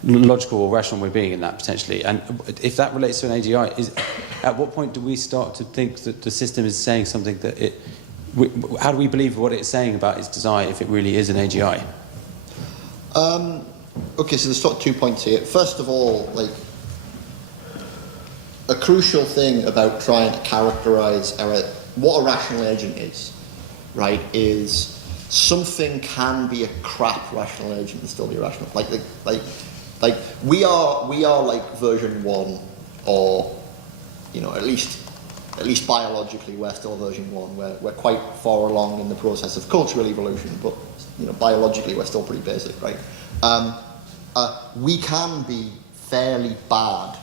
logical or rational we're being in that potentially. And if that relates to an AGI, at what point do we start to think that the system is saying something that how do we believe what it's saying about its desire if it really is an AGI? Okay, so there's sort of 2 points here. First of all, like, a crucial thing about trying to characterize what a rational agent is, right, is something can be a crap rational agent and still be rational. Like we are like version 1, or, you know, at least biologically we're still version 1. We're quite far along in the process of cultural evolution, but, you know, biologically we're still pretty basic, right? We can be fairly bad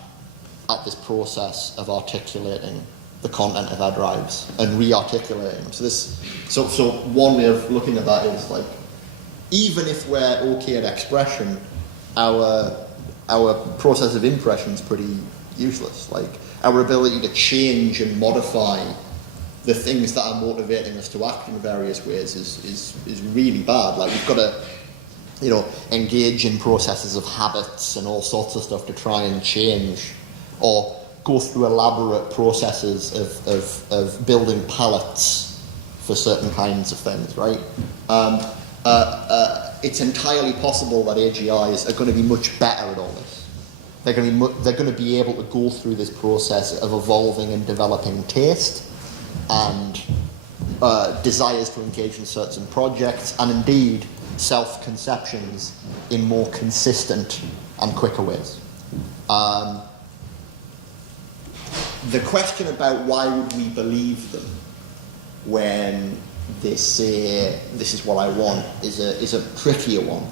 at this process of articulating the content of our drives and re-articulating them. So one way of looking at that is, like, even if we're okay at expression, our process of impression is pretty useless. Like, our ability to change and modify the things that are motivating us to act in various ways is really bad. Like, we've got to, you know, engage in processes of habits and all sorts of stuff to try and change, or go through elaborate processes of building palettes for certain kinds of things, right? It's entirely possible that AGIs are going to be much better at all this. They're going to be able to go through this process of evolving and developing taste and desires to engage in certain projects, and indeed self-conceptions in more consistent and quicker ways. The question about why would we believe them when they say this is what I want is a trickier one.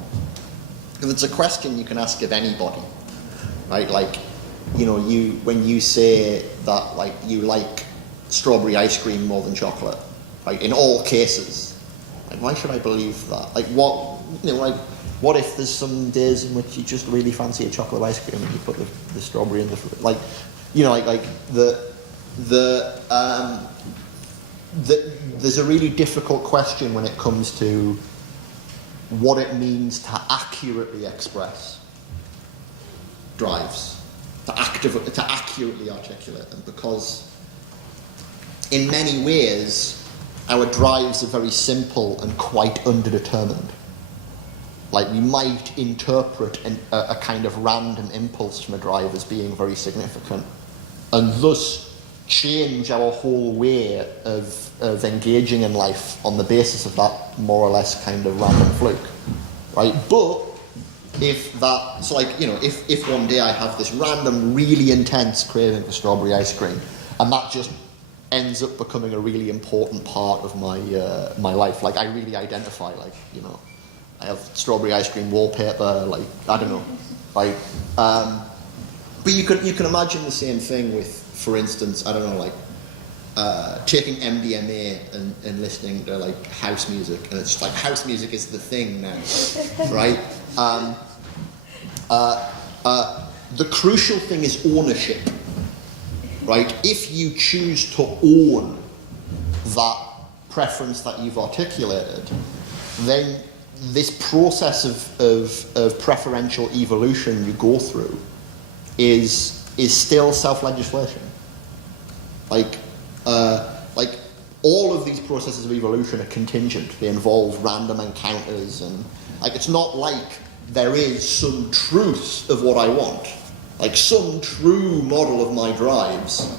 Because it's a question you can ask of anybody, right? Like, you know, when you say that, like, you like strawberry ice cream more than chocolate, right? In all cases, like, why should I believe that? Like, what if there's some days in which you just really fancy a chocolate ice cream and you put the strawberry in the fruit? Like, you know, there's a really difficult question when it comes to what it means to accurately express drives, to accurately articulate them, because in many ways our drives are very simple and quite underdetermined. Like, we might interpret a kind of random impulse from a drive as being very significant, and thus change our whole way of engaging in life on the basis of that more or less kind of random fluke, right? But if one day I have this random, really intense craving for strawberry ice cream, and that just ends up becoming a really important part of my life, like, I really identify, like, you know, I have strawberry ice cream wallpaper, like, I don't know, right? But you can imagine the same thing with, for instance, I don't know, like, taking MDMA and listening to, like, house music, and it's just like, house music is the thing now, right? The crucial thing is ownership, right? If you choose to own that preference that you've articulated, then this process of preferential evolution you go through is still self-legislation. Like all of these processes of evolution are contingent. They involve random encounters, and like, it's not like there is some truth of what I want, like some true model of my drives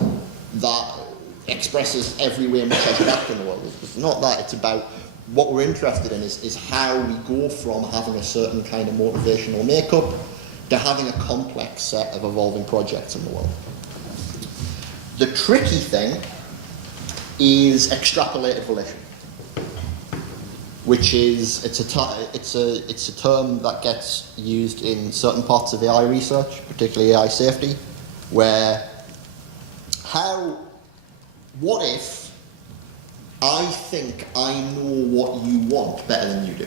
that expresses every way in which I should act in the world. It's not that. It's about what we're interested in is how we go from having a certain kind of motivational makeup to having a complex set of evolving projects in the world. The tricky thing is extrapolated volition, which is it's a term that gets used in certain parts of AI research, particularly AI safety, where what if I think I know what you want better than you do?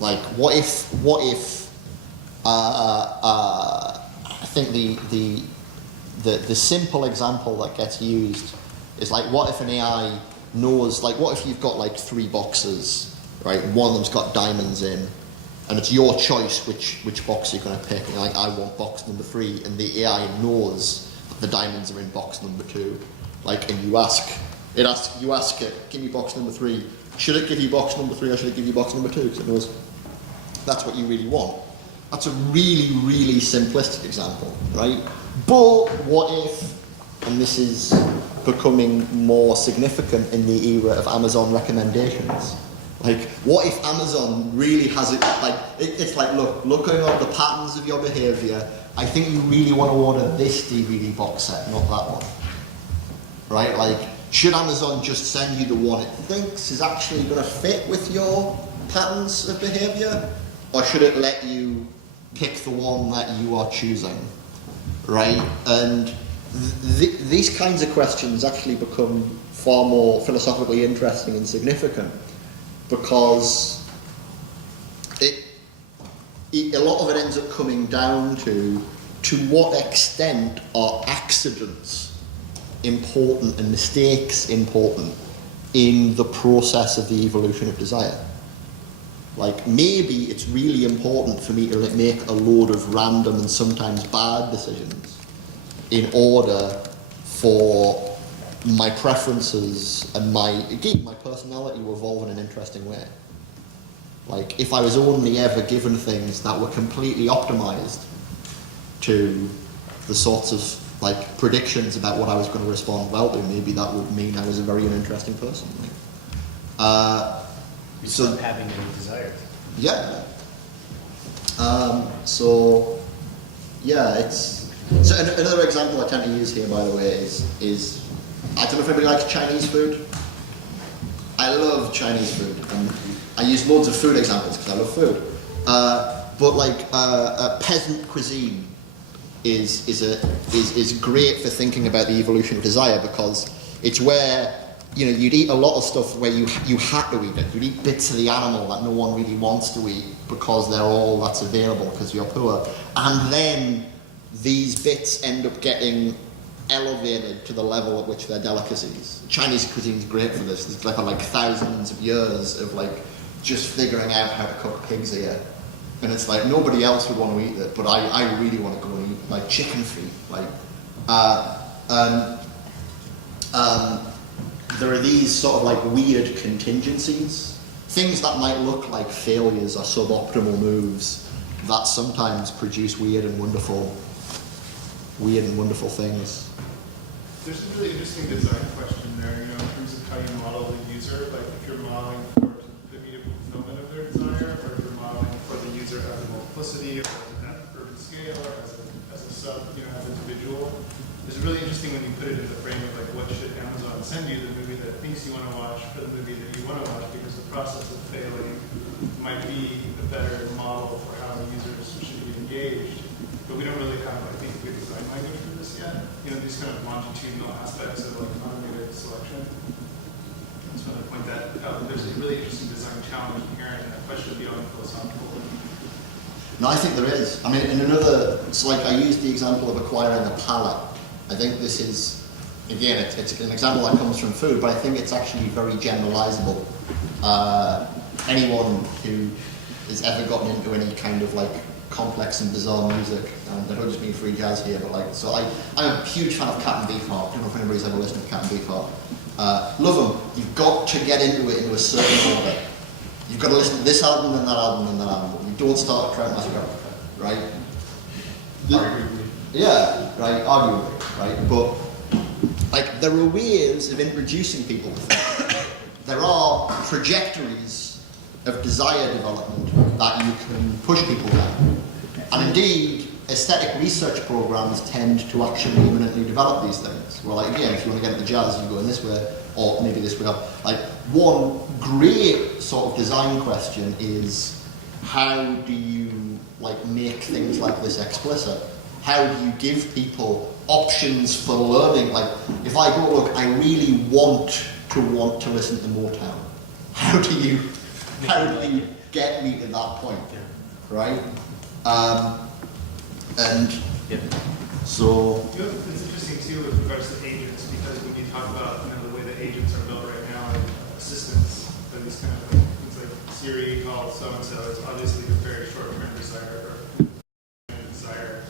Like, what if I think the simple example that gets used is, like, what if an AI knows, like, what if you've got, like, 3 boxes, right? One of them's got diamonds in, and it's your choice which box you're going to pick. And, like, I want box number 3, and the AI knows that the diamonds are in box number 2. Like, and you ask it, give me box number 3. Should it give you box number 3 or should it give you box number 2? Because it knows that's what you really want. That's a really, really simplistic example, right? But what if, and this is becoming more significant in the era of Amazon recommendations, like, what if Amazon really has it, like, it's like, looking at the patterns of your behaviour, I think you really want to order this DVD box set, not that one, right? Like, should Amazon just send you the one it thinks is actually going to fit with your patterns of behaviour, or should it let you pick the one that you are choosing, right? And these kinds of questions actually become far more philosophically interesting and significant, because a lot of it ends up coming down to what extent are accidents important and mistakes important in the process of the evolution of desire. Like, maybe it's really important for me to make a load of random and sometimes bad decisions in order for my preferences and my personality to evolve in an interesting way. Like, if I was only ever given things that were completely optimized to the sorts of, like, predictions about what I was going to respond well to, maybe that would mean I was a very uninteresting person. So having any desires. Yeah. So another example I tend to use here, by the way, is I don't know if anybody likes Chinese food. I love Chinese food, and I use loads of food examples because I love food. But like peasant cuisine is great for thinking about the evolution of desire, because it's where, you know, you'd eat a lot of stuff where you had to eat it. You'd eat bits of the animal that no one really wants to eat because they're all that's available because you're poor. And then these bits end up getting elevated to the level at which they're delicacies. Chinese cuisine is great for this. There's like thousands of years of like just figuring out how to cook pig's ear. And it's like nobody else would want to eat it, but I really want to go and eat like chicken feet. Like, there are these sort of like weird contingencies, things that might look like failures or suboptimal moves that sometimes produce weird and wonderful things. There's a really interesting design question there, in terms of how you model the user, like if you're modeling for the immediate fulfillment of their desire, or if you're modeling for the user as a multiplicity, or as an urban scale, or as a sub, as an individual. It's really interesting when you put it in the frame of like, what should Amazon send you, the movie that thinks you want to watch, or the movie that you want to watch, because the process of failing might be a better model for how the users should be engaged. But we don't really have, I think, a good design language for this yet. These kind of longitudinal aspects of like automated selection. I just want to point that out. There's a really interesting design challenge inherent in that question beyond philosophical. No, I think there is. I mean, it's like I used the example of acquiring a palette. I think this is, again, it's an example that comes from food, but I think it's actually very generalizable. Anyone who has ever gotten into any kind of like complex and bizarre music, and I don't just mean free jazz here, but like, so I'm a huge fan of Cat and Beefheart. I don't know if anybody's ever listened to Cat and Beefheart. Love them. You've got to get into it in a certain order. You've got to listen to this album, then that album, then that album. But you don't start at Trout Massacre, right? Arguably. Yeah, right, arguably, right? But like, there are ways of introducing people to things. There are trajectories of desire development that you can push people down. And indeed, aesthetic research programs tend to actually imminently develop these things. Well, like, again, if you want to get into jazz, you go in this way, or maybe this way. Like, one great sort of design question is, how do you like make things like this explicit? How do you give people options for learning? Like, if I go, look, I really want to listen to Motown. How do you get me to that point, right? And so It's interesting too with regards to agents, because when you talk about the way that agents are built right now, and assistants, or these kind of like things like Siri called so and so, it's obviously a very short-term desire or desire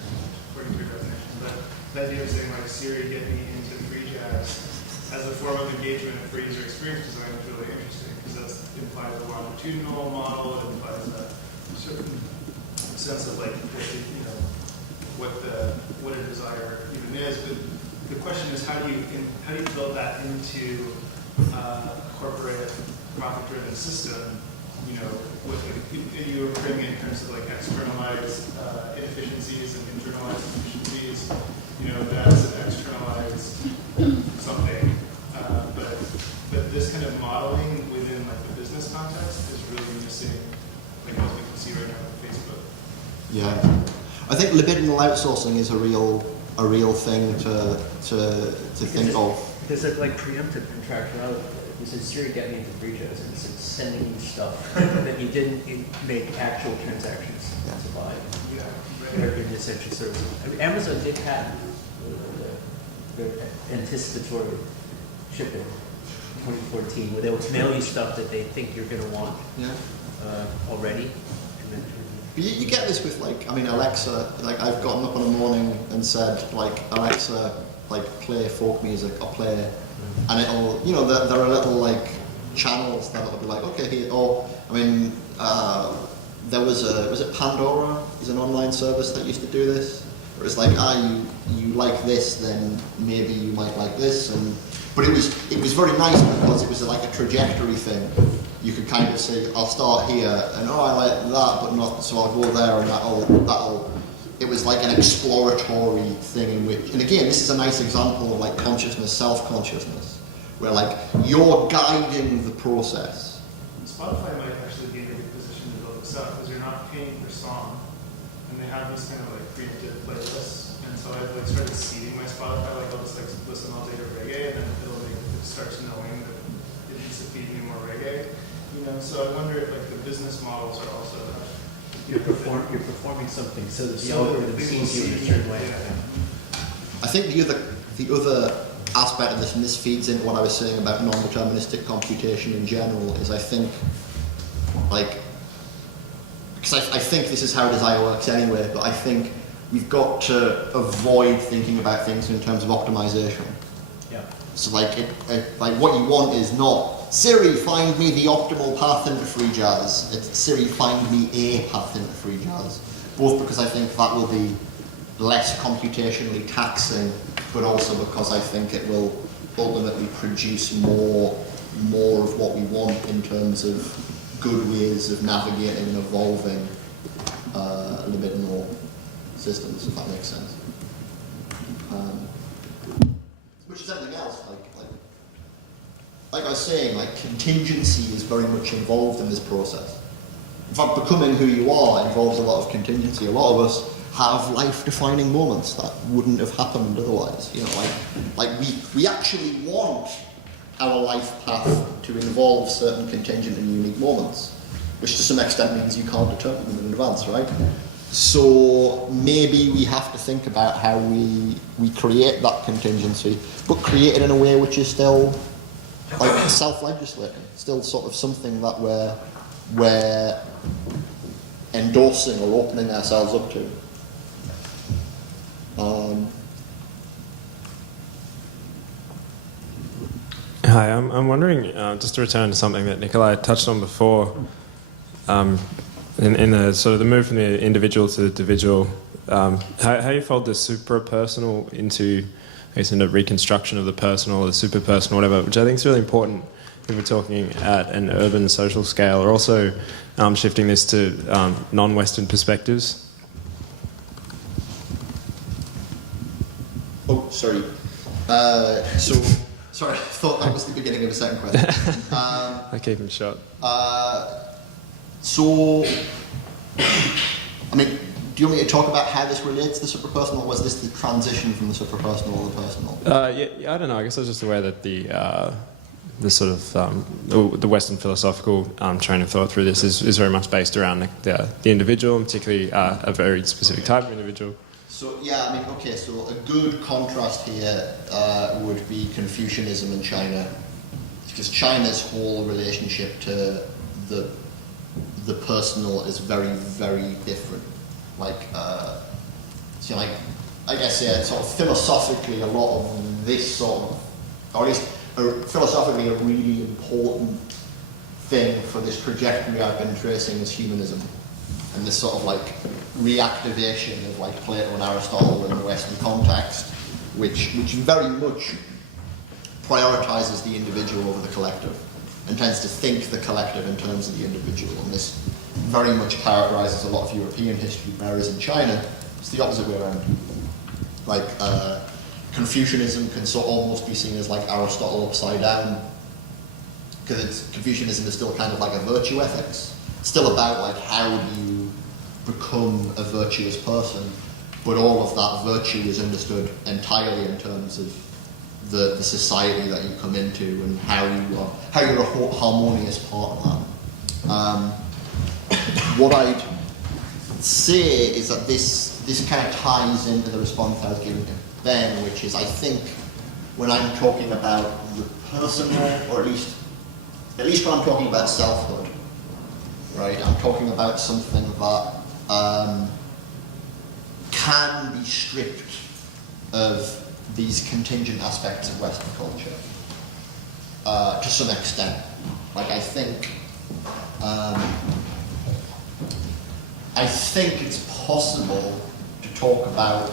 according to your definition. But the idea of saying like Siri, get me into free jazz as a form of engagement for user experience design is really interesting, because that implies a longitudinal model. It implies a certain sense of like what a desire even is. But the question is, how do you build that into a corporate profit-driven system? What you were bringing in terms of like externalized inefficiencies and internalized efficiencies. That's an externalized something. But this kind of modeling within like the business context is really missing, like as we can see right now with Facebook. yeah, I think libidinal outsourcing is a real thing to think of. There's a like preemptive contractuality. This is Siri get me into free jazz, and it's sending you stuff that you didn't make actual transactions to buy. Yeah, right. Or in essential services. I mean, Amazon did patent the anticipatory shipping in 2014, where they will mail you stuff that they think you're going to want already. And then, You get this with like, I mean, Alexa. Like, I've gotten up in the morning and said, like, Alexa, like, play folk music or play, and it'll, there are little like channels that it'll be like, okay, here. Or I mean, there was it Pandora? Is an online service that used to do this. Where it's like, you like this, then maybe you might like this, but it was very nice because it was like a trajectory thing. You could kind of say, I'll start here, and I like that, but not, so I'll go there, and that'll. It was like an exploratory thing in which, and again, this is a nice example of like consciousness, self-consciousness, where like you're guiding the process. Spotify might actually be in a good position to build this up, because you're not paying per song, and they have these kind of like preemptive playlists, and so I've like started seeding my Spotify, like I'll just like listen all day to reggae, and then it starts knowing that it needs to feed me more reggae. So I wonder if like the business models are also you're performing something so that the algorithm sees you in a certain way. I think the other aspect of this, and this feeds into what I was saying about non-deterministic computation in general, is I think, like, because I think this is how desire works anyway, but I think we've got to avoid thinking about things in terms of optimization. Yeah. So like, like what you want is not, Siri, find me the optimal path into free jazz. It's Siri, find me a path into free jazz. Both because I think that will be less computationally taxing, but also because I think it will ultimately produce more of what we want in terms of good ways of navigating and evolving libidinal systems, if that makes sense. Which is everything else. Like I was saying, like contingency is very much involved in this process. In fact, becoming who you are involves a lot of contingency. A lot of us have life-defining moments that wouldn't have happened otherwise. You know, like we actually want our life path to involve certain contingent and unique moments, which to some extent means you can't determine them in advance, right? So maybe we have to think about how we create that contingency, but create it in a way which is still like self-legislating, still sort of something that we're endorsing or opening ourselves up to. Hi, I'm wondering, just to return to something that Nikolai touched on before, in the sort of the move from the individual to the dividual, how you fold the supra-personal into, I guess, into reconstruction of the personal or the super-personal, whatever, which I think is really important if we're talking at an urban social scale, or also shifting this to non-Western perspectives. Oh, sorry. Sorry, I thought that was the beginning of a second question. I keep them short. So, I mean, do you want me to talk about how this relates to the suprapersonal, or was this the transition from the suprapersonal to the personal? Yeah, I don't know. I guess I was just aware that the sort of the Western philosophical train of thought through this is very much based around the individual, and particularly a very specific type of individual. So yeah, I mean, okay. So a good contrast here would be Confucianism in China, because China's whole relationship to the personal is very, very different. Like, so like, I guess, yeah, sort of philosophically, a lot of this sort of, or at least philosophically, a really important thing for this trajectory I've been tracing is humanism, and this sort of like reactivation of like Plato and Aristotle in the Western context, which very much prioritizes the individual over the collective, and tends to think the collective in terms of the individual. And this very much characterizes a lot of European history, whereas in China, it's the opposite way around. Like, Confucianism can sort of almost be seen as like Aristotle upside down, because Confucianism is still kind of like a virtue ethics. It's still about like how do you become a virtuous person, but all of that virtue is understood entirely in terms of the society that you come into and how you're a harmonious part of that. What I'd say is that this kind of ties into the response I was giving to Ben, which is I think when I'm talking about the personal, or at least when I'm talking about selfhood, right, I'm talking about something that can be stripped of these contingent aspects of Western culture to some extent. Like I think it's possible to talk about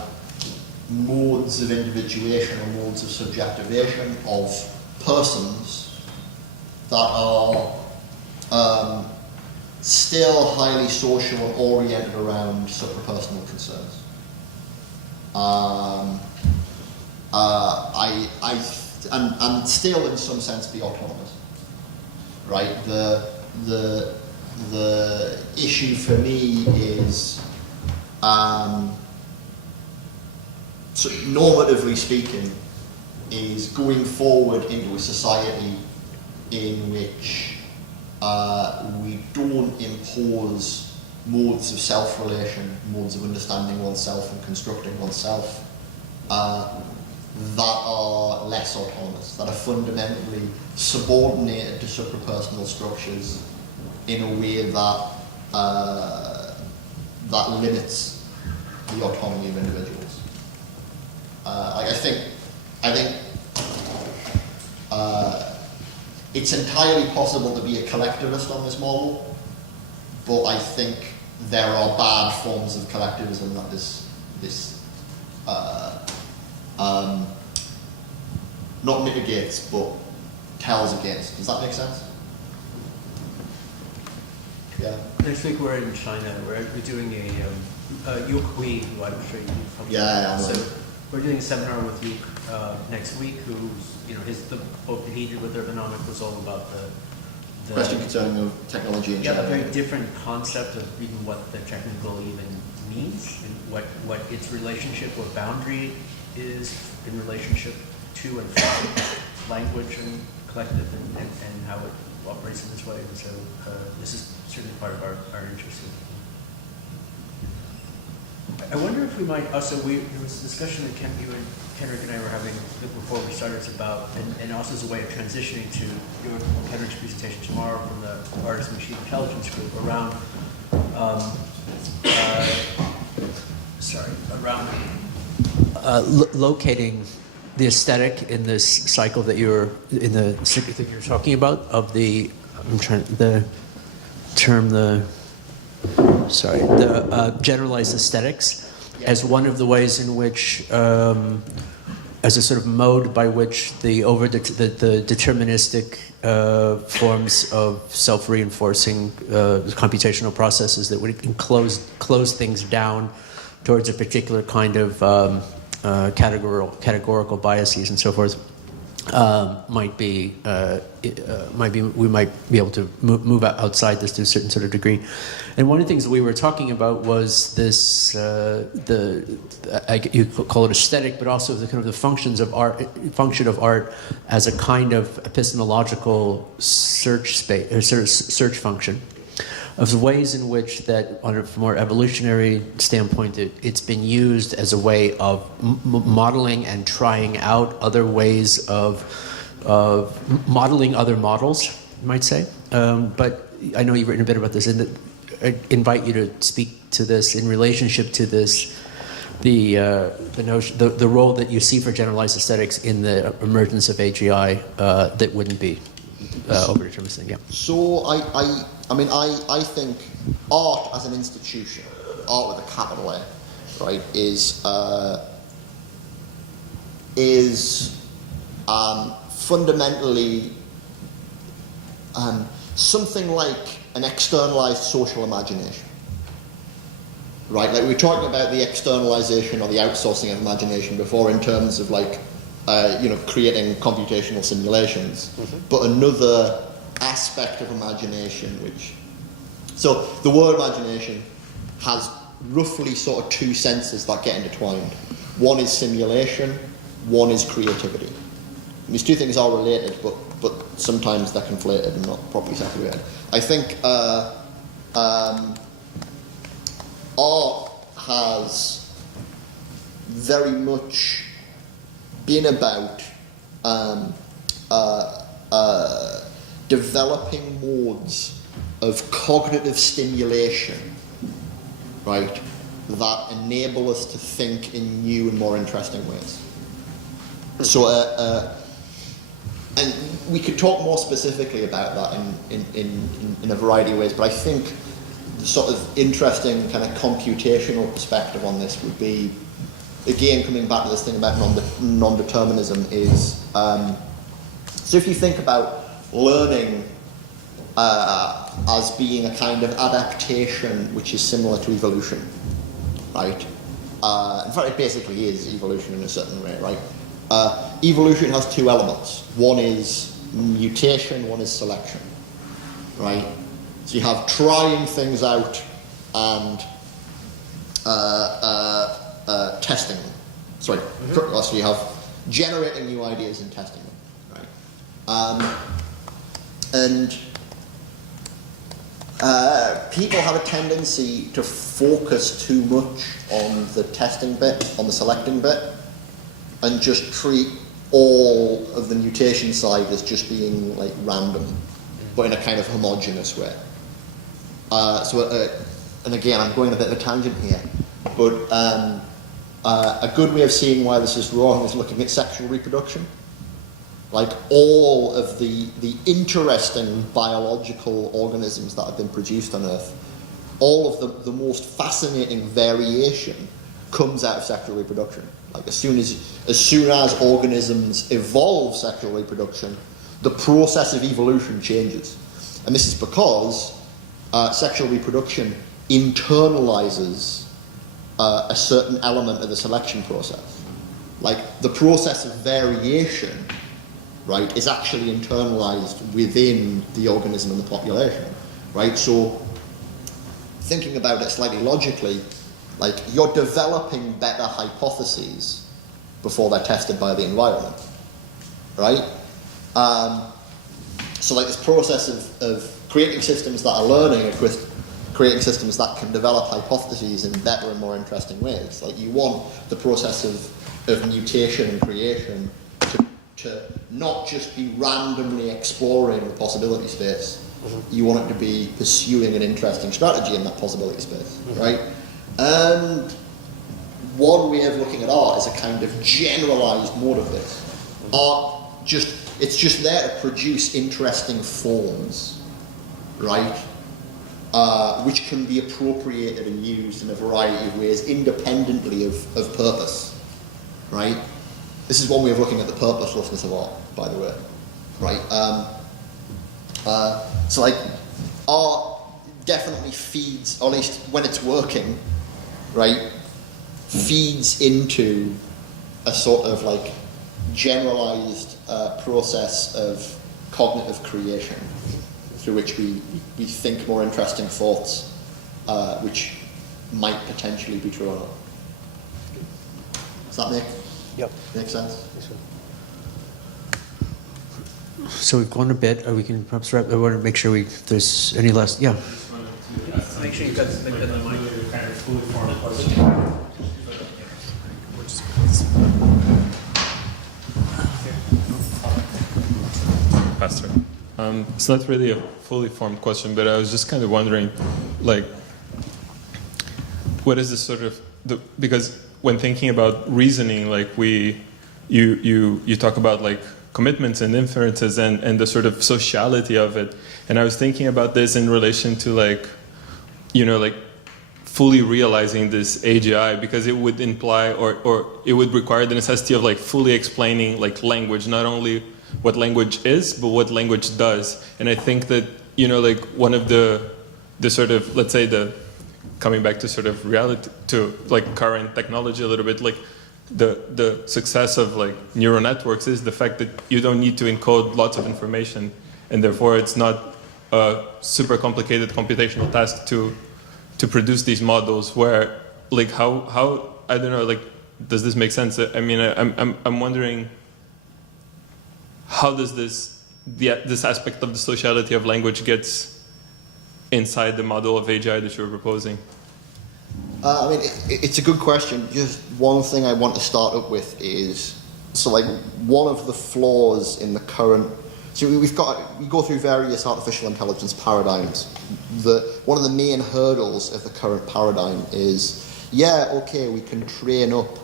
modes of individuation or modes of subjectivation of persons that are still highly social and oriented around suprapersonal concerns. And still in some sense be autonomous, right? The issue for me is, so normatively speaking, is going forward into a society in which we don't impose modes of self-relation, modes of understanding oneself and constructing oneself, that are less autonomous, that are fundamentally subordinated to suprapersonal structures in a way that that limits the autonomy of individuals. I think it's entirely possible to be a collectivist on this model, but I think there are bad forms of collectivism that this not mitigates, but tells against. Does that make sense? Yeah. Next week we're in China. We're doing a Yuk Hui, who I'm sure you probably Yeah. So we're doing a seminar with Yuk next week, who's, the book that he did with Urbanomic was all about the Question concerning of technology in yeah, China. a very different concept of even what the technical even means, and what its relationship or boundary is in relationship to and from language and collective, and how it operates in this way. And so this is certainly part of our interest. I wonder if we might also, there was a discussion that you and Kendrick and I were having before we started about, and also as a way of transitioning to your Kendrick's presentation tomorrow from the Artist Machine Intelligence Group around, locating the aesthetic in this cycle that you're talking about of the generalized aesthetics as one of the ways in which, as a sort of mode by which the deterministic forms of self-reinforcing computational processes that would close things down towards a particular kind of categorical biases and so forth we might be able to move outside this to a certain sort of degree. And one of the things that we were talking about was this you call it aesthetic, but also the kind of the function of art as a kind of epistemological search space or search function, of the ways in which that, on a more evolutionary standpoint, it's been used as a way of modeling and trying out other ways of modeling other models, you might say. But I know you've written a bit about this, and I invite you to speak to this in relationship to this, the notion, the role that you see for generalized aesthetics in the emergence of AGI that wouldn't be over-deterministic. Yeah. So I think art as an institution, art with a capital A, right, is fundamentally something like an externalized social imagination, right? Like we were talking about the externalization or the outsourcing of imagination before in terms of creating computational simulations, but another aspect of imagination so the word imagination has roughly sort of two senses that get intertwined. One is simulation, one is creativity. And these two things are related, but sometimes they're conflated and not properly separated. I think art has very much been about developing modes of cognitive stimulation, right, that enable us to think in new and more interesting ways. So, and we could talk more specifically about that in a variety of ways, but I think the sort of interesting kind of computational perspective on this would be, again, coming back to this thing about non-determinism is, so if you think about learning as being a kind of adaptation which is similar to evolution, right? In fact, it basically is evolution in a certain way, right? Evolution has two elements. One is mutation, one is selection, right? So you have trying things out and testing them. So you have generating new ideas and testing them, right? And people have a tendency to focus too much on the testing bit, on the selecting bit, and just treat all of the mutation side as just being like random, but in a kind of homogeneous way. And again, I'm going on a bit of a tangent here, but a good way of seeing why this is wrong is looking at sexual reproduction. Like all of the interesting biological organisms that have been produced on Earth, all of the most fascinating variation comes out of sexual reproduction. Like as soon as organisms evolve sexual reproduction, the process of evolution changes. And this is because sexual reproduction internalizes a certain element of the selection process. Like the process of variation, right, is actually internalized within the organism and the population, right? So thinking about it slightly logically, like you're developing better hypotheses before they're tested by the environment, right? So like this process of creating systems that are learning and creating systems that can develop hypotheses in better and more interesting ways. Like you want the process of mutation and creation to not just be randomly exploring the possibility space. You want it to be pursuing an interesting strategy in that possibility space, right? And one way of looking at art is a kind of generalized mode of this. Art it's just there to produce interesting forms, right? Which can be appropriated and used in a variety of ways independently of purpose, right? This is one way of looking at the purposelessness of art, by the way, right? So like, art definitely feeds, or at least when it's working, right, feeds into a sort of like generalized process of cognitive creation through which we think more interesting thoughts, which might potentially be true or not. Does that make sense? So we've gone a bit, or we can perhaps wrap. I want to make sure if there's any last. Yeah. Make sure you've got the mic. Kind of fully formed question. Pastor. It's not really a fully formed question, but I was just kind of wondering, like, what is the sort of because when thinking about reasoning, like you talk about like commitments and inferences and the sort of sociality of it, and I was thinking about this in relation to like, like fully realizing this AGI, because it would imply or it would require the necessity of like fully explaining like language, not only what language is, but what language does. And I think that, like one of the sort of, let's say coming back to sort of reality, to like current technology a little bit, like the success of like neural networks is the fact that you don't need to encode lots of information, and therefore it's not a super complicated computational task to produce these models where like how I don't know, like, does this make sense? I mean, I'm wondering, how does this aspect of the sociality of language gets inside the model of AGI that you're proposing? I mean, it's a good question. Just one thing I want to start up with is, so like one of the flaws in the current, so we go through various artificial intelligence paradigms. One of the main hurdles of the current paradigm is, yeah, okay, we can train up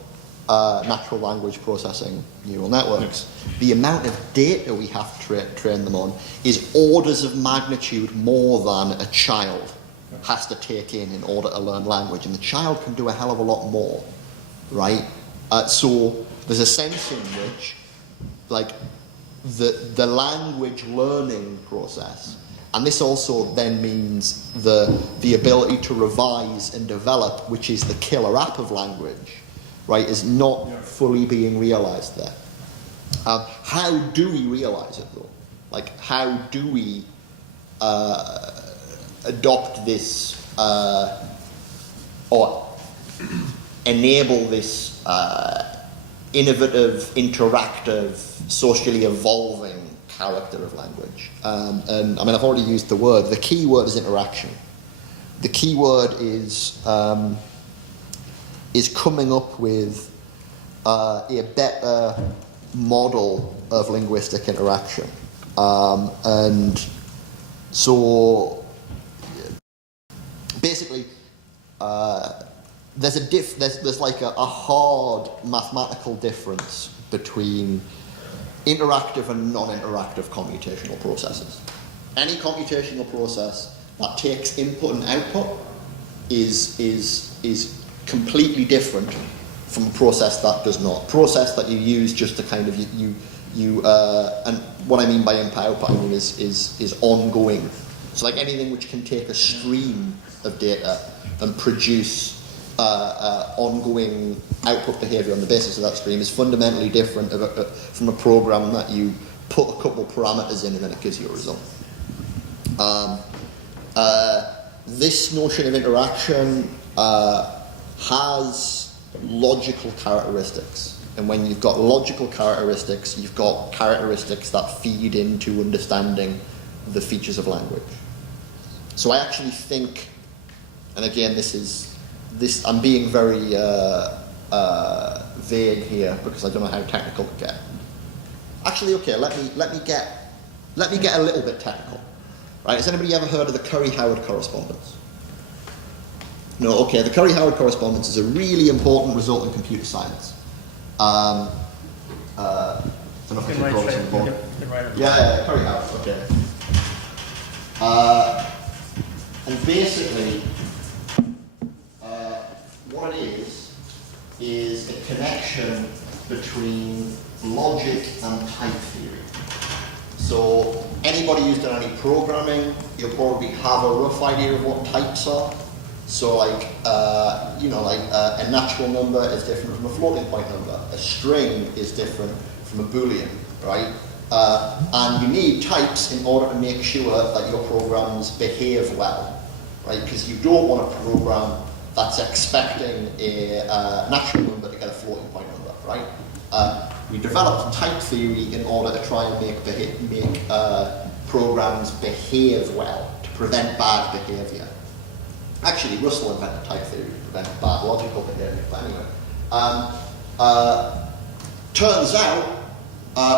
natural language processing neural networks. The amount of data we have to train them on is orders of magnitude more than a child has to take in order to learn language, and the child can do a hell of a lot more, right? So there's a sense in which, like, the language learning process, and this also then means the ability to revise and develop, which is the killer app of language, right, is not fully being realized there. How do we realize it, though? Like, how do we adopt this or enable this innovative, interactive, socially evolving character of language? And I mean, I've already used the word. The key word is interaction. The key word is coming up with a better model of linguistic interaction. And so basically, there's like a hard mathematical difference between interactive and non-interactive computational processes. Any computational process that takes input and output is completely different from a process that does not. Process that you use just to kind of and what I mean by input-output, I mean is ongoing. So like anything which can take a stream of data and produce ongoing output behavior on the basis of that stream is fundamentally different from a program that you put a couple of parameters in and then it gives you a result. This notion of interaction has logical characteristics. And when you've got logical characteristics, you've got characteristics that feed into understanding the features of language. So I actually think, and again, I'm being very vague here because I don't know how technical to get. Actually, okay, let me get a little bit technical. Right? Has anybody ever heard of the Curry-Howard correspondence? No, okay, the Curry-Howard correspondence is a really important result in computer science. I don't know if I can draw this on the board. Yeah, Curry-Howard, okay. And basically, what it is a connection between logic and type theory. So anybody who's done any programming, you'll probably have a rough idea of what types are. So like, a natural number is different from a floating point number. A string is different from a Boolean, right? And you need types in order to make sure that your programs behave well, right? Because you don't want a program that's expecting a natural number to get a floating point number, right? We developed type theory in order to try and make programs behave well, to prevent bad behavior. Actually, Russell invented type theory to prevent bad logical behavior, but anyway. Turns out,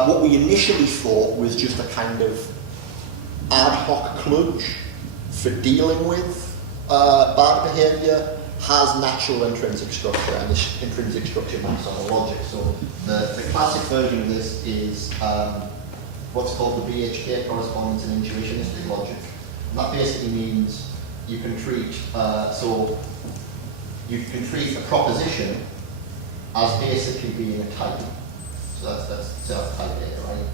what we initially thought was just a kind of ad hoc kludge for dealing with bad behavior has natural intrinsic structure, and this intrinsic structure maps on the logic. So the classic version of this is what's called the BHK correspondence in intuitionistic logic. And that basically means you can treat a proposition as basically being a type. So that's type A, right?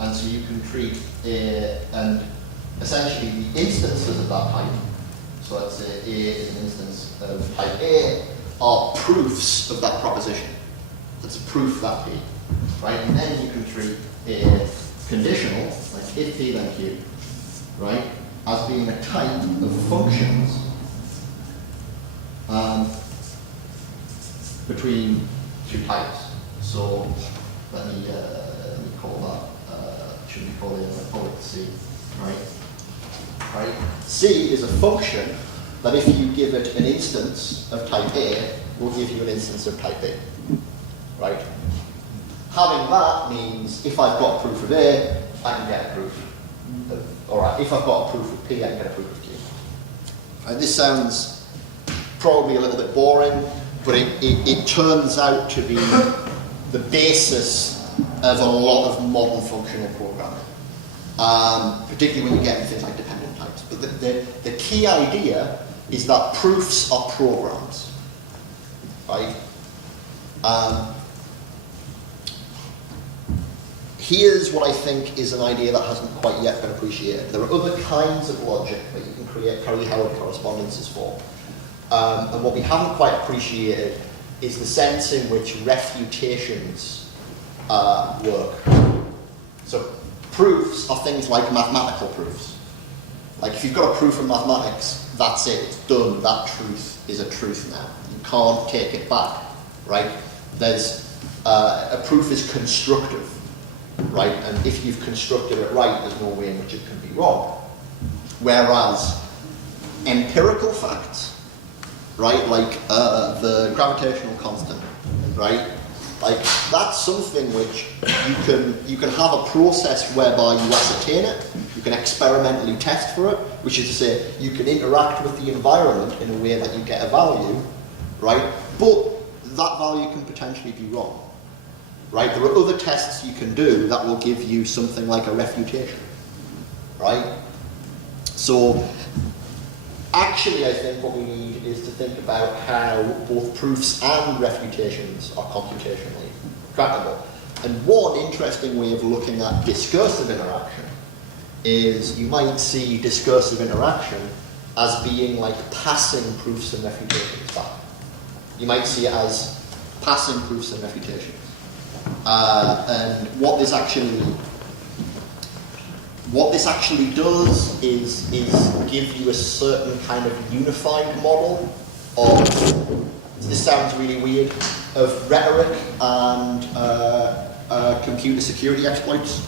And so you can treat and essentially the instances of that type. So let's say A is an instance of type A are proofs of that proposition. That's a proof that P, right? And then you can treat a conditional, like if P then Q, right, as being a type of functions between two types. So let me call that, should we call it C, right? Right? C is a function that if you give it an instance of type A, will give you an instance of type B. Right? Having that means if I've got proof of A, I can get a proof of, alright, if I've got a proof of P, I can get a proof of Q. And this sounds probably a little bit boring, but it turns out to be the basis of a lot of modern functional programming. Particularly when you get into things like dependent types. But the key idea is that proofs are programs, right? Here's what I think is an idea that hasn't quite yet been appreciated. There are other kinds of logic that you can create Curry-Howard correspondences for. And what we haven't quite appreciated is the sense in which refutations work. So proofs are things like mathematical proofs. Like if you've got a proof in mathematics, that's it, it's done, that truth is a truth now. You can't take it back, right? There's, a proof is constructive, right? And if you've constructed it right, there's no way in which it can be wrong. Whereas empirical facts, right, like the gravitational constant, right? Like, that's something which you can have a process whereby you ascertain it, you can experimentally test for it, which is to say, you can interact with the environment in a way that you get a value, right? But that value can potentially be wrong, right? There are other tests you can do that will give you something like a refutation, right? So, actually, I think what we need is to think about how both proofs and refutations are computationally tractable. And one interesting way of looking at discursive interaction is you might see discursive interaction as being like passing proofs and refutations back. You might see it as passing proofs and refutations. And what this actually does is give you a certain kind of unified model of, this sounds really weird, of rhetoric and computer security exploits.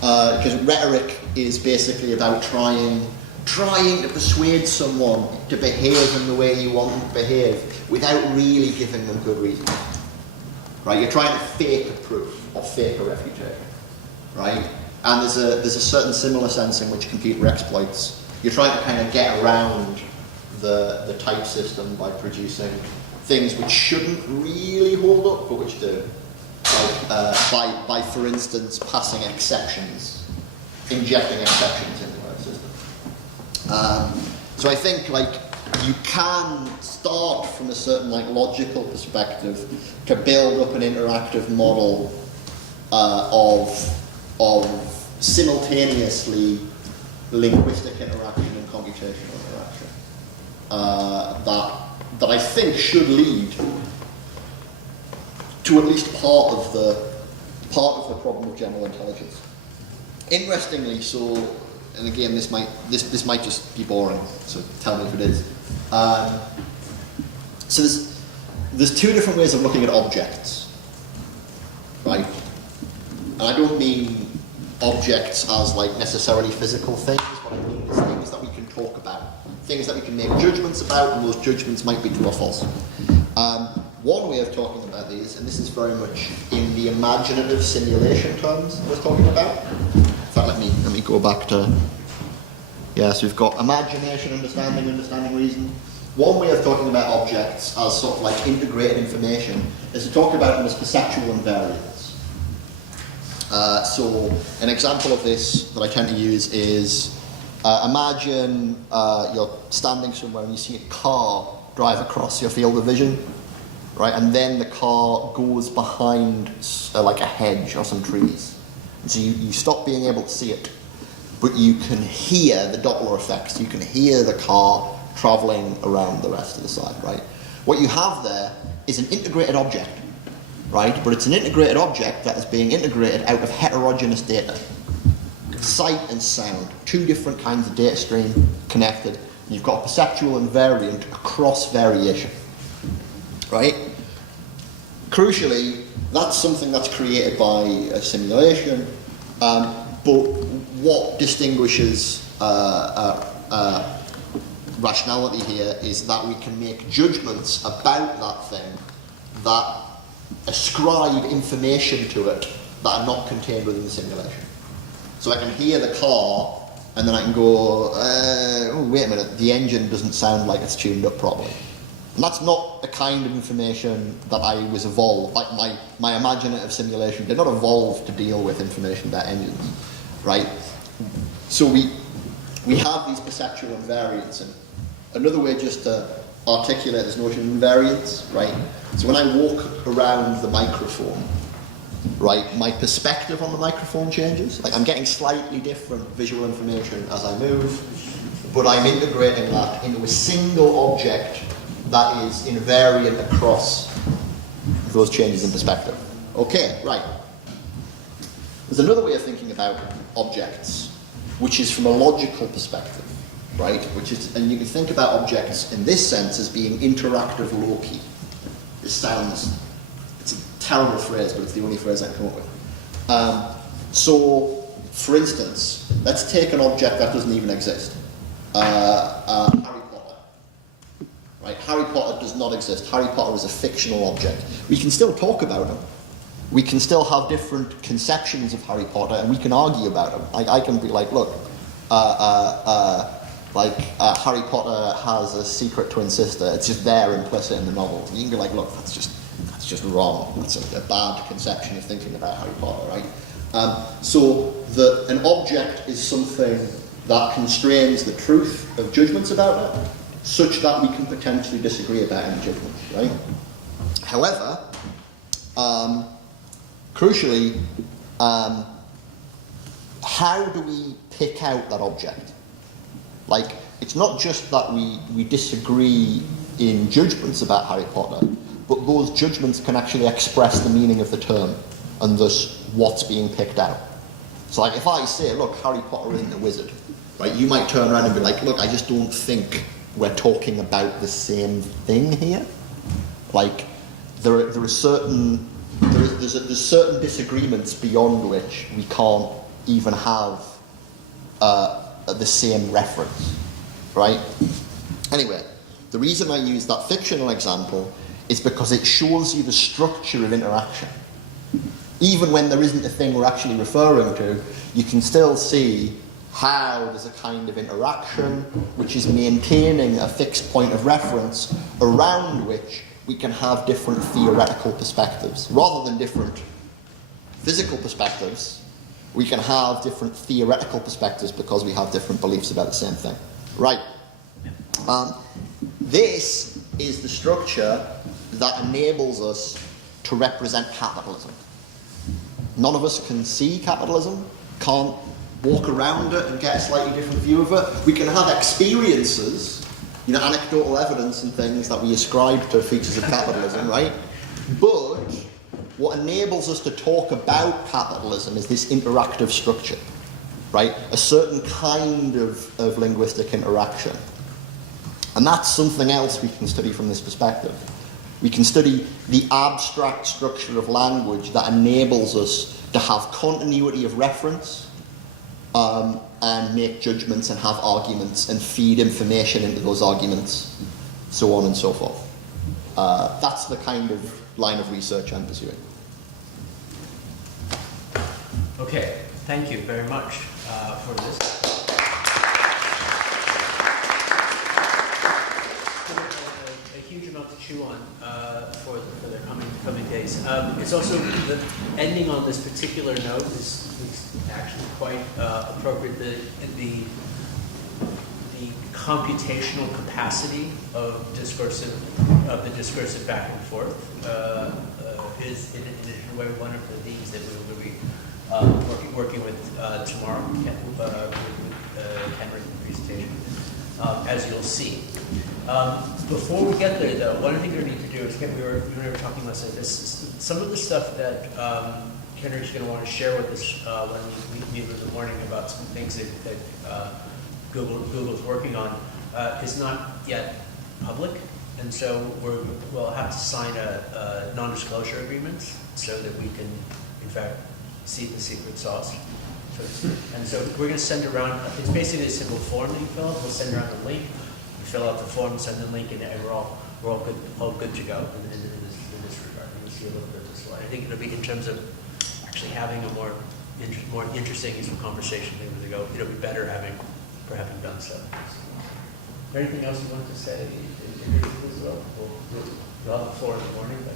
Because rhetoric is basically about trying to persuade someone to behave in the way you want them to behave without really giving them good reasons. Right? You're trying to fake a proof or fake a refutation. Right? And there's a certain similar sense in which computer exploits, you're trying to kind of get around the type system by producing things which shouldn't really hold up, but which do. Like, by for instance, passing exceptions, injecting exceptions into our system. So I think, like, you can start from a certain, like, logical perspective to build up an interactive model of simultaneously linguistic interaction and computational interaction that I think should lead to at least part of the problem of general intelligence. Interestingly, so, and again, this might just be boring, so tell me if it is. So there's two different ways of looking at objects, right? And I don't mean objects as like necessarily physical things. What I mean is things that we can talk about, things that we can make judgments about, and those judgments might be true or false. One way of talking about these, and this is very much in the imaginative simulation terms I was talking about. In fact, let me go back to, so we've got imagination, understanding reason. One way of talking about objects as sort of like integrated information is to talk about them as perceptual invariants. So an example of this that I tend to use is imagine you're standing somewhere and you see a car drive across your field of vision. Right, and then the car goes behind like a hedge or some trees. And so you stop being able to see it, but you can hear the Doppler effects. You can hear the car traveling around the rest of the side, right? What you have there is an integrated object, right? But it's an integrated object that is being integrated out of heterogeneous data. Sight and sound, two different kinds of data stream connected. And you've got a perceptual invariant across variation. Right? Crucially, that's something that's created by a simulation, but what distinguishes rationality here is that we can make judgments about that thing that ascribe information to it that are not contained within the simulation. So I can hear the car, and then I can go, wait a minute, the engine doesn't sound like it's tuned up properly. And that's not the kind of information that I was evolved, like my imaginative simulation did not evolve to deal with information about engines, right? So we have these perceptual invariants, and another way just to articulate this notion of invariance, right? So when I walk around the microphone, right, my perspective on the microphone changes. Like I'm getting slightly different visual information as I move, but I'm integrating that into a single object that is invariant across those changes in perspective. Okay, right. There's another way of thinking about objects, which is from a logical perspective, right? And you can think about objects in this sense as being interactive loci. This sounds, it's a terrible phrase, but it's the only phrase I can come up with. So, for instance, let's take an object that doesn't even exist. Harry Potter. right? Harry Potter does not exist. Harry Potter is a fictional object. We can still talk about him. We can still have different conceptions of Harry Potter, and we can argue about him. I can be like, look, Harry Potter has a secret twin sister. It's just there implicit in the novel. You can be like, look, that's just wrong. That's a bad conception of thinking about Harry Potter, right? So an object is something that constrains the truth of judgments about it, such that we can potentially disagree about any judgments, right? However, crucially, how do we pick out that object? Like, it's not just that we disagree in judgments about Harry Potter, but those judgments can actually express the meaning of the term, and thus what's being picked out. So like, if I say, look, Harry Potter isn't a wizard, right, you might turn around and be like, look, I just don't think we're talking about the same thing here. Like, there's certain disagreements beyond which we can't even have the same reference, right? Anyway, the reason I use that fictional example is because it shows you the structure of interaction. Even when there isn't a thing we're actually referring to, you can still see how there's a kind of interaction which is maintaining a fixed point of reference around which we can have different theoretical perspectives. Rather than different physical perspectives, we can have different theoretical perspectives because we have different beliefs about the same thing. Right. This is the structure that enables us to represent capitalism. None of us can see capitalism, can't walk around it and get a slightly different view of it. We can have experiences, anecdotal evidence and things that we ascribe to features of capitalism, right? But what enables us to talk about capitalism is this interactive structure, right? A certain kind of linguistic interaction. And that's something else we can study from this perspective. We can study the abstract structure of language that enables us to have continuity of reference and make judgments and have arguments and feed information into those arguments, so on and so forth. That's the kind of line of research I'm pursuing. Okay, thank you very much for this. A huge amount to chew on for the coming days. It's also the ending on this particular note is actually quite appropriate. The computational capacity of the discursive back and forth is in a way one of the themes that we will be working with tomorrow with Henry's presentation, as you'll see. Before we get there, though, one thing we need to do is we were talking about this. Some of the stuff that Henry's going to want to share with us when we meet in the morning about some things that Google's working on is not yet public, and so we'll have to sign a non-disclosure agreement so that we can, in fact, see the secret sauce. And so we're going to send around, it's basically a simple form that you fill out. We'll send around the link, you fill out the form, send the link, and we're all good to go in this regard. You'll see a little bit of this one. I think it'll be in terms of actually having a more interesting conversation maybe to go. It'll be better for having done so. Is there anything else you want to say as well? We'll have the floor in the morning, but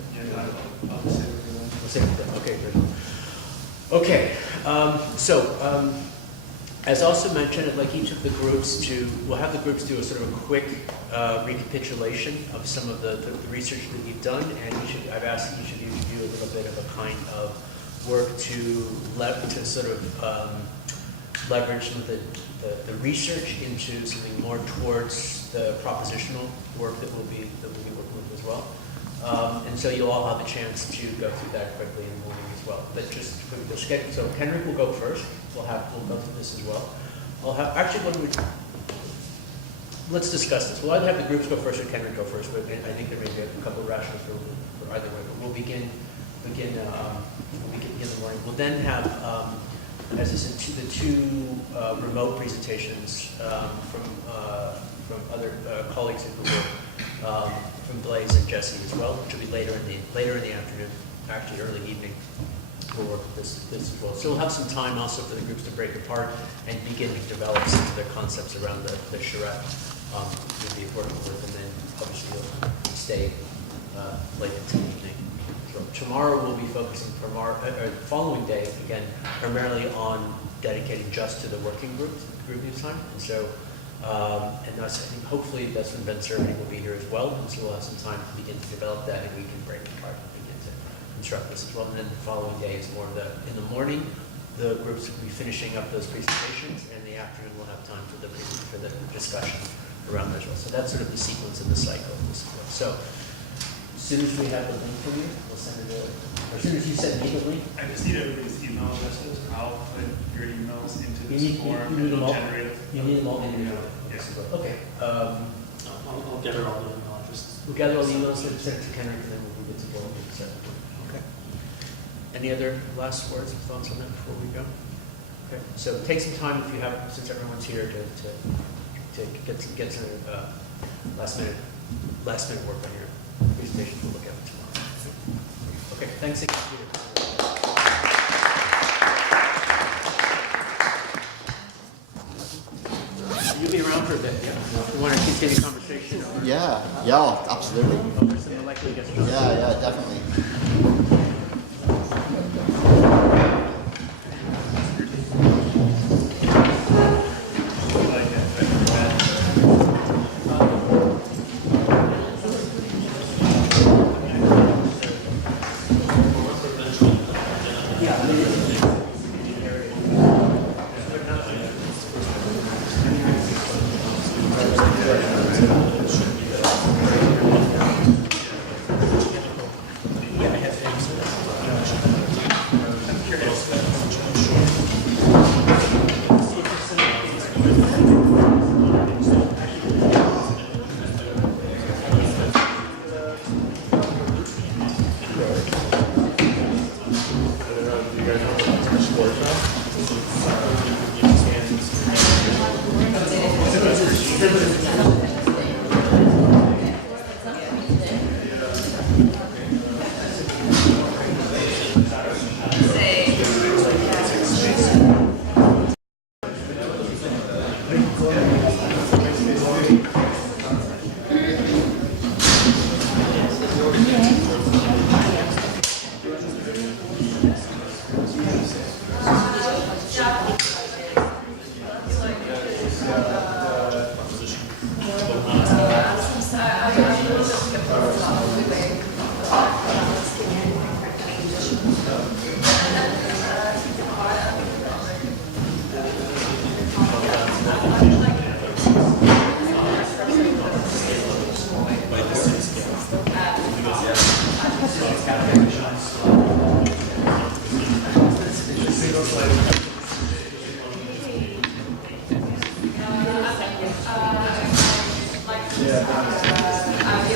we'll save it then. Okay, good. Okay, so as also mentioned, I'd like each of the groups we'll have the groups do a sort of a quick recapitulation of some of the research that you've done, and I've asked each of you to do a little bit of a kind of work to sort of leverage some of the research into something more towards the propositional work that we'll be working with as well. And so you'll all have a chance to go through that quickly in the morning as well. But just the schedule. So Henrik will go first. We'll go through this as well. Let's discuss this. We'll either have the groups go first or Henrik go first. But I think there may be a couple of rationals for either way. But we'll begin in the morning. We'll then have, as I said, the two remote presentations from other colleagues at Google. from Blaze and Jesse as well, which will be later in the afternoon, actually early evening. We'll work with this as well. So we'll have some time also for the groups to break apart and begin to develop some of their concepts around the charrette we'll be working with, and then obviously we'll stay late into the evening. So tomorrow we'll be focusing the following day, again, primarily on dedicating just to the working group time. And so, and I think hopefully that's when Ben Cerveny will be here as well, and so we'll have some time to begin to develop that, and we can break apart and begin to construct this as well. And then the following day is more in the morning, the groups will be finishing up those presentations, and in the afternoon we'll have time for the discussion around those as well. So that's sort of the sequence of the cycle. So as soon as we have the link for you, we'll send it over. Or as soon as you send me the link. I just need everybody's email addresses. I'll put your emails into You this need, form. you need them all. Generate it. You need them all in your email. Yeah. Okay. I'll gather all the email addresses. We'll gather all the emails and send it to Kendrick, and then we'll be good to go. Okay. Any other last words or thoughts on that before we go? Okay. So take some time if you have, since everyone's here, to get some last minute work on your presentation. We'll look at it tomorrow. Okay. Thanks again, Peter. You'll be around for a bit, yeah? You want to continue the conversation? Or? Yeah, absolutely. Oh, there's some molecular guest jobs. Yeah, definitely.